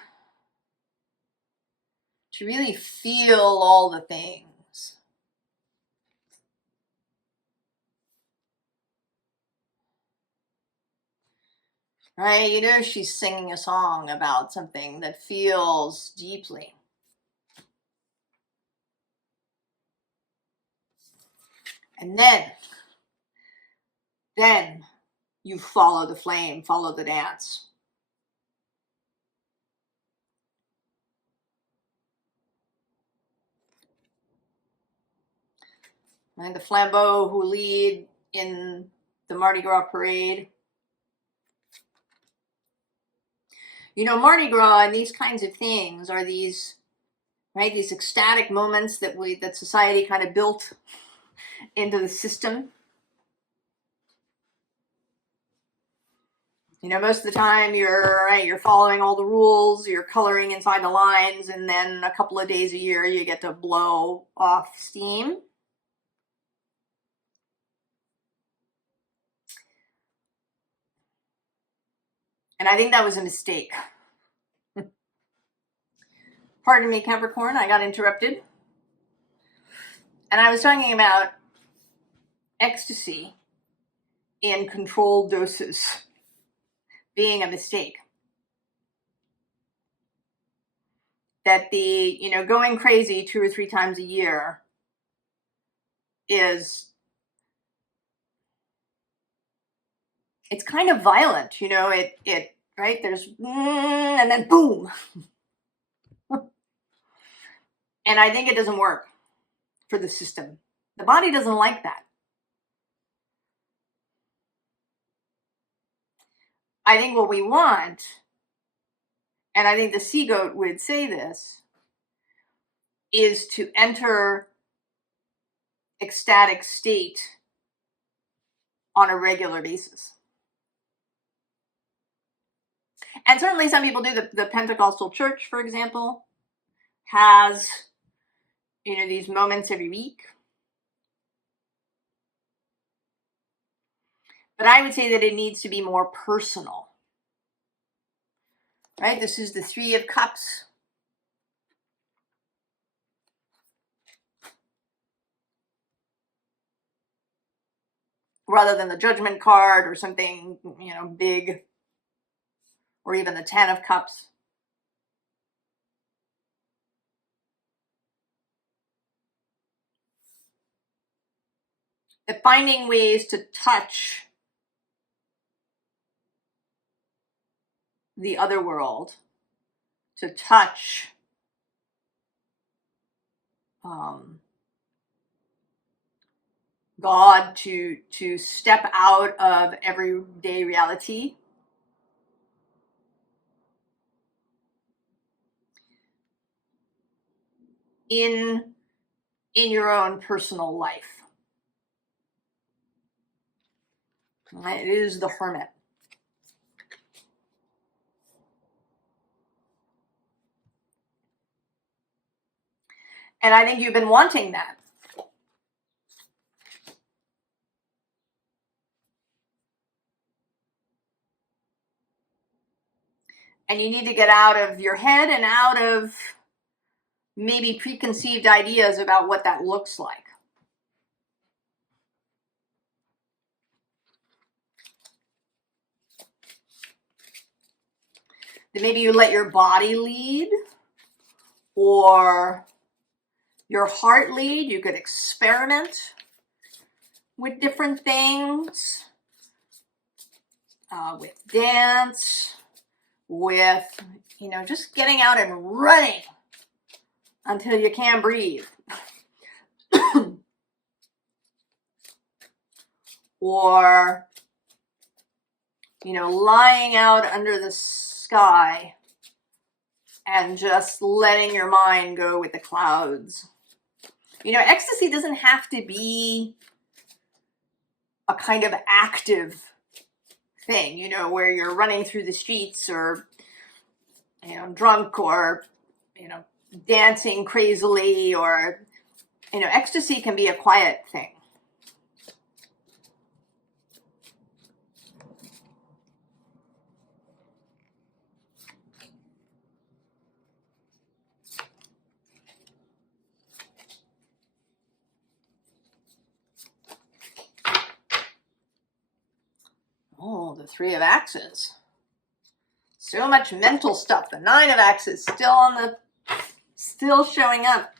really feel all the things. right? You know, she's singing a song about something that feels deeply. And then you follow the flame, follow the dance. And the flambeaux who lead in the Mardi Gras parade. You know, Mardi Gras and these kinds of things are these, right, these ecstatic moments that society kind of built into the system. You know, most of the time you're following all the rules, you're coloring inside the lines, and then a couple of days a year you get to blow off steam. And I think that was a mistake. Pardon me, Capricorn, I got interrupted. And I was talking about ecstasy in controlled doses being a mistake. That the, you know, going crazy 2 or 3 times a year is, it's kind of violent, you know, it right, there's and then boom. And I think it doesn't work for the system. The body doesn't like that. I think what we want, and I think the sea goat would say this, is to enter ecstatic state on a regular basis. And certainly some people do. The Pentecostal church, for example, has, you know, these moments every week. But I would say that it needs to be more personal. Right? This is the 3 of Cups. Rather than the Judgment card or something, you know, big. Or even the 10 of Cups. That finding ways to touch the other world, to touch God, to step out of everyday reality. In your own personal life. It is the Hermit. And I think you've been wanting that. And you need to get out of your head and out of maybe preconceived ideas about what that looks like. That maybe you let your body lead or your heart lead. You could experiment with different things, with dance, with, you know, just getting out and running until you can't breathe. Or, you know, lying out under the sky and just letting your mind go with the clouds. You know, ecstasy doesn't have to be a kind of active thing, you know, where you're running through the streets or, you know, drunk or, you know, dancing crazily, or, you know, ecstasy can be a quiet thing. Oh, the 3 of Axes. So much mental stuff. The Nine of Axes still showing up.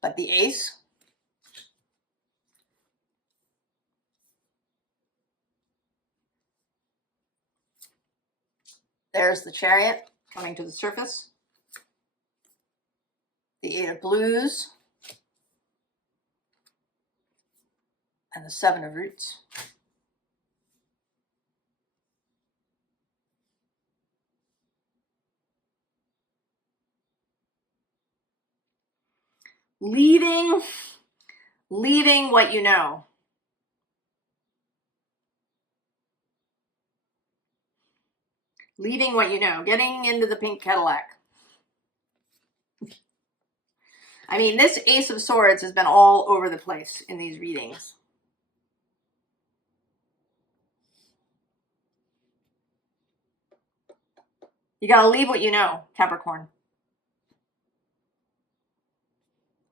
But the Ace, there's the Chariot coming to the surface. The Eight of Blues. And the Seven of Roots. Leaving what you know. Leaving what you know. Getting into the pink Cadillac. I mean, this Ace of Swords has been all over the place in these readings. You gotta leave what you know, Capricorn.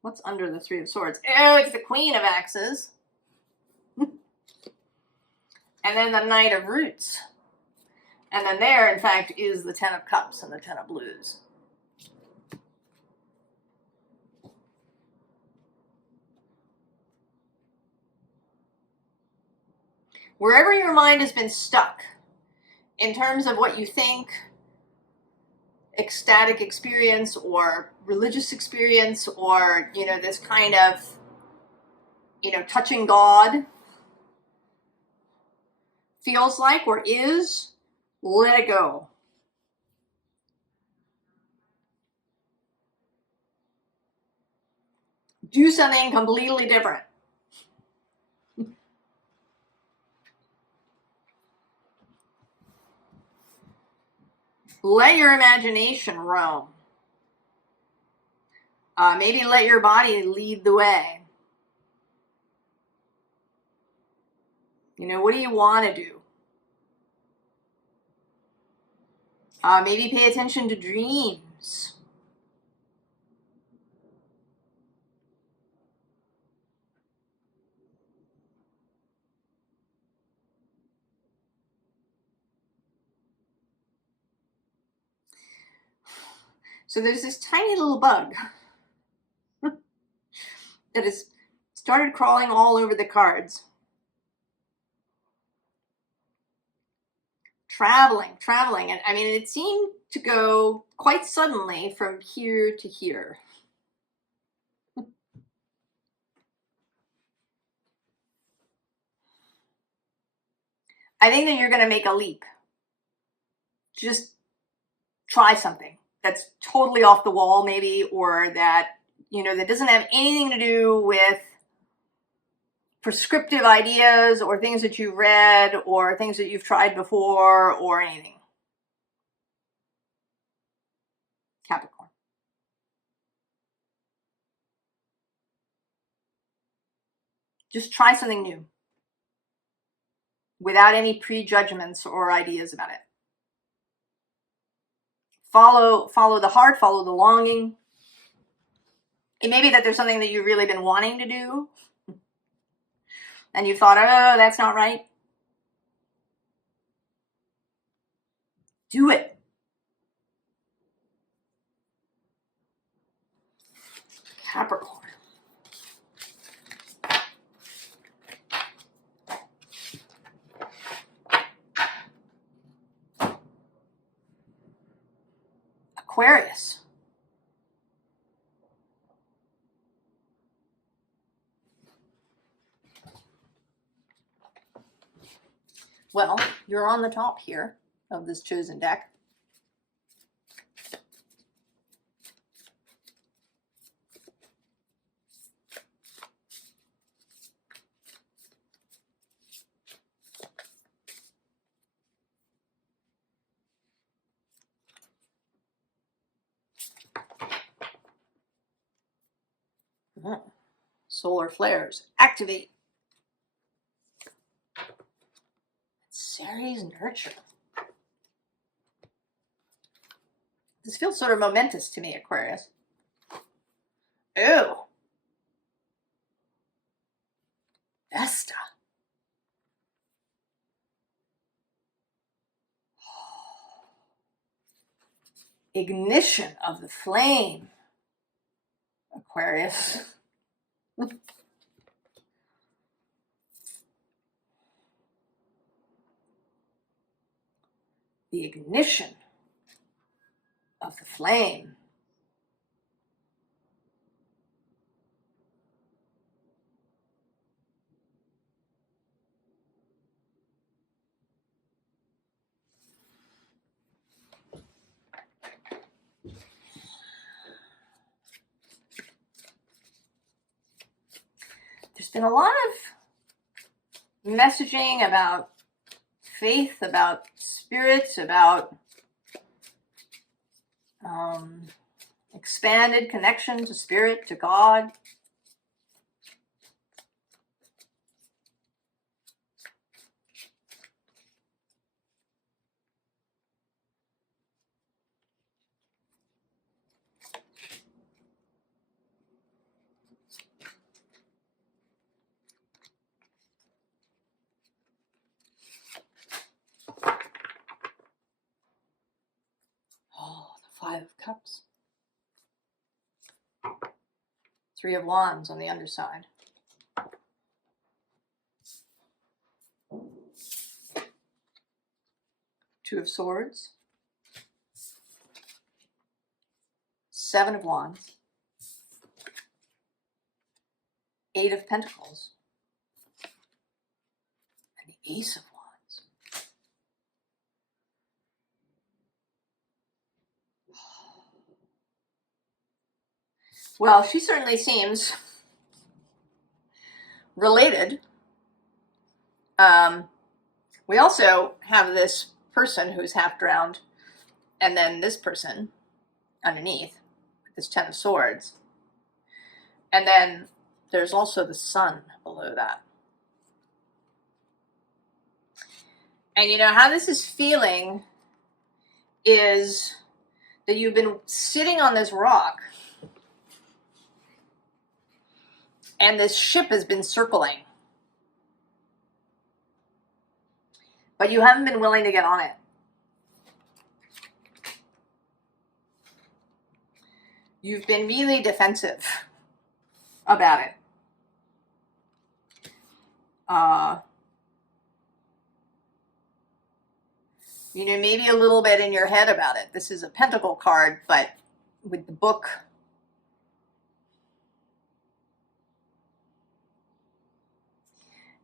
What's under the Three of Swords? Oh, it's the Queen of Axes. And then the Knight of Roots. And then there, in fact, is the Ten of Cups and the Ten of Blues. Wherever your mind has been stuck, in terms of what you think, ecstatic experience or religious experience, or, you know, this kind of, you know, touching God feels like or is, let it go. Do something completely different. Let your imagination roam. Maybe let your body lead the way. You know, what do you want to do? Maybe pay attention to dreams. So there's this tiny little bug that has started crawling all over the cards. Traveling. And I mean, it seemed to go quite suddenly from here to here. I think that you're going to make a leap. Just try something that's totally off the wall, maybe, or that, you know, that doesn't have anything to do with prescriptive ideas or things that you've read or things that you've tried before or anything. Capricorn. Just try something new without any prejudgments or ideas about it. Follow the heart, follow the longing. It may be that there's something that you've really been wanting to do and you thought, oh, that's not right. Do it. Capricorn. Aquarius. Well, you're on the top here of this chosen deck. Solar flares. Activate. Aries nurture. This feels sort of momentous to me, Aquarius. Ew. Vesta. ignition of the flame, Aquarius. The ignition of the flame. There's been a lot of messaging about faith, about spirits, about expanded connection to spirit, to God. Oh, the Five of Cups. Three of Wands on the underside. Two of Swords. Seven of Wands. Eight of Pentacles. And the Ace of Wands. Well, she certainly seems related. We also have this person who's half drowned, and then this person underneath, this Ten of Swords. And then there's also the Sun below that. And you know how this is feeling is that you've been sitting on this rock and this ship has been circling, but you haven't been willing to get on it. You've been really defensive about it. You know, maybe a little bit in your head about it. This is a Pentacle card, but with the book.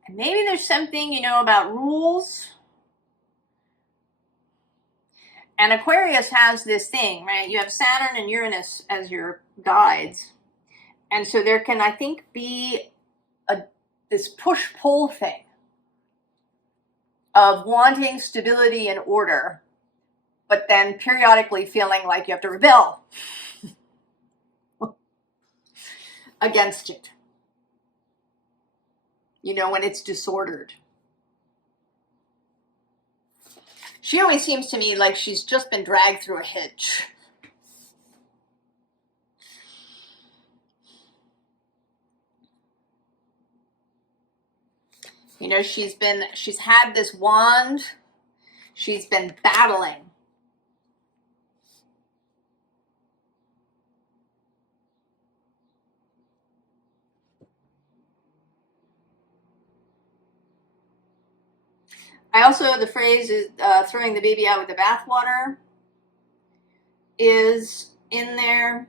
And maybe there's something, you know, about rules. And Aquarius has this thing, right? You have Saturn and Uranus as your guides. And so there can, I think, be this push-pull thing of wanting stability and order, but then periodically feeling like you have to rebel against it. You know, when it's disordered. She always seems to me like she's just been dragged through a hitch. You know, she's had this wand. She's been battling. I also, the phrase is throwing the baby out with the bathwater is in there.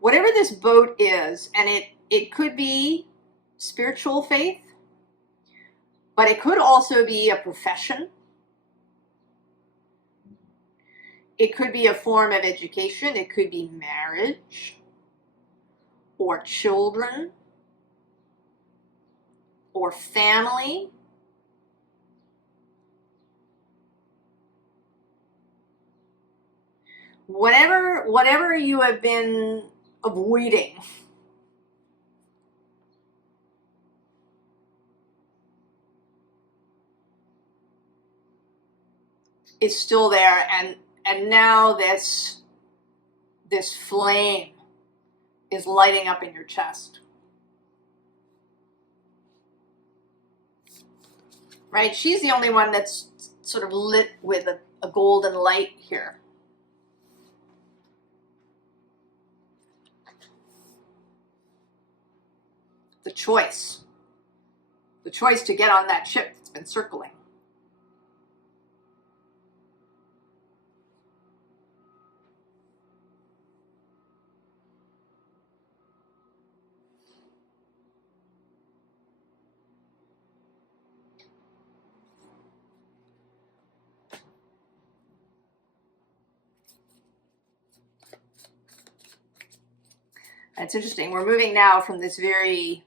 Whatever this boat is, and it could be spiritual faith, but it could also be a profession. It could be a form of education. It could be marriage or children or family. Whatever you have been avoiding is still there, and now this flame is lighting up in your chest. right? She's the only one that's sort of lit with a golden light here. The choice to get on that ship that's been circling. It's interesting. We're moving now from this very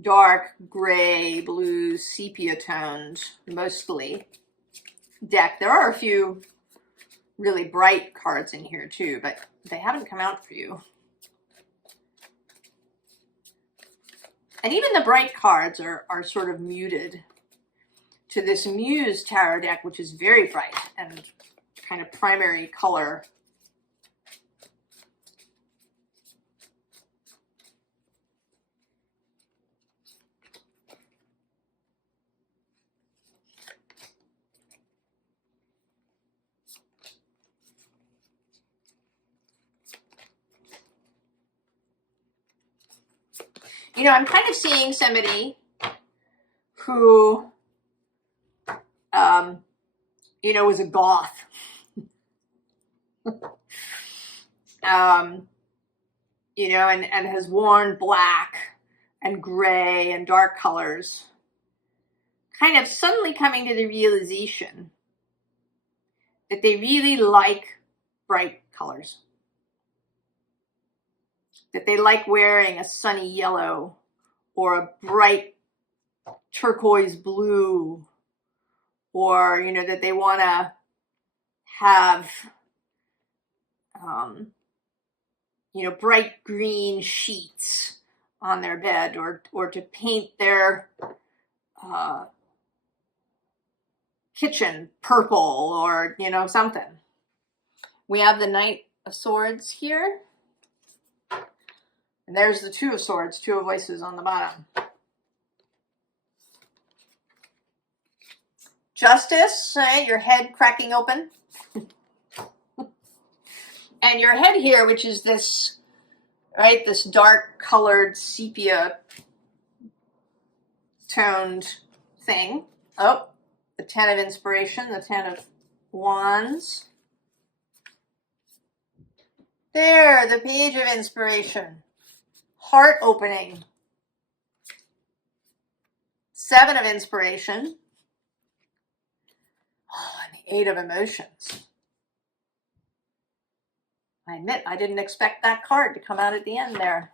dark gray, blue, sepia toned, mostly, deck. There are a few really bright cards in here too, but they haven't come out for you. And even the bright cards are sort of muted to this Muse tarot deck, which is very bright and kind of primary color. You know, I'm kind of seeing somebody who, you know, was a goth. You know, and has worn black and gray and dark colors, kind of suddenly coming to the realization that they really like bright colors. That they like wearing a sunny yellow or a bright turquoise blue, or, you know, that they want to have, you know, bright green sheets on their bed, or to paint their kitchen purple, or, you know, something. We have the Knight of Swords here. And there's the Two of Swords, Two of Voices on the bottom. Justice, right? Your head cracking open. And your head here, which is this, right, this dark colored sepia toned thing. Oh, the Ten of Inspiration, the Ten of Wands. There, the Page of Inspiration. Heart opening. Seven of Inspiration. Oh, and the Eight of Emotions. I admit, I didn't expect that card to come out at the end there.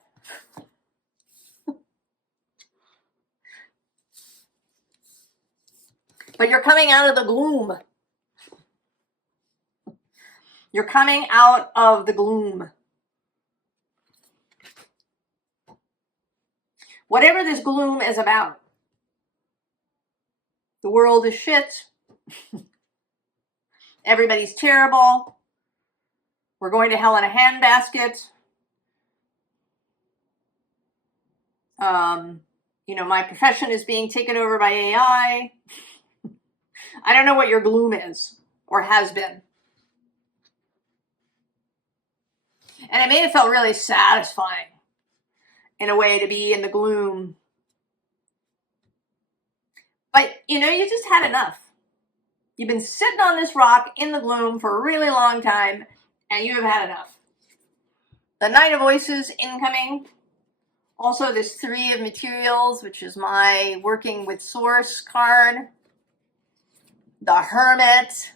But you're coming out of the gloom. You're coming out of the gloom. Whatever this gloom is about. The world is shit. Everybody's terrible. We're going to hell in a handbasket. You know, my profession is being taken over by AI. I don't know what your gloom is or has been. And it may have felt really satisfying in a way to be in the gloom. But, you know, you just had enough. You've been sitting on this rock in the gloom for a really long time, and you have had enough. The Knight of Voices incoming. Also, this Three of Materials, which is my working with source card. The Hermit,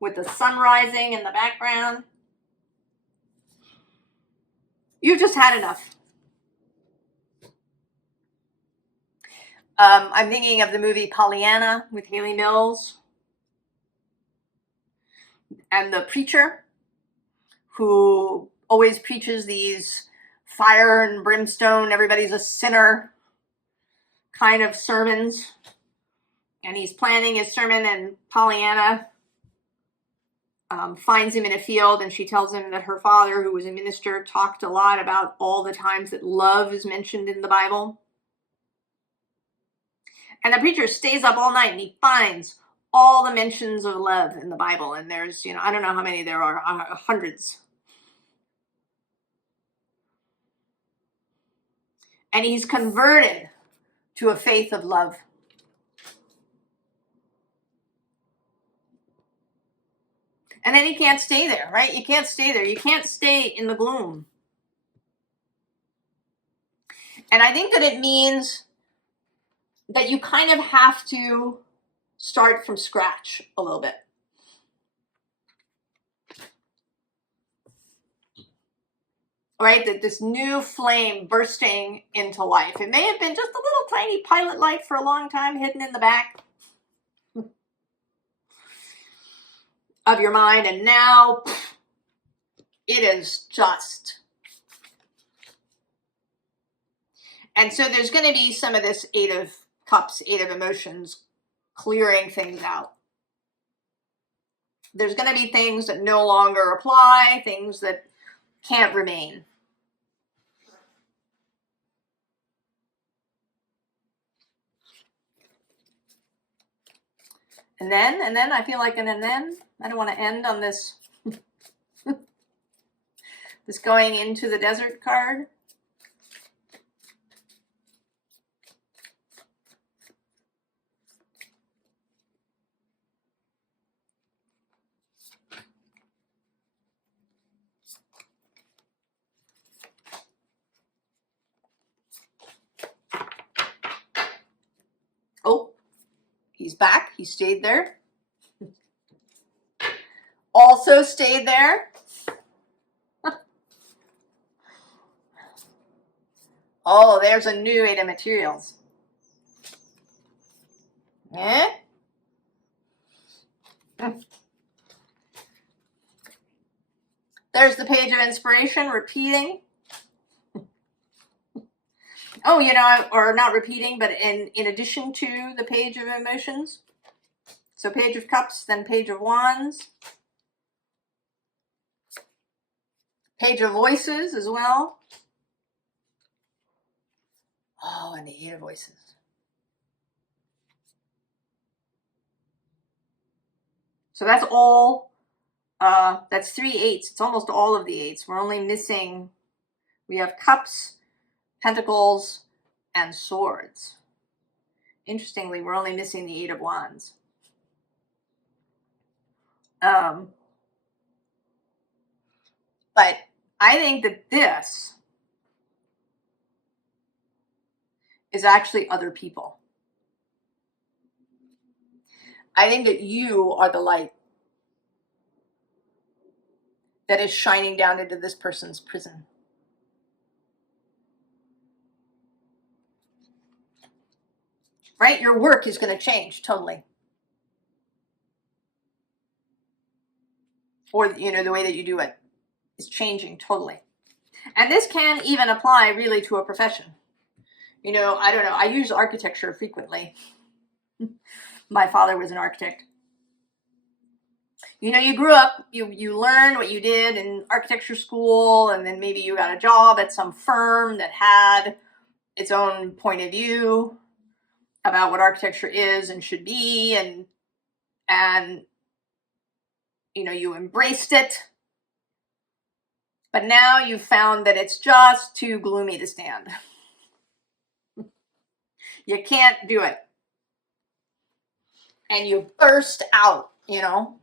with the sun rising in the background. You've just had enough. I'm thinking of the movie Pollyanna with Haley Mills. And the preacher who always preaches these fire and brimstone, everybody's a sinner kind of sermons. And he's planning his sermon, and Pollyanna finds him in a field, and she tells him that her father, who was a minister, talked a lot about all the times that love is mentioned in the Bible. And the preacher stays up all night and he finds all the mentions of love in the Bible. And there's, you know, I don't know how many there are, hundreds. And he's converted to a faith of love. And then he can't stay there, right? You can't stay there. You can't stay in the gloom. And I think that it means that you kind of have to start from scratch a little bit. Right? That this new flame bursting into life. It may have been just a little tiny pilot light for a long time hidden in the back of your mind. And now it is just. And so there's going to be some of this Eight of Cups, Eight of Emotions, clearing things out. There's going to be things that no longer apply, things that can't remain. And then I feel like, and then I don't want to end on this, this going into the desert card. Oh, he's back. He stayed there. Also stayed there. Oh, there's a new Eight of Materials. Eh? There's the Page of Inspiration, repeating. Oh, you know, or not repeating, but in addition to the Page of Emotions. So Page of Cups, then Page of Wands. Page of Voices as well. Oh, and the Eight of Voices. So that's all, that's 3 eights. It's almost all of the eights. We're only missing, we have Cups, Pentacles, and Swords. Interestingly, we're only missing the Eight of Wands. But I think that this is actually other people. I think that you are the light that is shining down into this person's prison. Right? Your work is going to change totally. Or, you know, the way that you do it is changing totally. And this can even apply really to a profession. You know, I don't know. I use architecture frequently. My father was an architect. You know, you grew up, you learned what you did in architecture school, and then maybe you got a job at some firm that had its own point of view about what architecture is and should be, and you know, you embraced it. But now you've found that it's just too gloomy to stand. You can't do it. And you burst out, you know.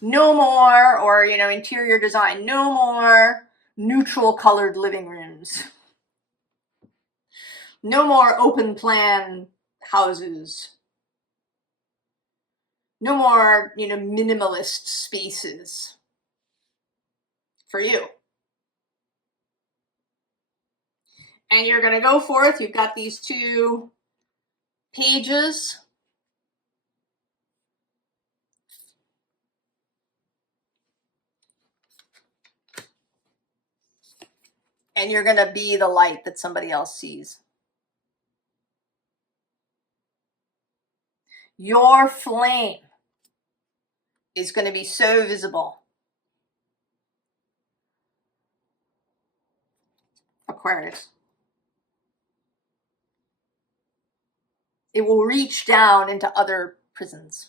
No more, or, you know, interior design, no more neutral colored living rooms. No more open plan houses. No more, you know, minimalist spaces for you. And you're going to go forth. You've got these two pages. And you're going to be the light that somebody else sees. Your flame is going to be so visible. Aquarius. It will reach down into other prisons,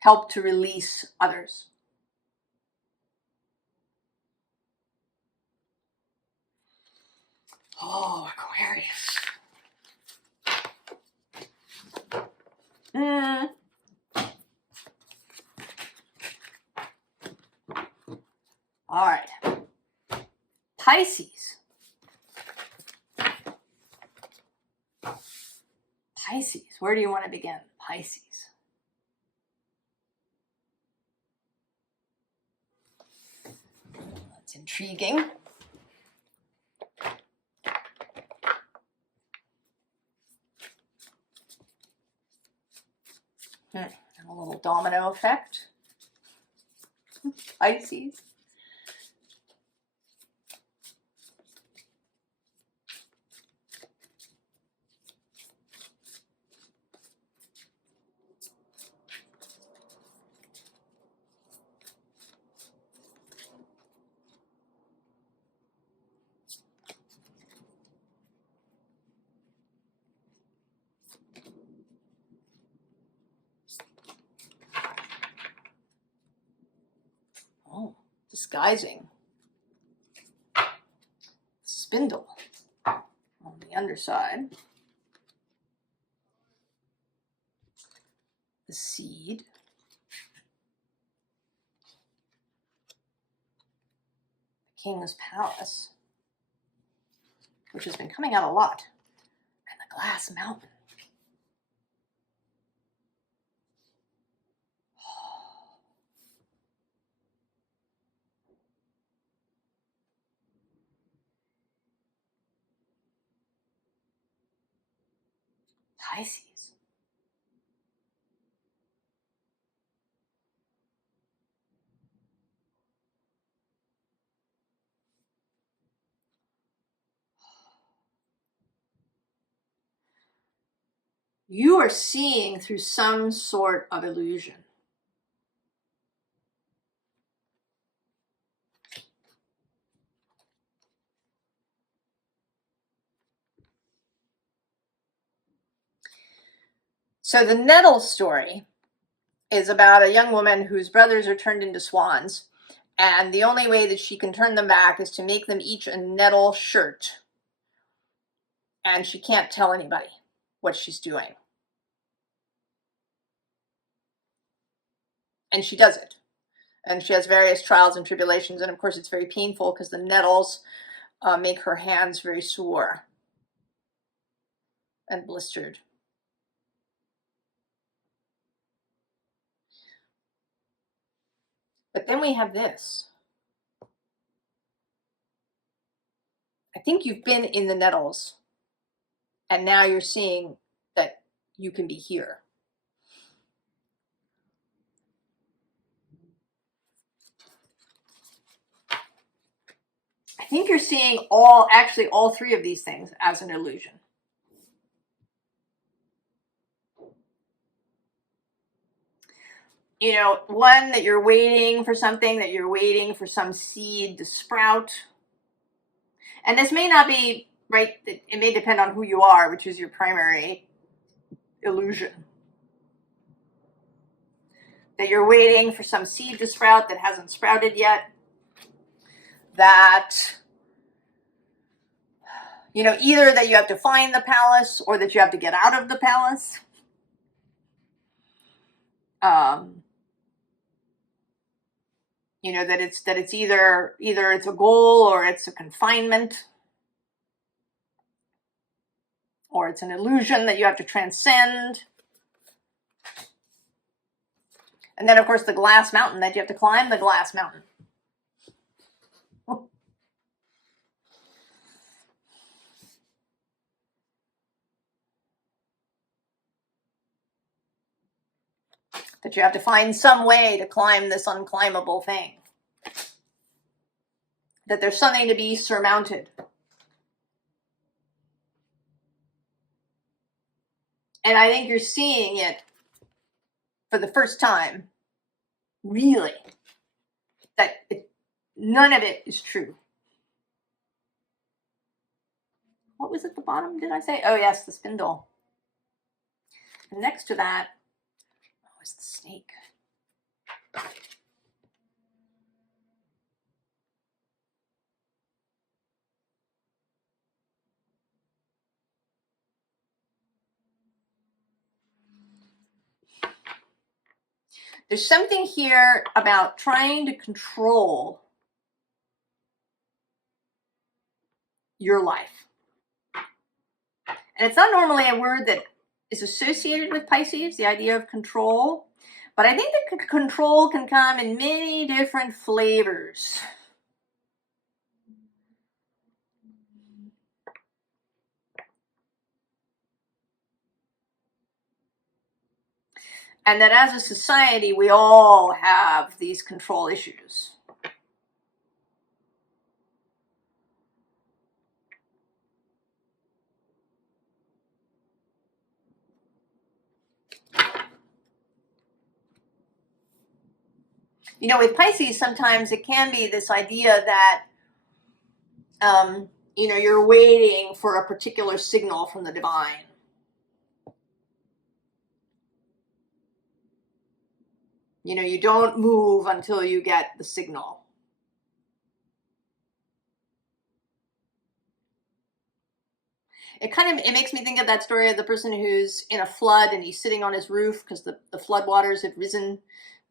help to release others. Oh, Aquarius. All right. Pisces. Pisces. Where do you want to begin? Pisces. That's intriguing. A little domino effect. Pisces. Oh, disguising. Spindle on the underside. The seed. The King's Palace, which has been coming out a lot. And the Glass Mountain. Pisces. You are seeing through some sort of illusion. So the nettle story is about a young woman whose brothers are turned into swans, and the only way that she can turn them back is to make them each a nettle shirt, and she can't tell anybody what she's doing. And she does it. And she has various trials and tribulations, and of course it's very painful because the nettles make her hands very sore and blistered. But then we have this. I think you've been in the nettles, and now you're seeing that you can be here. I think you're seeing all three of these things as an illusion. You know, one, that you're waiting for something, that you're waiting for some seed to sprout. And this may not be, right, it may depend on who you are, which is your primary illusion. That you're waiting for some seed to sprout that hasn't sprouted yet. That, you know, either that you have to find the palace or that you have to get out of the palace. You know, that it's either it's a goal or it's a confinement, or it's an illusion that you have to transcend. And then, of course, the glass mountain, that you have to climb the glass mountain. That you have to find some way to climb this unclimbable thing. That there's something to be surmounted. And I think you're seeing it for the first time, really, that none of it is true. What was at the bottom, did I say? Oh, yes, the spindle. And next to that, oh, is the snake. There's something here about trying to control your life. And it's not normally a word that is associated with Pisces, the idea of control. But I think that control can come in many different flavors. And that as a society, we all have these control issues. You know, with Pisces, sometimes it can be this idea that, you know, you're waiting for a particular signal from the divine. You know, you don't move until you get the signal. It makes me think of that story of the person who's in a flood and he's sitting on his roof because the flood waters have risen.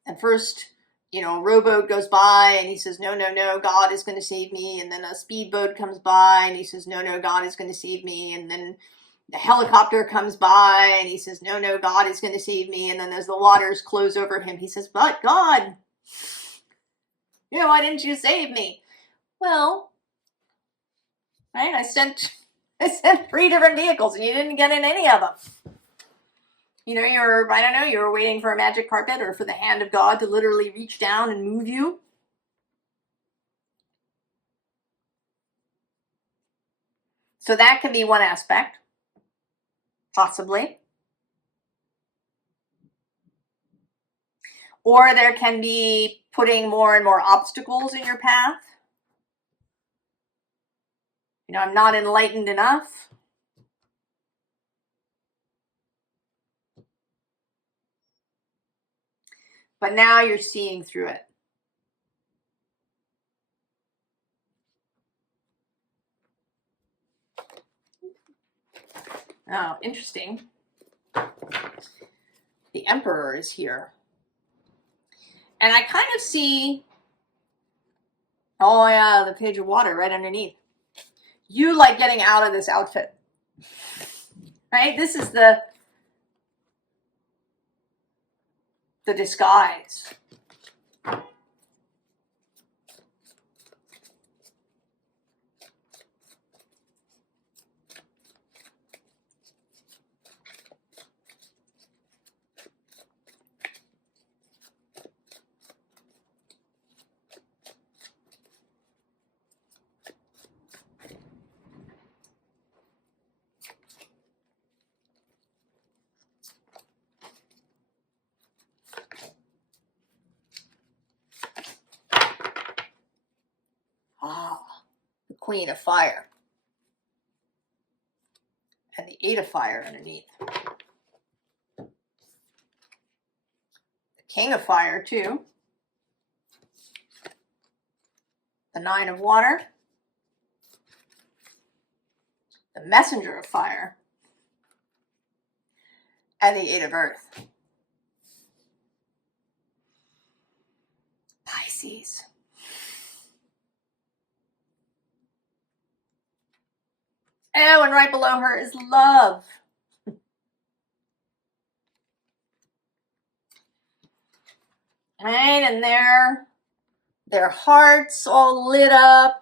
And first, you know, a rowboat goes by and he says, no, no, no, God is going to save me. And then a speedboat comes by and he says, no, no, God is going to save me. And then the helicopter comes by and he says, no, no, God is going to save me. And then as the waters close over him, he says, but God, you know, why didn't you save me? Well, right, I sent 3 different vehicles and you didn't get in any of them. You know, you were waiting for a magic carpet or for the hand of God to literally reach down and move you. So that can be one aspect, possibly. Or there can be putting more and more obstacles in your path. You know, I'm not enlightened enough. But now you're seeing through it. Oh, interesting. The Emperor is here. And I kind of see, oh yeah, the Page of Water right underneath. You like getting out of this outfit. Right? This is the disguise. Ah, the Queen of Fire. And the 8 of Fire underneath. The King of Fire, too. The 9 of Water. The Messenger of Fire. And the 8 of Earth. Pisces. Oh, and right below her is Love. Right, and their hearts all lit up.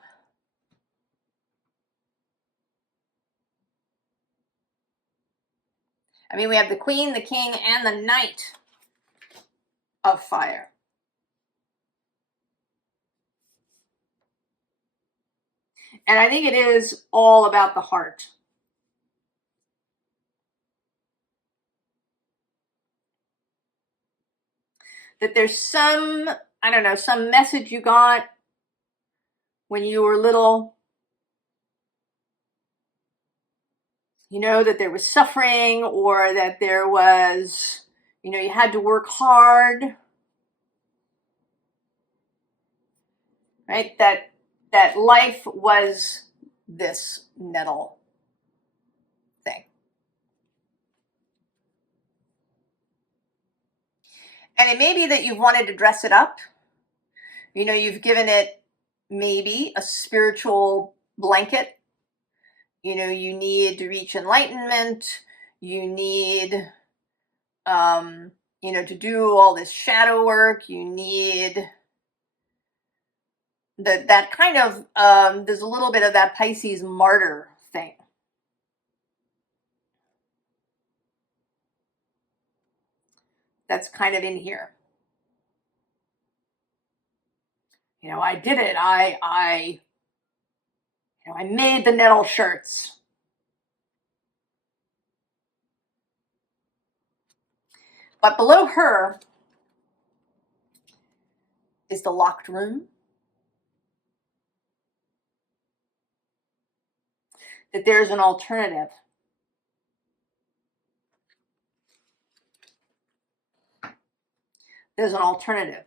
I mean, we have the Queen, the King, and the Knight of Fire. And I think it is all about the heart. That there's some, I don't know, some message you got when you were little. you know, that there was suffering, or that there was, you know, you had to work hard, right? That life was this nettle thing. And it may be that you've wanted to dress it up. You know, you've given it maybe a spiritual blanket. You know, you need to reach enlightenment. You need, you know, to do all this shadow work. You need that kind of, there's a little bit of that Pisces martyr thing. That's kind of in here. You know, I did it. I made the nettle shirts. But below her is the locked room. That there's an alternative. There's an alternative.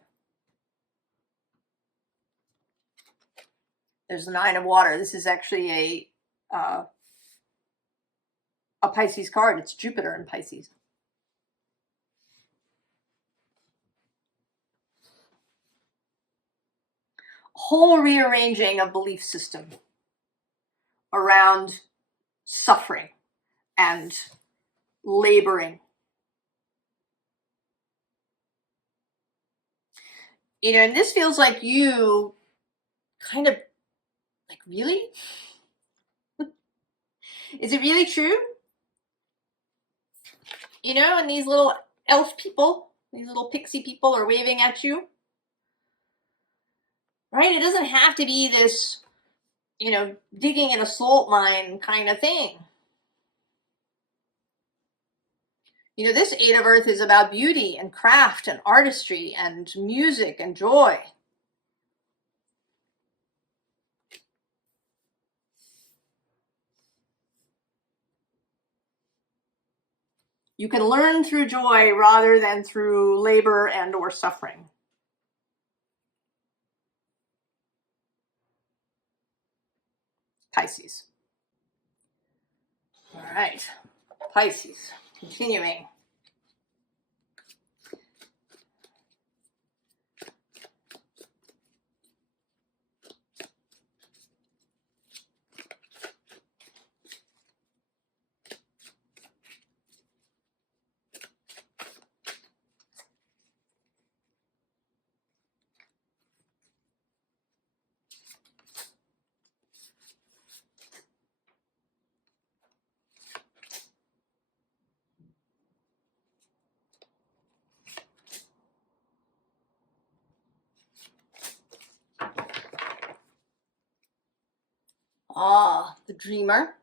There's the Nine of Water. This is actually a Pisces card. It's Jupiter in Pisces. Whole rearranging of belief system around suffering and laboring. You know, and this feels like you kind of like, really? Is it really true? You know, and these little elf people, these little pixie people are waving at you. Right? It doesn't have to be this, you know, digging in a salt mine kind of thing. You know, this Eight of Earth is about beauty and craft and artistry and music and joy. You can learn through joy rather than through labor and or suffering. Pisces. All right, Pisces, continuing. Ah, the dreamer.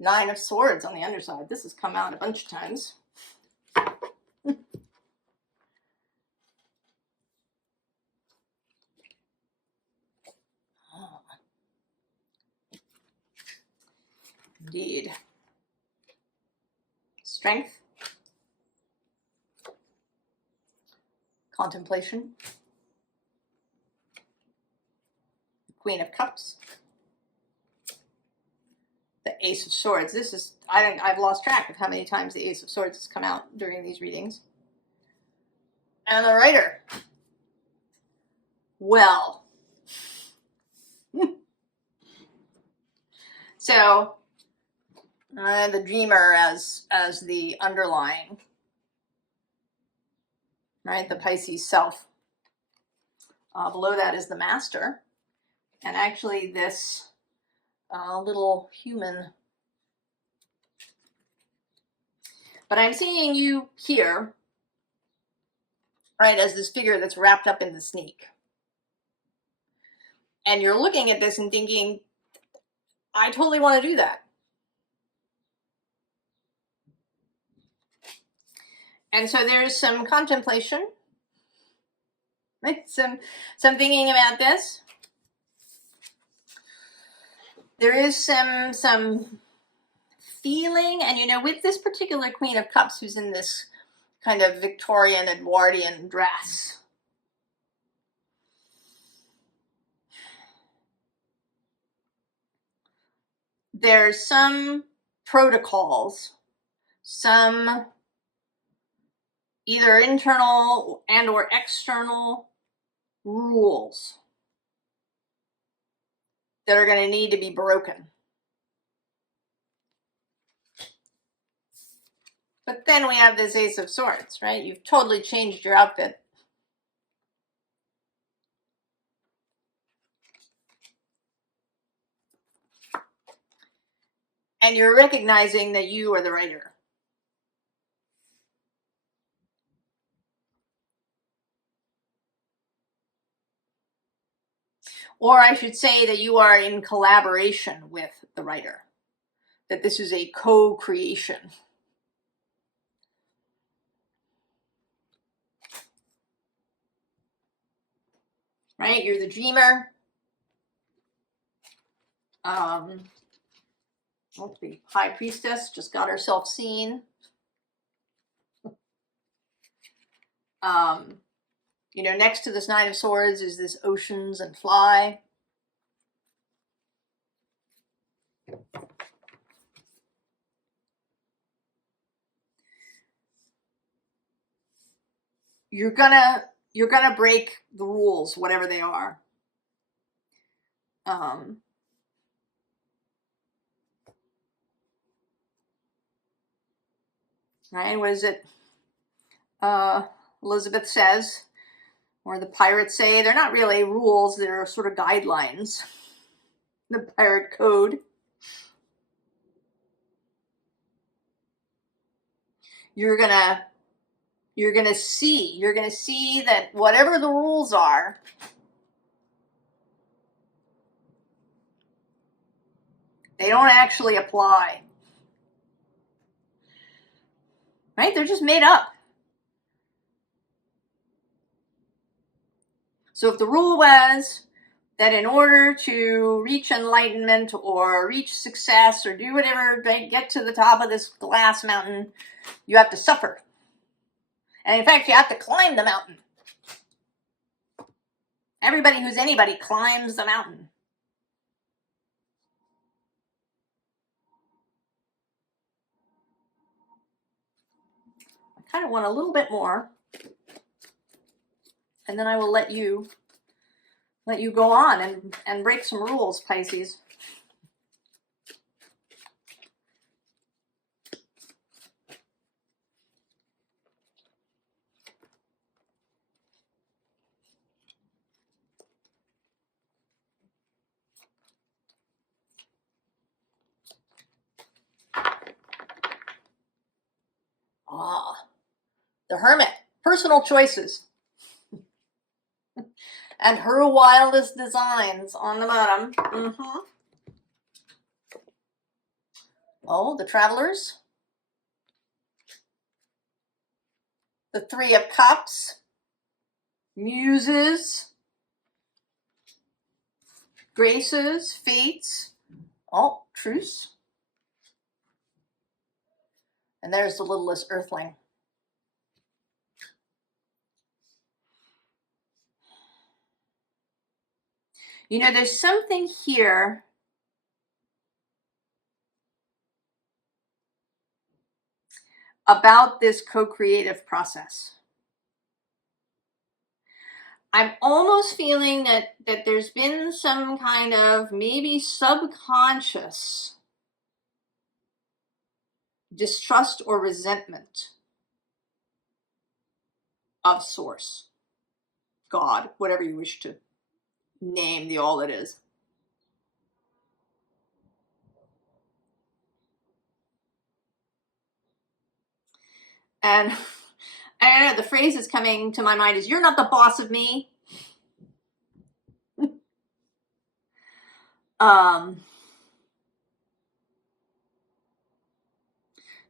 Nine of Swords on the underside. This has come out a bunch of times. Indeed. Strength. Contemplation. Queen of Cups. The Ace of Swords. This is, I've lost track of how many times the Ace of Swords has come out during these readings. And the Rider. Well. So, the dreamer as the underlying, right? The Pisces self. Below that is the Master. And actually this little human. But I'm seeing you here, right, as this figure that's wrapped up in the snake. And you're looking at this and thinking, I totally want to do that. And so there's some contemplation, right? Some thinking about this. there is some feeling, and you know, with this particular Queen of Cups who's in this kind of Victorian Edwardian dress, there's some protocols, some either internal and or external rules that are going to need to be broken. But then we have this Ace of Swords, right? You've totally changed your outfit. And you're recognizing that you are the writer. Or I should say that you are in collaboration with the writer. That this is a co-creation. Right? You're the dreamer. The High Priestess just got herself seen. You know, next to this Nine of Swords is this Oceans and Fly. You're gonna break the rules, whatever they are. Right? What is it? Elizabeth says, or the pirates say, they're not really rules, they're sort of guidelines. The pirate code. You're gonna see that whatever the rules are, they don't actually apply. Right? They're just made up. So if the rule was that in order to reach enlightenment or reach success or do whatever, get to the top of this glass mountain, you have to suffer. And in fact, you have to climb the mountain. Everybody who's anybody climbs the mountain. I kind of want a little bit more. And then I will let you go on and break some rules, Pisces. The Hermit, personal choices. And her wildest designs on the bottom. Oh, the Travelers. The Three of Cups. Muses. Graces. Fates. Oh, Truce. And there's the littlest Earthling. You know, there's something here about this co-creative process. I'm almost feeling that there's been some kind of maybe subconscious distrust or resentment of Source, God, whatever you wish to name the all that is. And I don't know, the phrase that's coming to my mind is, you're not the boss of me.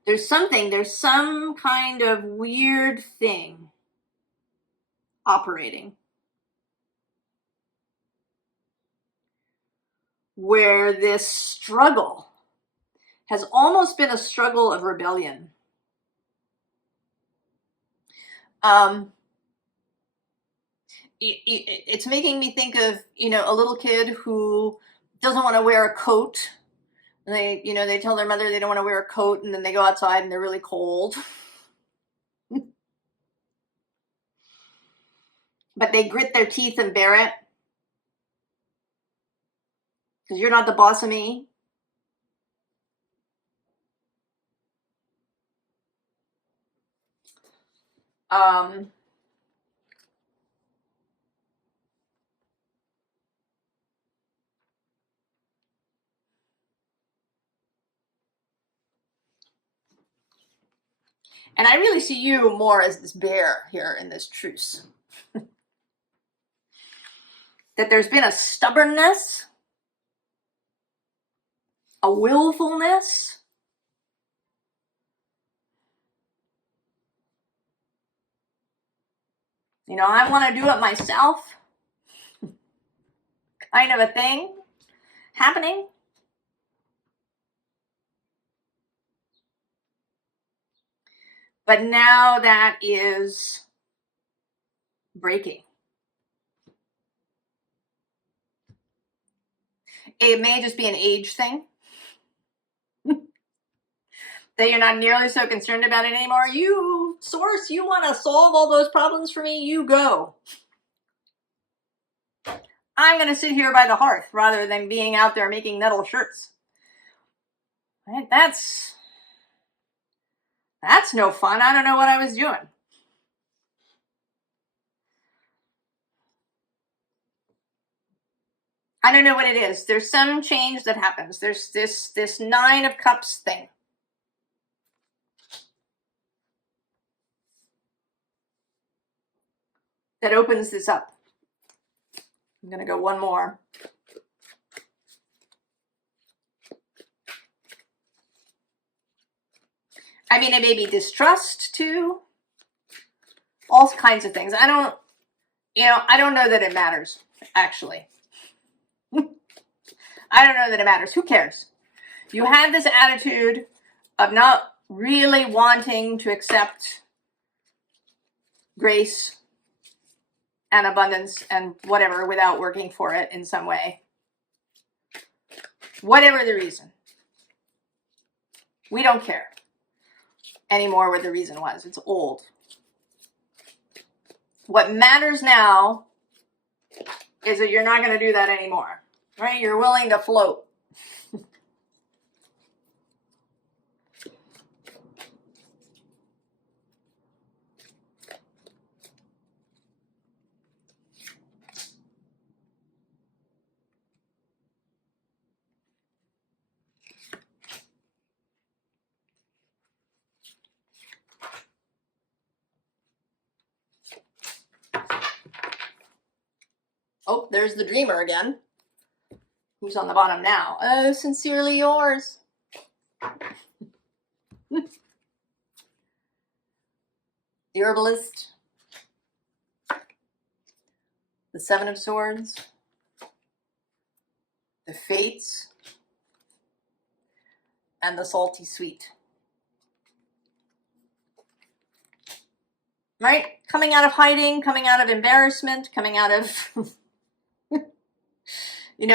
There's some kind of weird thing operating where this struggle has almost been a struggle of rebellion. It's making me think of, a little kid who doesn't want to wear a coat. They tell their mother they don't want to wear a coat, and then they go outside and they're really cold. But they grit their teeth and bear it. Because you're not the boss of me. And I really see you more as this bear here in this truce. That there's been a stubbornness, a willfulness, I want to do it myself kind of a thing happening. But now that is breaking. It may just be an age thing. That you're not nearly so concerned about it anymore. You, source, you want to solve all those problems for me? You go. I'm going to sit here by the hearth rather than being out there making metal shirts. Right? That's no fun. I don't know what I was doing. I don't know what it is. There's some change that happens. There's this 9 of Cups thing. That opens this up. I'm going to go one more. I mean, it may be distrust too. All kinds of things. I don't know that it matters, actually. I don't know that it matters. Who cares? You have this attitude of not really wanting to accept grace and abundance and whatever without working for it in some way. Whatever the reason. We don't care anymore what the reason was. It's old. What matters now is that you're not going to do that anymore. Right? You're willing to float. Oh, there's the dreamer again. Who's on the bottom now? Oh, sincerely yours. The herbalist. The 7 of Swords. The Fates. And the Salty Sweet. Right? Coming out of hiding, coming out of embarrassment, coming out of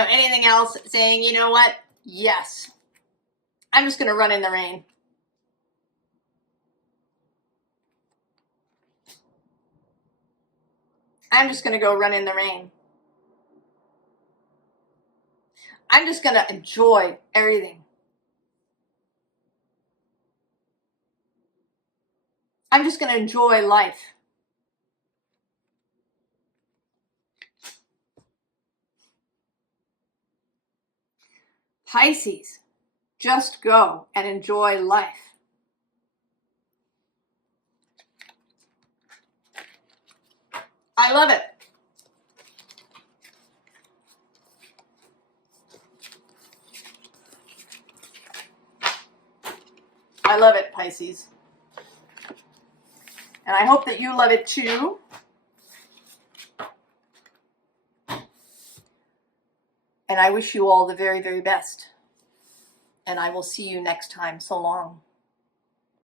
anything else, saying, you know what? Yes. I'm just going to run in the rain. I'm just going to go run in the rain. I'm just going to enjoy everything. I'm just going to enjoy life. Pisces, just go and enjoy life. I love it. I love it, Pisces. And I hope that you love it too. And And I wish you all the very, very best. And I will see you next time. So long.